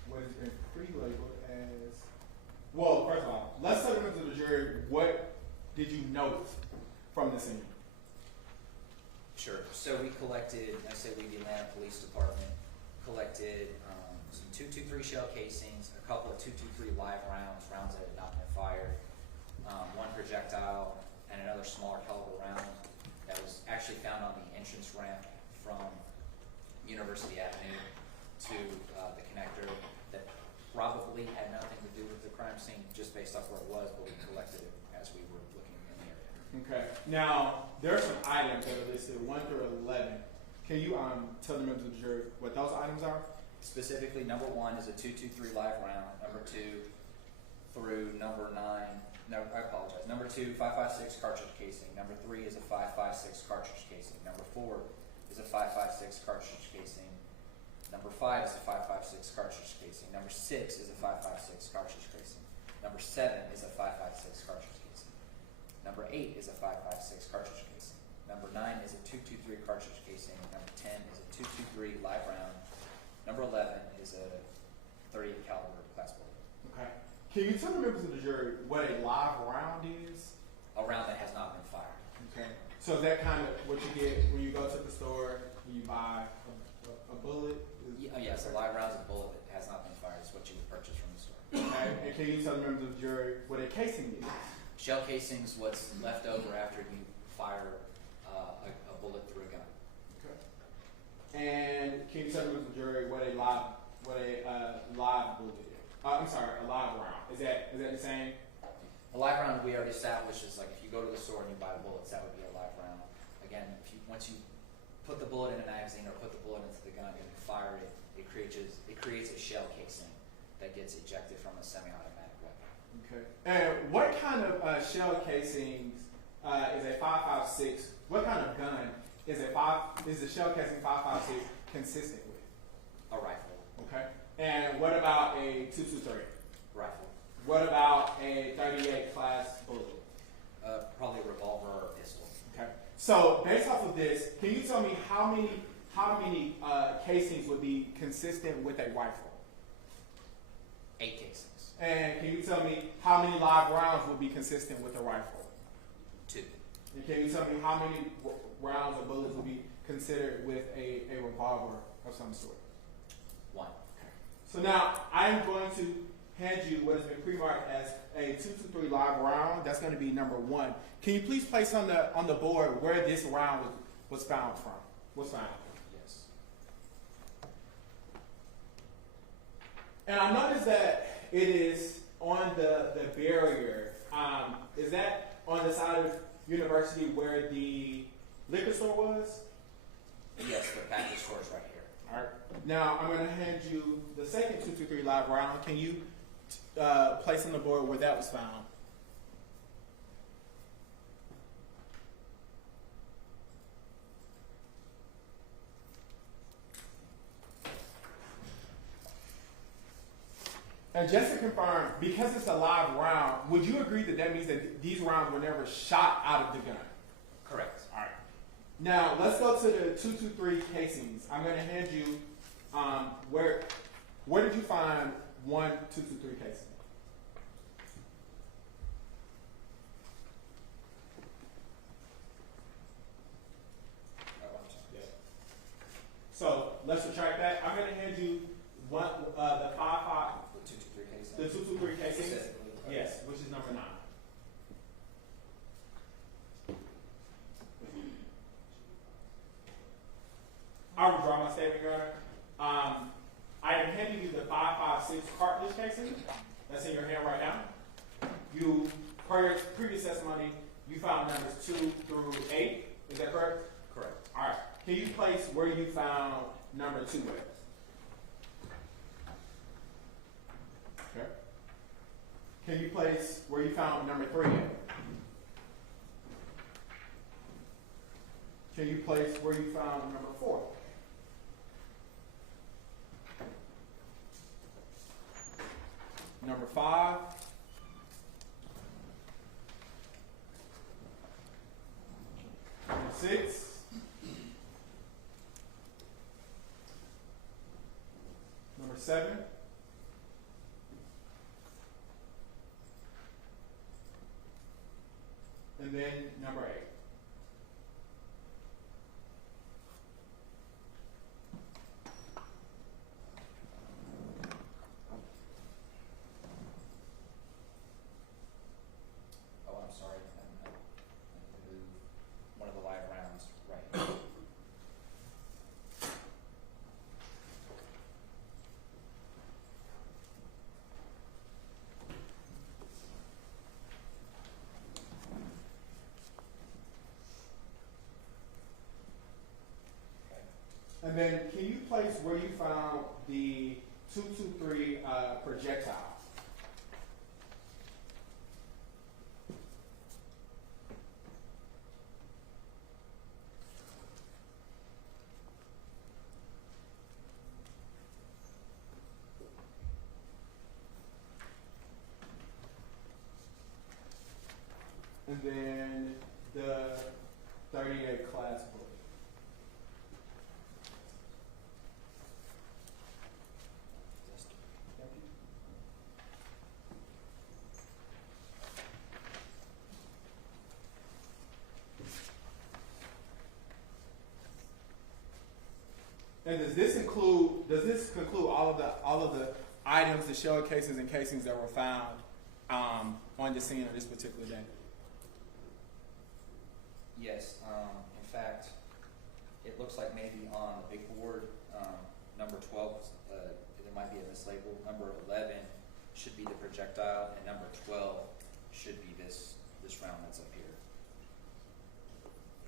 what has been pre-labeled as, well, first of all, let's tell them to the jury, what did you note from the scene? Sure. So we collected, I say we, the Atlanta Police Department, collected some .223 shell casings, a couple of .223 live rounds that had not been fired, one projectile, and another smaller caliber round that was actually found on the entrance ramp from University Avenue to the connector that probably had nothing to do with the crime scene, just based off where it was, but we collected it as we were looking in the area. Okay. Now, there are some items that are listed 1 through 11. Can you tell the members of the jury what those items are? Specifically, number 1 is a .223 live round. Number 2 through number 9. No, I apologize. Number 2, 5.56 cartridge casing. Number 3 is a 5.56 cartridge casing. Number 4 is a 5.56 cartridge casing. Number 5 is a 5.56 cartridge casing. Number 6 is a 5.56 cartridge casing. Number 7 is a 5.56 cartridge casing. Number 8 is a 5.56 cartridge casing. Number 9 is a .223 cartridge casing. Number 10 is a .223 live round. Number 11 is a .38 caliber class bullet. Okay. Can you tell the members of the jury what a live round is? A round that has not been fired. Okay. So is that kind of what you get when you go to the store and you buy a bullet? Yes, a live round is a bullet that has not been fired. Is what you would purchase from the store. Okay. And can you tell the members of the jury what a casing is? Shell casing is what's left over after you fire a bullet through a gun. Okay. And can you tell the members of the jury what a live bullet is? I'm sorry, a live round. Is that the same? A live round we already established is like if you go to the store and you buy bullets, that would be a live round. Again, once you put the bullet in a magazine or put the bullet into the gun and you fire it, it creates a shell casing that gets ejected from a semi-automatic weapon. Okay. And what kind of shell casings is a 5.56? What kind of gun is the shell casing 5.56 consistent with? A rifle. Okay. And what about a .223? Rifle. What about a .38 class bullet? Probably a revolver or a pistol. Okay. So based off of this, can you tell me how many casings would be consistent with a rifle? 8 casings. And can you tell me how many live rounds would be consistent with a rifle? 2. And can you tell me how many rounds or bullets would be considered with a revolver of some sort? 1. So now I'm going to hand you what has been pre-marked as a .223 live round. That's going to be number 1. Can you please place on the board where this round was found from? Was found. Yes. And I noticed that it is on the barrier. Is that on the side of University where the liquor store was? Yes, the package store is right here. All right. Now I'm going to hand you the second .223 live round. Can you place on the board where that was found? And just to confirm, because it's a live round, would you agree that that means that these rounds were never shot out of the gun? Correct. All right. Now, let's go to the 223 casings. I'm going to hand you, where did you find one 223 casing? So let's subtract that. I'm going to hand you one, the 223 casing. Yes, which is number 9. I withdraw my statement, Your Honor. I am handing you the 5.56 cartridge casing. That's in your hand right now. You, per your previous testimony, you found numbers 2 through 8. Is that correct? Correct. All right. Can you place where you found number 2 at? Okay. Can you place where you found number 3 at? Can you place where you found number 4? Number 5. Number 6. Number 7. And then number 8. Oh, I'm sorry. I moved one of the live rounds right. And then can you place where you found the 223 projectile? And then the 38 class book. And does this conclude all of the items, the shell cases and casings that were found on the scene on this particular day? Yes. In fact, it looks like maybe on the big board, number 12, there might be a mislabel. Number 11 should be the projectile, and number 12 should be this round that's up here.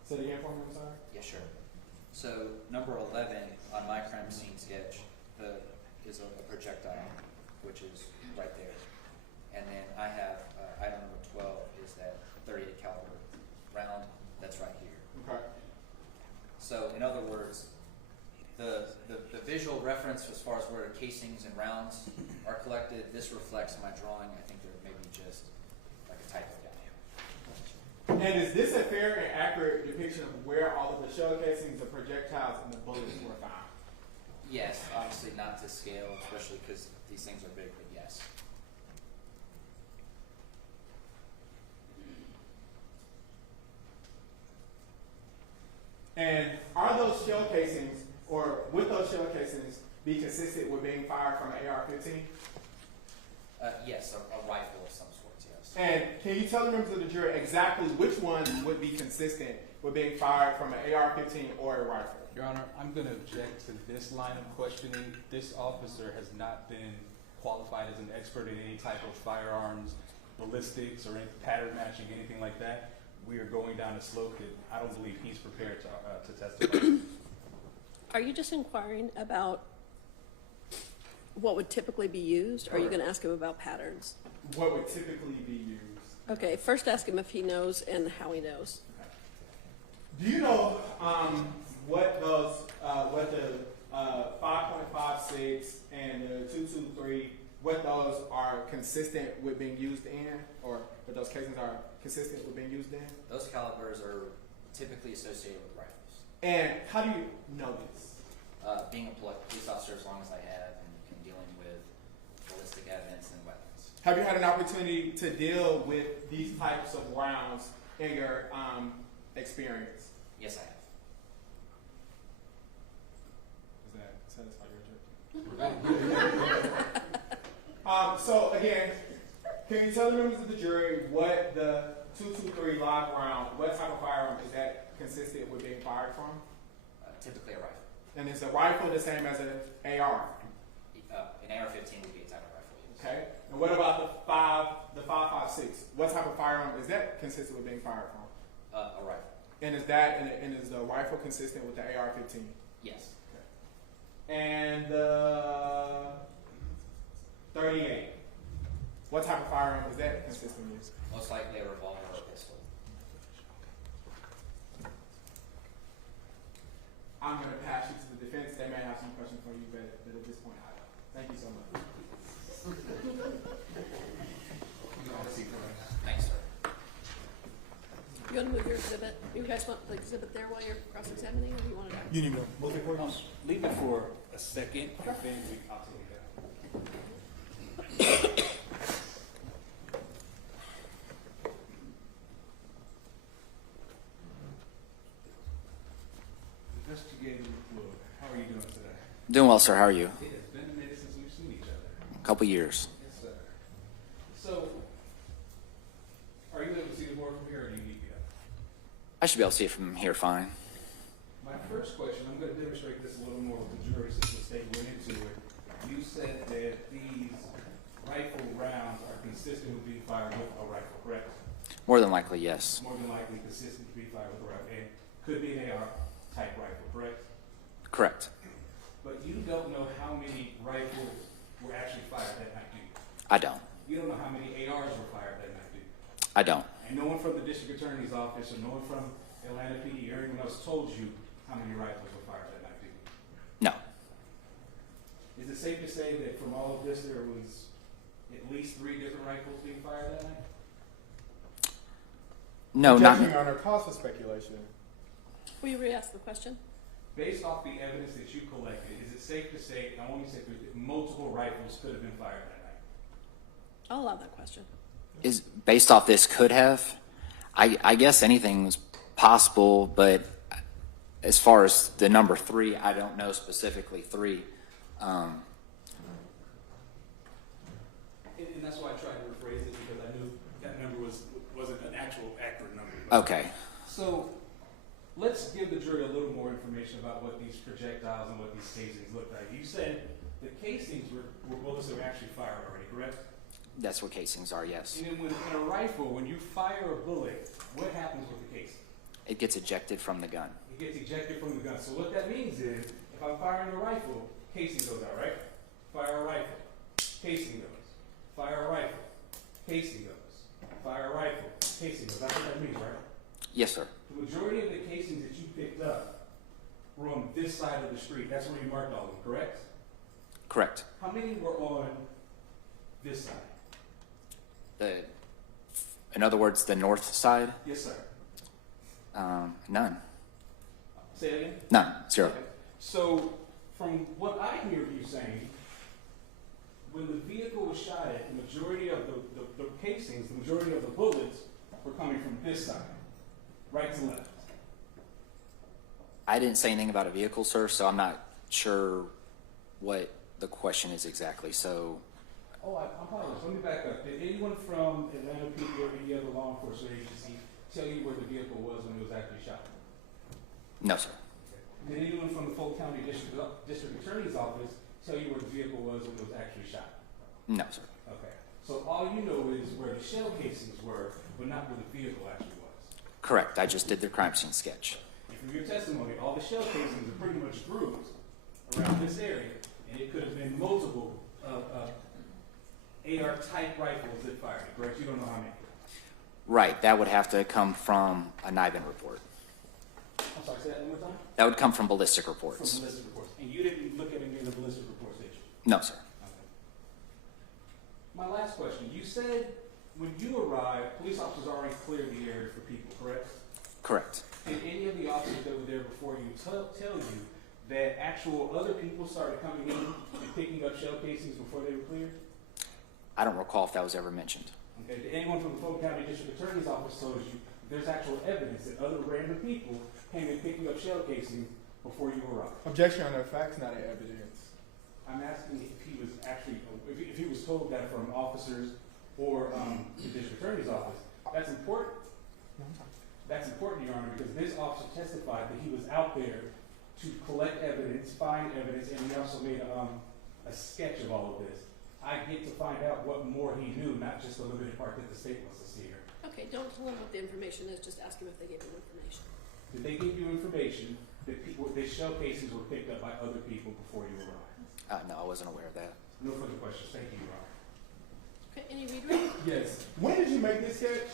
Say it again for me, I'm sorry? Yeah, sure. So number 11 on my crime scene sketch is a projectile, which is right there. And then I have item number 12 is that 38 caliber round that's right here. Okay. So in other words, the visual reference as far as where casings and rounds are collected, this reflects my drawing. I think there may be just like a typo down here. And is this a fair and accurate depiction of where all of the shell casings, the projectiles, and the bullets were found? Yes, obviously not to scale, especially because these things are big, but yes. And are those shell casings, or would those shell casings be consistent with being fired from an AR-15? Yes, a rifle of some sort, yes. And can you tell the members of the jury exactly which ones would be consistent with being fired from an AR-15 or a rifle? Your Honor, I'm going to object to this line of questioning. This officer has not been qualified as an expert in any type of firearms, ballistics, or any pattern matching, anything like that. We are going down a slope that I don't believe he's prepared to testify. Are you just inquiring about what would typically be used, or are you going to ask him about patterns? What would typically be used? Okay, first ask him if he knows and how he knows. Do you know what the 5.56 and the 223 what those are consistent with being used in, or what those casings are consistent with being used in? Those calibers are typically associated with rifles. And how do you know this? Being a police officer as long as I have and dealing with ballistic evidence and weapons. Have you had an opportunity to deal with these types of rounds in your experience? Yes, I have. Does that satisfy your judgment? So again, can you tell the members of the jury what the 223 live round, what type of firearm is that consistent with being fired from? Typically a rifle. And is a rifle the same as an AR? An AR-15 would be a type of rifle. Yes. Okay. And what about the 5.56? What type of firearm is that consistent with being fired from? A rifle. And is that and is the rifle consistent with the AR-15? Yes. Okay. And the 38. What type of firearm is that consistent with? Most likely a revolver or a pistol. I'm going to pass you to the defense. They may have some questions for you, but at this point, I don't. Thank you so much. Thanks, sir. You want to move your exhibit? You guys want the exhibit there while you're cross-examining, or do you want to? You need to move it for you? Leave it for a second, and then we can talk about it. Investigating Wood, how are you doing today? Doing well, sir. How are you? It has been a minute since we've seen each other. A couple years. Yes, sir. So, are you able to see the board from here, or do you need me to? I should be able to see it from here fine. My first question, I'm going to demonstrate this a little more with the jury since the state went into it. You said that these rifle rounds are consistent with being fired with a rifle, correct? More than likely, yes. More than likely consistent to be fired with a rifle, and could be an AR type rifle, correct? Correct. But you don't know how many rifles were actually fired that night, do you? I don't. You don't know how many ARs were fired that night, do you? I don't. And no one from the district attorney's office or no one from Atlanta PD or anyone else told you how many rifles were fired that night, do you? No. Is it safe to say that from all of this there was at least 3 different rifles being fired that night? No, not. Objection, Your Honor, cause for speculation. Will you re-ask the question? Based off the evidence that you collected, is it safe to say, and I want you to say that multiple rifles could have been fired that night? I'll allow that question. Is based off this could have. I guess anything was possible, but as far as the number 3, I don't know specifically 3. And that's why I tried to rephrase it, because I knew that number wasn't an actual accurate number. Okay. So let's give the jury a little more information about what these projectiles and what these casings look like. You said the casings were bullets that were actually fired already, correct? That's what casings are, yes. And then in a rifle, when you fire a bullet, what happens with the casing? It gets ejected from the gun. It gets ejected from the gun. So what that means is, if I'm firing a rifle, casing goes out, right? Fire a rifle, casing goes. Fire a rifle, casing goes. Fire a rifle, casing goes. That's what that means, right? Yes, sir. The majority of the casings that you picked up were on this side of the street. That's where you marked all of them, correct? Correct. How many were on this side? In other words, the north side? Yes, sir. None. Say it again? None. 0. Okay. So, from what I hear you saying, when the vehicle was shot at, the majority of the casings, the majority of the bullets were coming from this side, right to left. I didn't say anything about a vehicle, sir, so I'm not sure what the question is exactly. So, Oh, I apologize. Let me back up. Did anyone from Atlanta PD or any other law enforcement agency tell you where the vehicle was when it was actually shot? no, sir. Did anyone from the Fulton County District Attorney's Office tell you where the vehicle was when it was actually shot? No, sir. Okay. So all you know is where the shell casings were, but not where the vehicle actually was. Correct. I just did the crime scene sketch. And from your testimony, all the shell casings are pretty much bruised around this area, and it could have been multiple AR-type rifles that fired it, correct? You don't know how many? Right. That would have to come from a NIBIN report. I'm sorry, say that one more time? That would come from ballistic reports. From ballistic reports. And you didn't look at any of the ballistic reports, did you? No, sir. Okay. My last question. You said when you arrived, police officers already cleared the area for people, correct? Correct. Did any of the officers that were there before you tell you that actual other people started coming in and picking up shell casings before they were cleared? I don't recall if that was ever mentioned. Okay. Did anyone from the Fulton County District Attorney's Office told you there's actual evidence that other random people came in picking up shell casings before you arrived? Objection on the facts, not evidence. I'm asking if he was actually, if he was told that from officers or the District Attorney's Office. That's important. That's important, Your Honor, because this officer testified that he was out there to collect evidence, find evidence, and he also made a sketch of all of this. I get to find out what more he knew, not just the limited part that the state wants to see here. Okay, don't tell them what the information is, just ask them if they gave you information. Did they give you information that shell casings were picked up by other people before you arrived? No, I wasn't aware of that. No further questions. Thank you, Your Honor. Okay, any redirect? Yes. When did you make this sketch?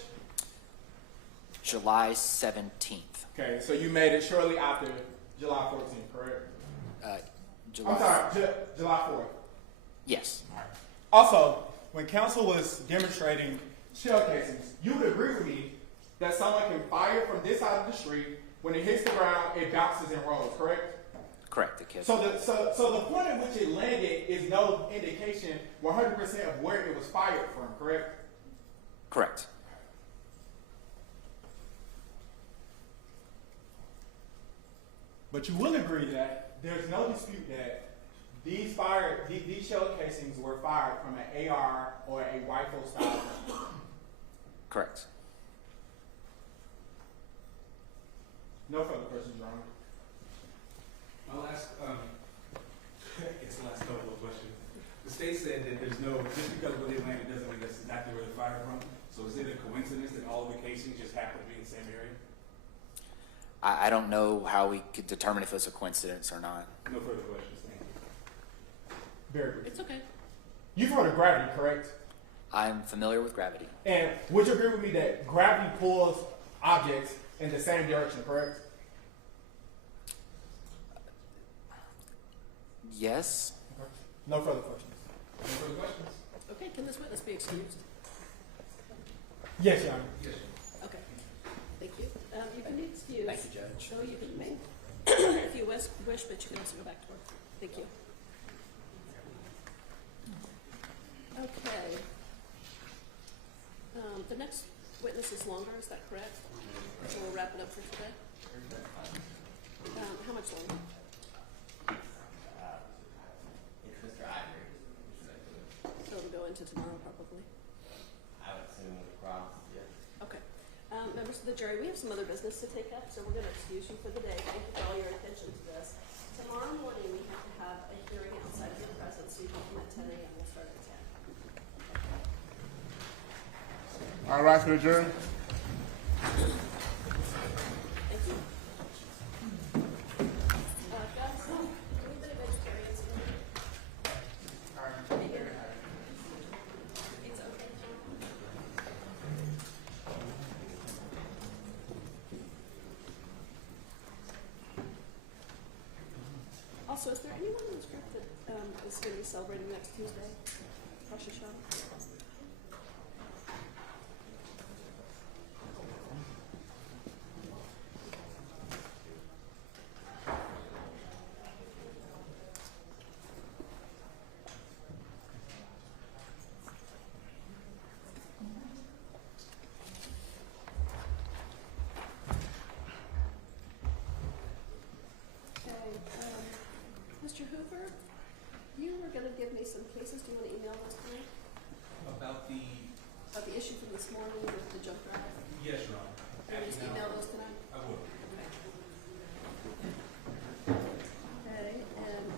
July 17th. Okay, so you made it shortly after July 14th, correct? July. I'm sorry, July 4th. Yes. Also, when counsel was demonstrating shell casings, you would agree with me that someone can fire from this side of the street. When it hits the ground, it bounces and rolls, correct? Correct. The kid. So the point at which it landed is no indication 100% of where it was fired from, correct? Correct. But you will agree that there's no dispute that these shell casings were fired from an AR or a rifle style. Correct. No further questions, Your Honor. My last, it's the last couple of questions. The state said that there's no, just because where they landed doesn't mean that's exactly where they fired from. So is it a coincidence that all of the casings just happen to be in the same area? I don't know how we could determine if it's a coincidence or not. No further questions. Thank you. Very brief. It's okay. You've heard of gravity, correct? I'm familiar with gravity. And would you agree with me that gravity pulls objects in the same direction, correct? Yes. Okay. No further questions. No further questions? Okay, can this witness be excused? Yes, Your Honor. Yes. Okay, thank you. You can be excused. Thank you, Judge. So you can remain if you wish, but you can also go back to work. Thank you. Okay. The next witness is longer, is that correct? So we'll wrap it up for today. How much longer? It's Mr. Ivory. So it'll go into tomorrow probably. I would assume across, yes. Okay. Members of the jury, we have some other business to take up, so we're going to excuse you for the day. Thank you for all your attention to this. Tomorrow morning, we have to have a hearing outside of your presence, so you can come at 10 a.m. We'll start at 10. All right, for the jury. Thank you. Guys, anybody vegetarians in here? Vegan? It's okay. Also, is there anyone in this group that is going to be celebrating next Tuesday? Rosh Hashanah? Mr. Hoover, you were going to give me some cases. Do you want to email those to me? About the... About the issue from this morning with the jump drive? Yes, Your Honor. Can you just email those tonight? I will. Okay, and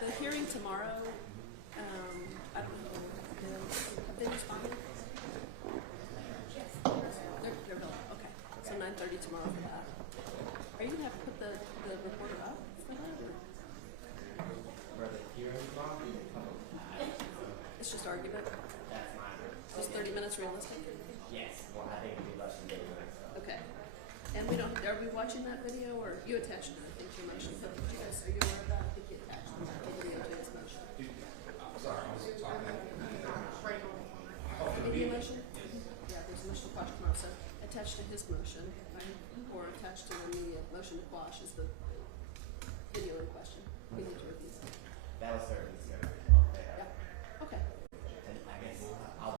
the hearing tomorrow, I don't know, have they responded? Yes. They're building, okay. So 9:30 tomorrow for that. Are you gonna have to put the reporter up for that? Or? For the hearing tomorrow? It's just argument? That's mine. Just 30 minutes realistic? Yes. Well, I think it'll be less than 30 minutes. Okay. And we don't, are we watching that video, or you attached it, I think, to your motion, but you guys, are you aware of that? I think you attached the video to this motion. attached to the media. Motion to quash is the video in question. We need to review that. That was certainly scary. Yeah, okay.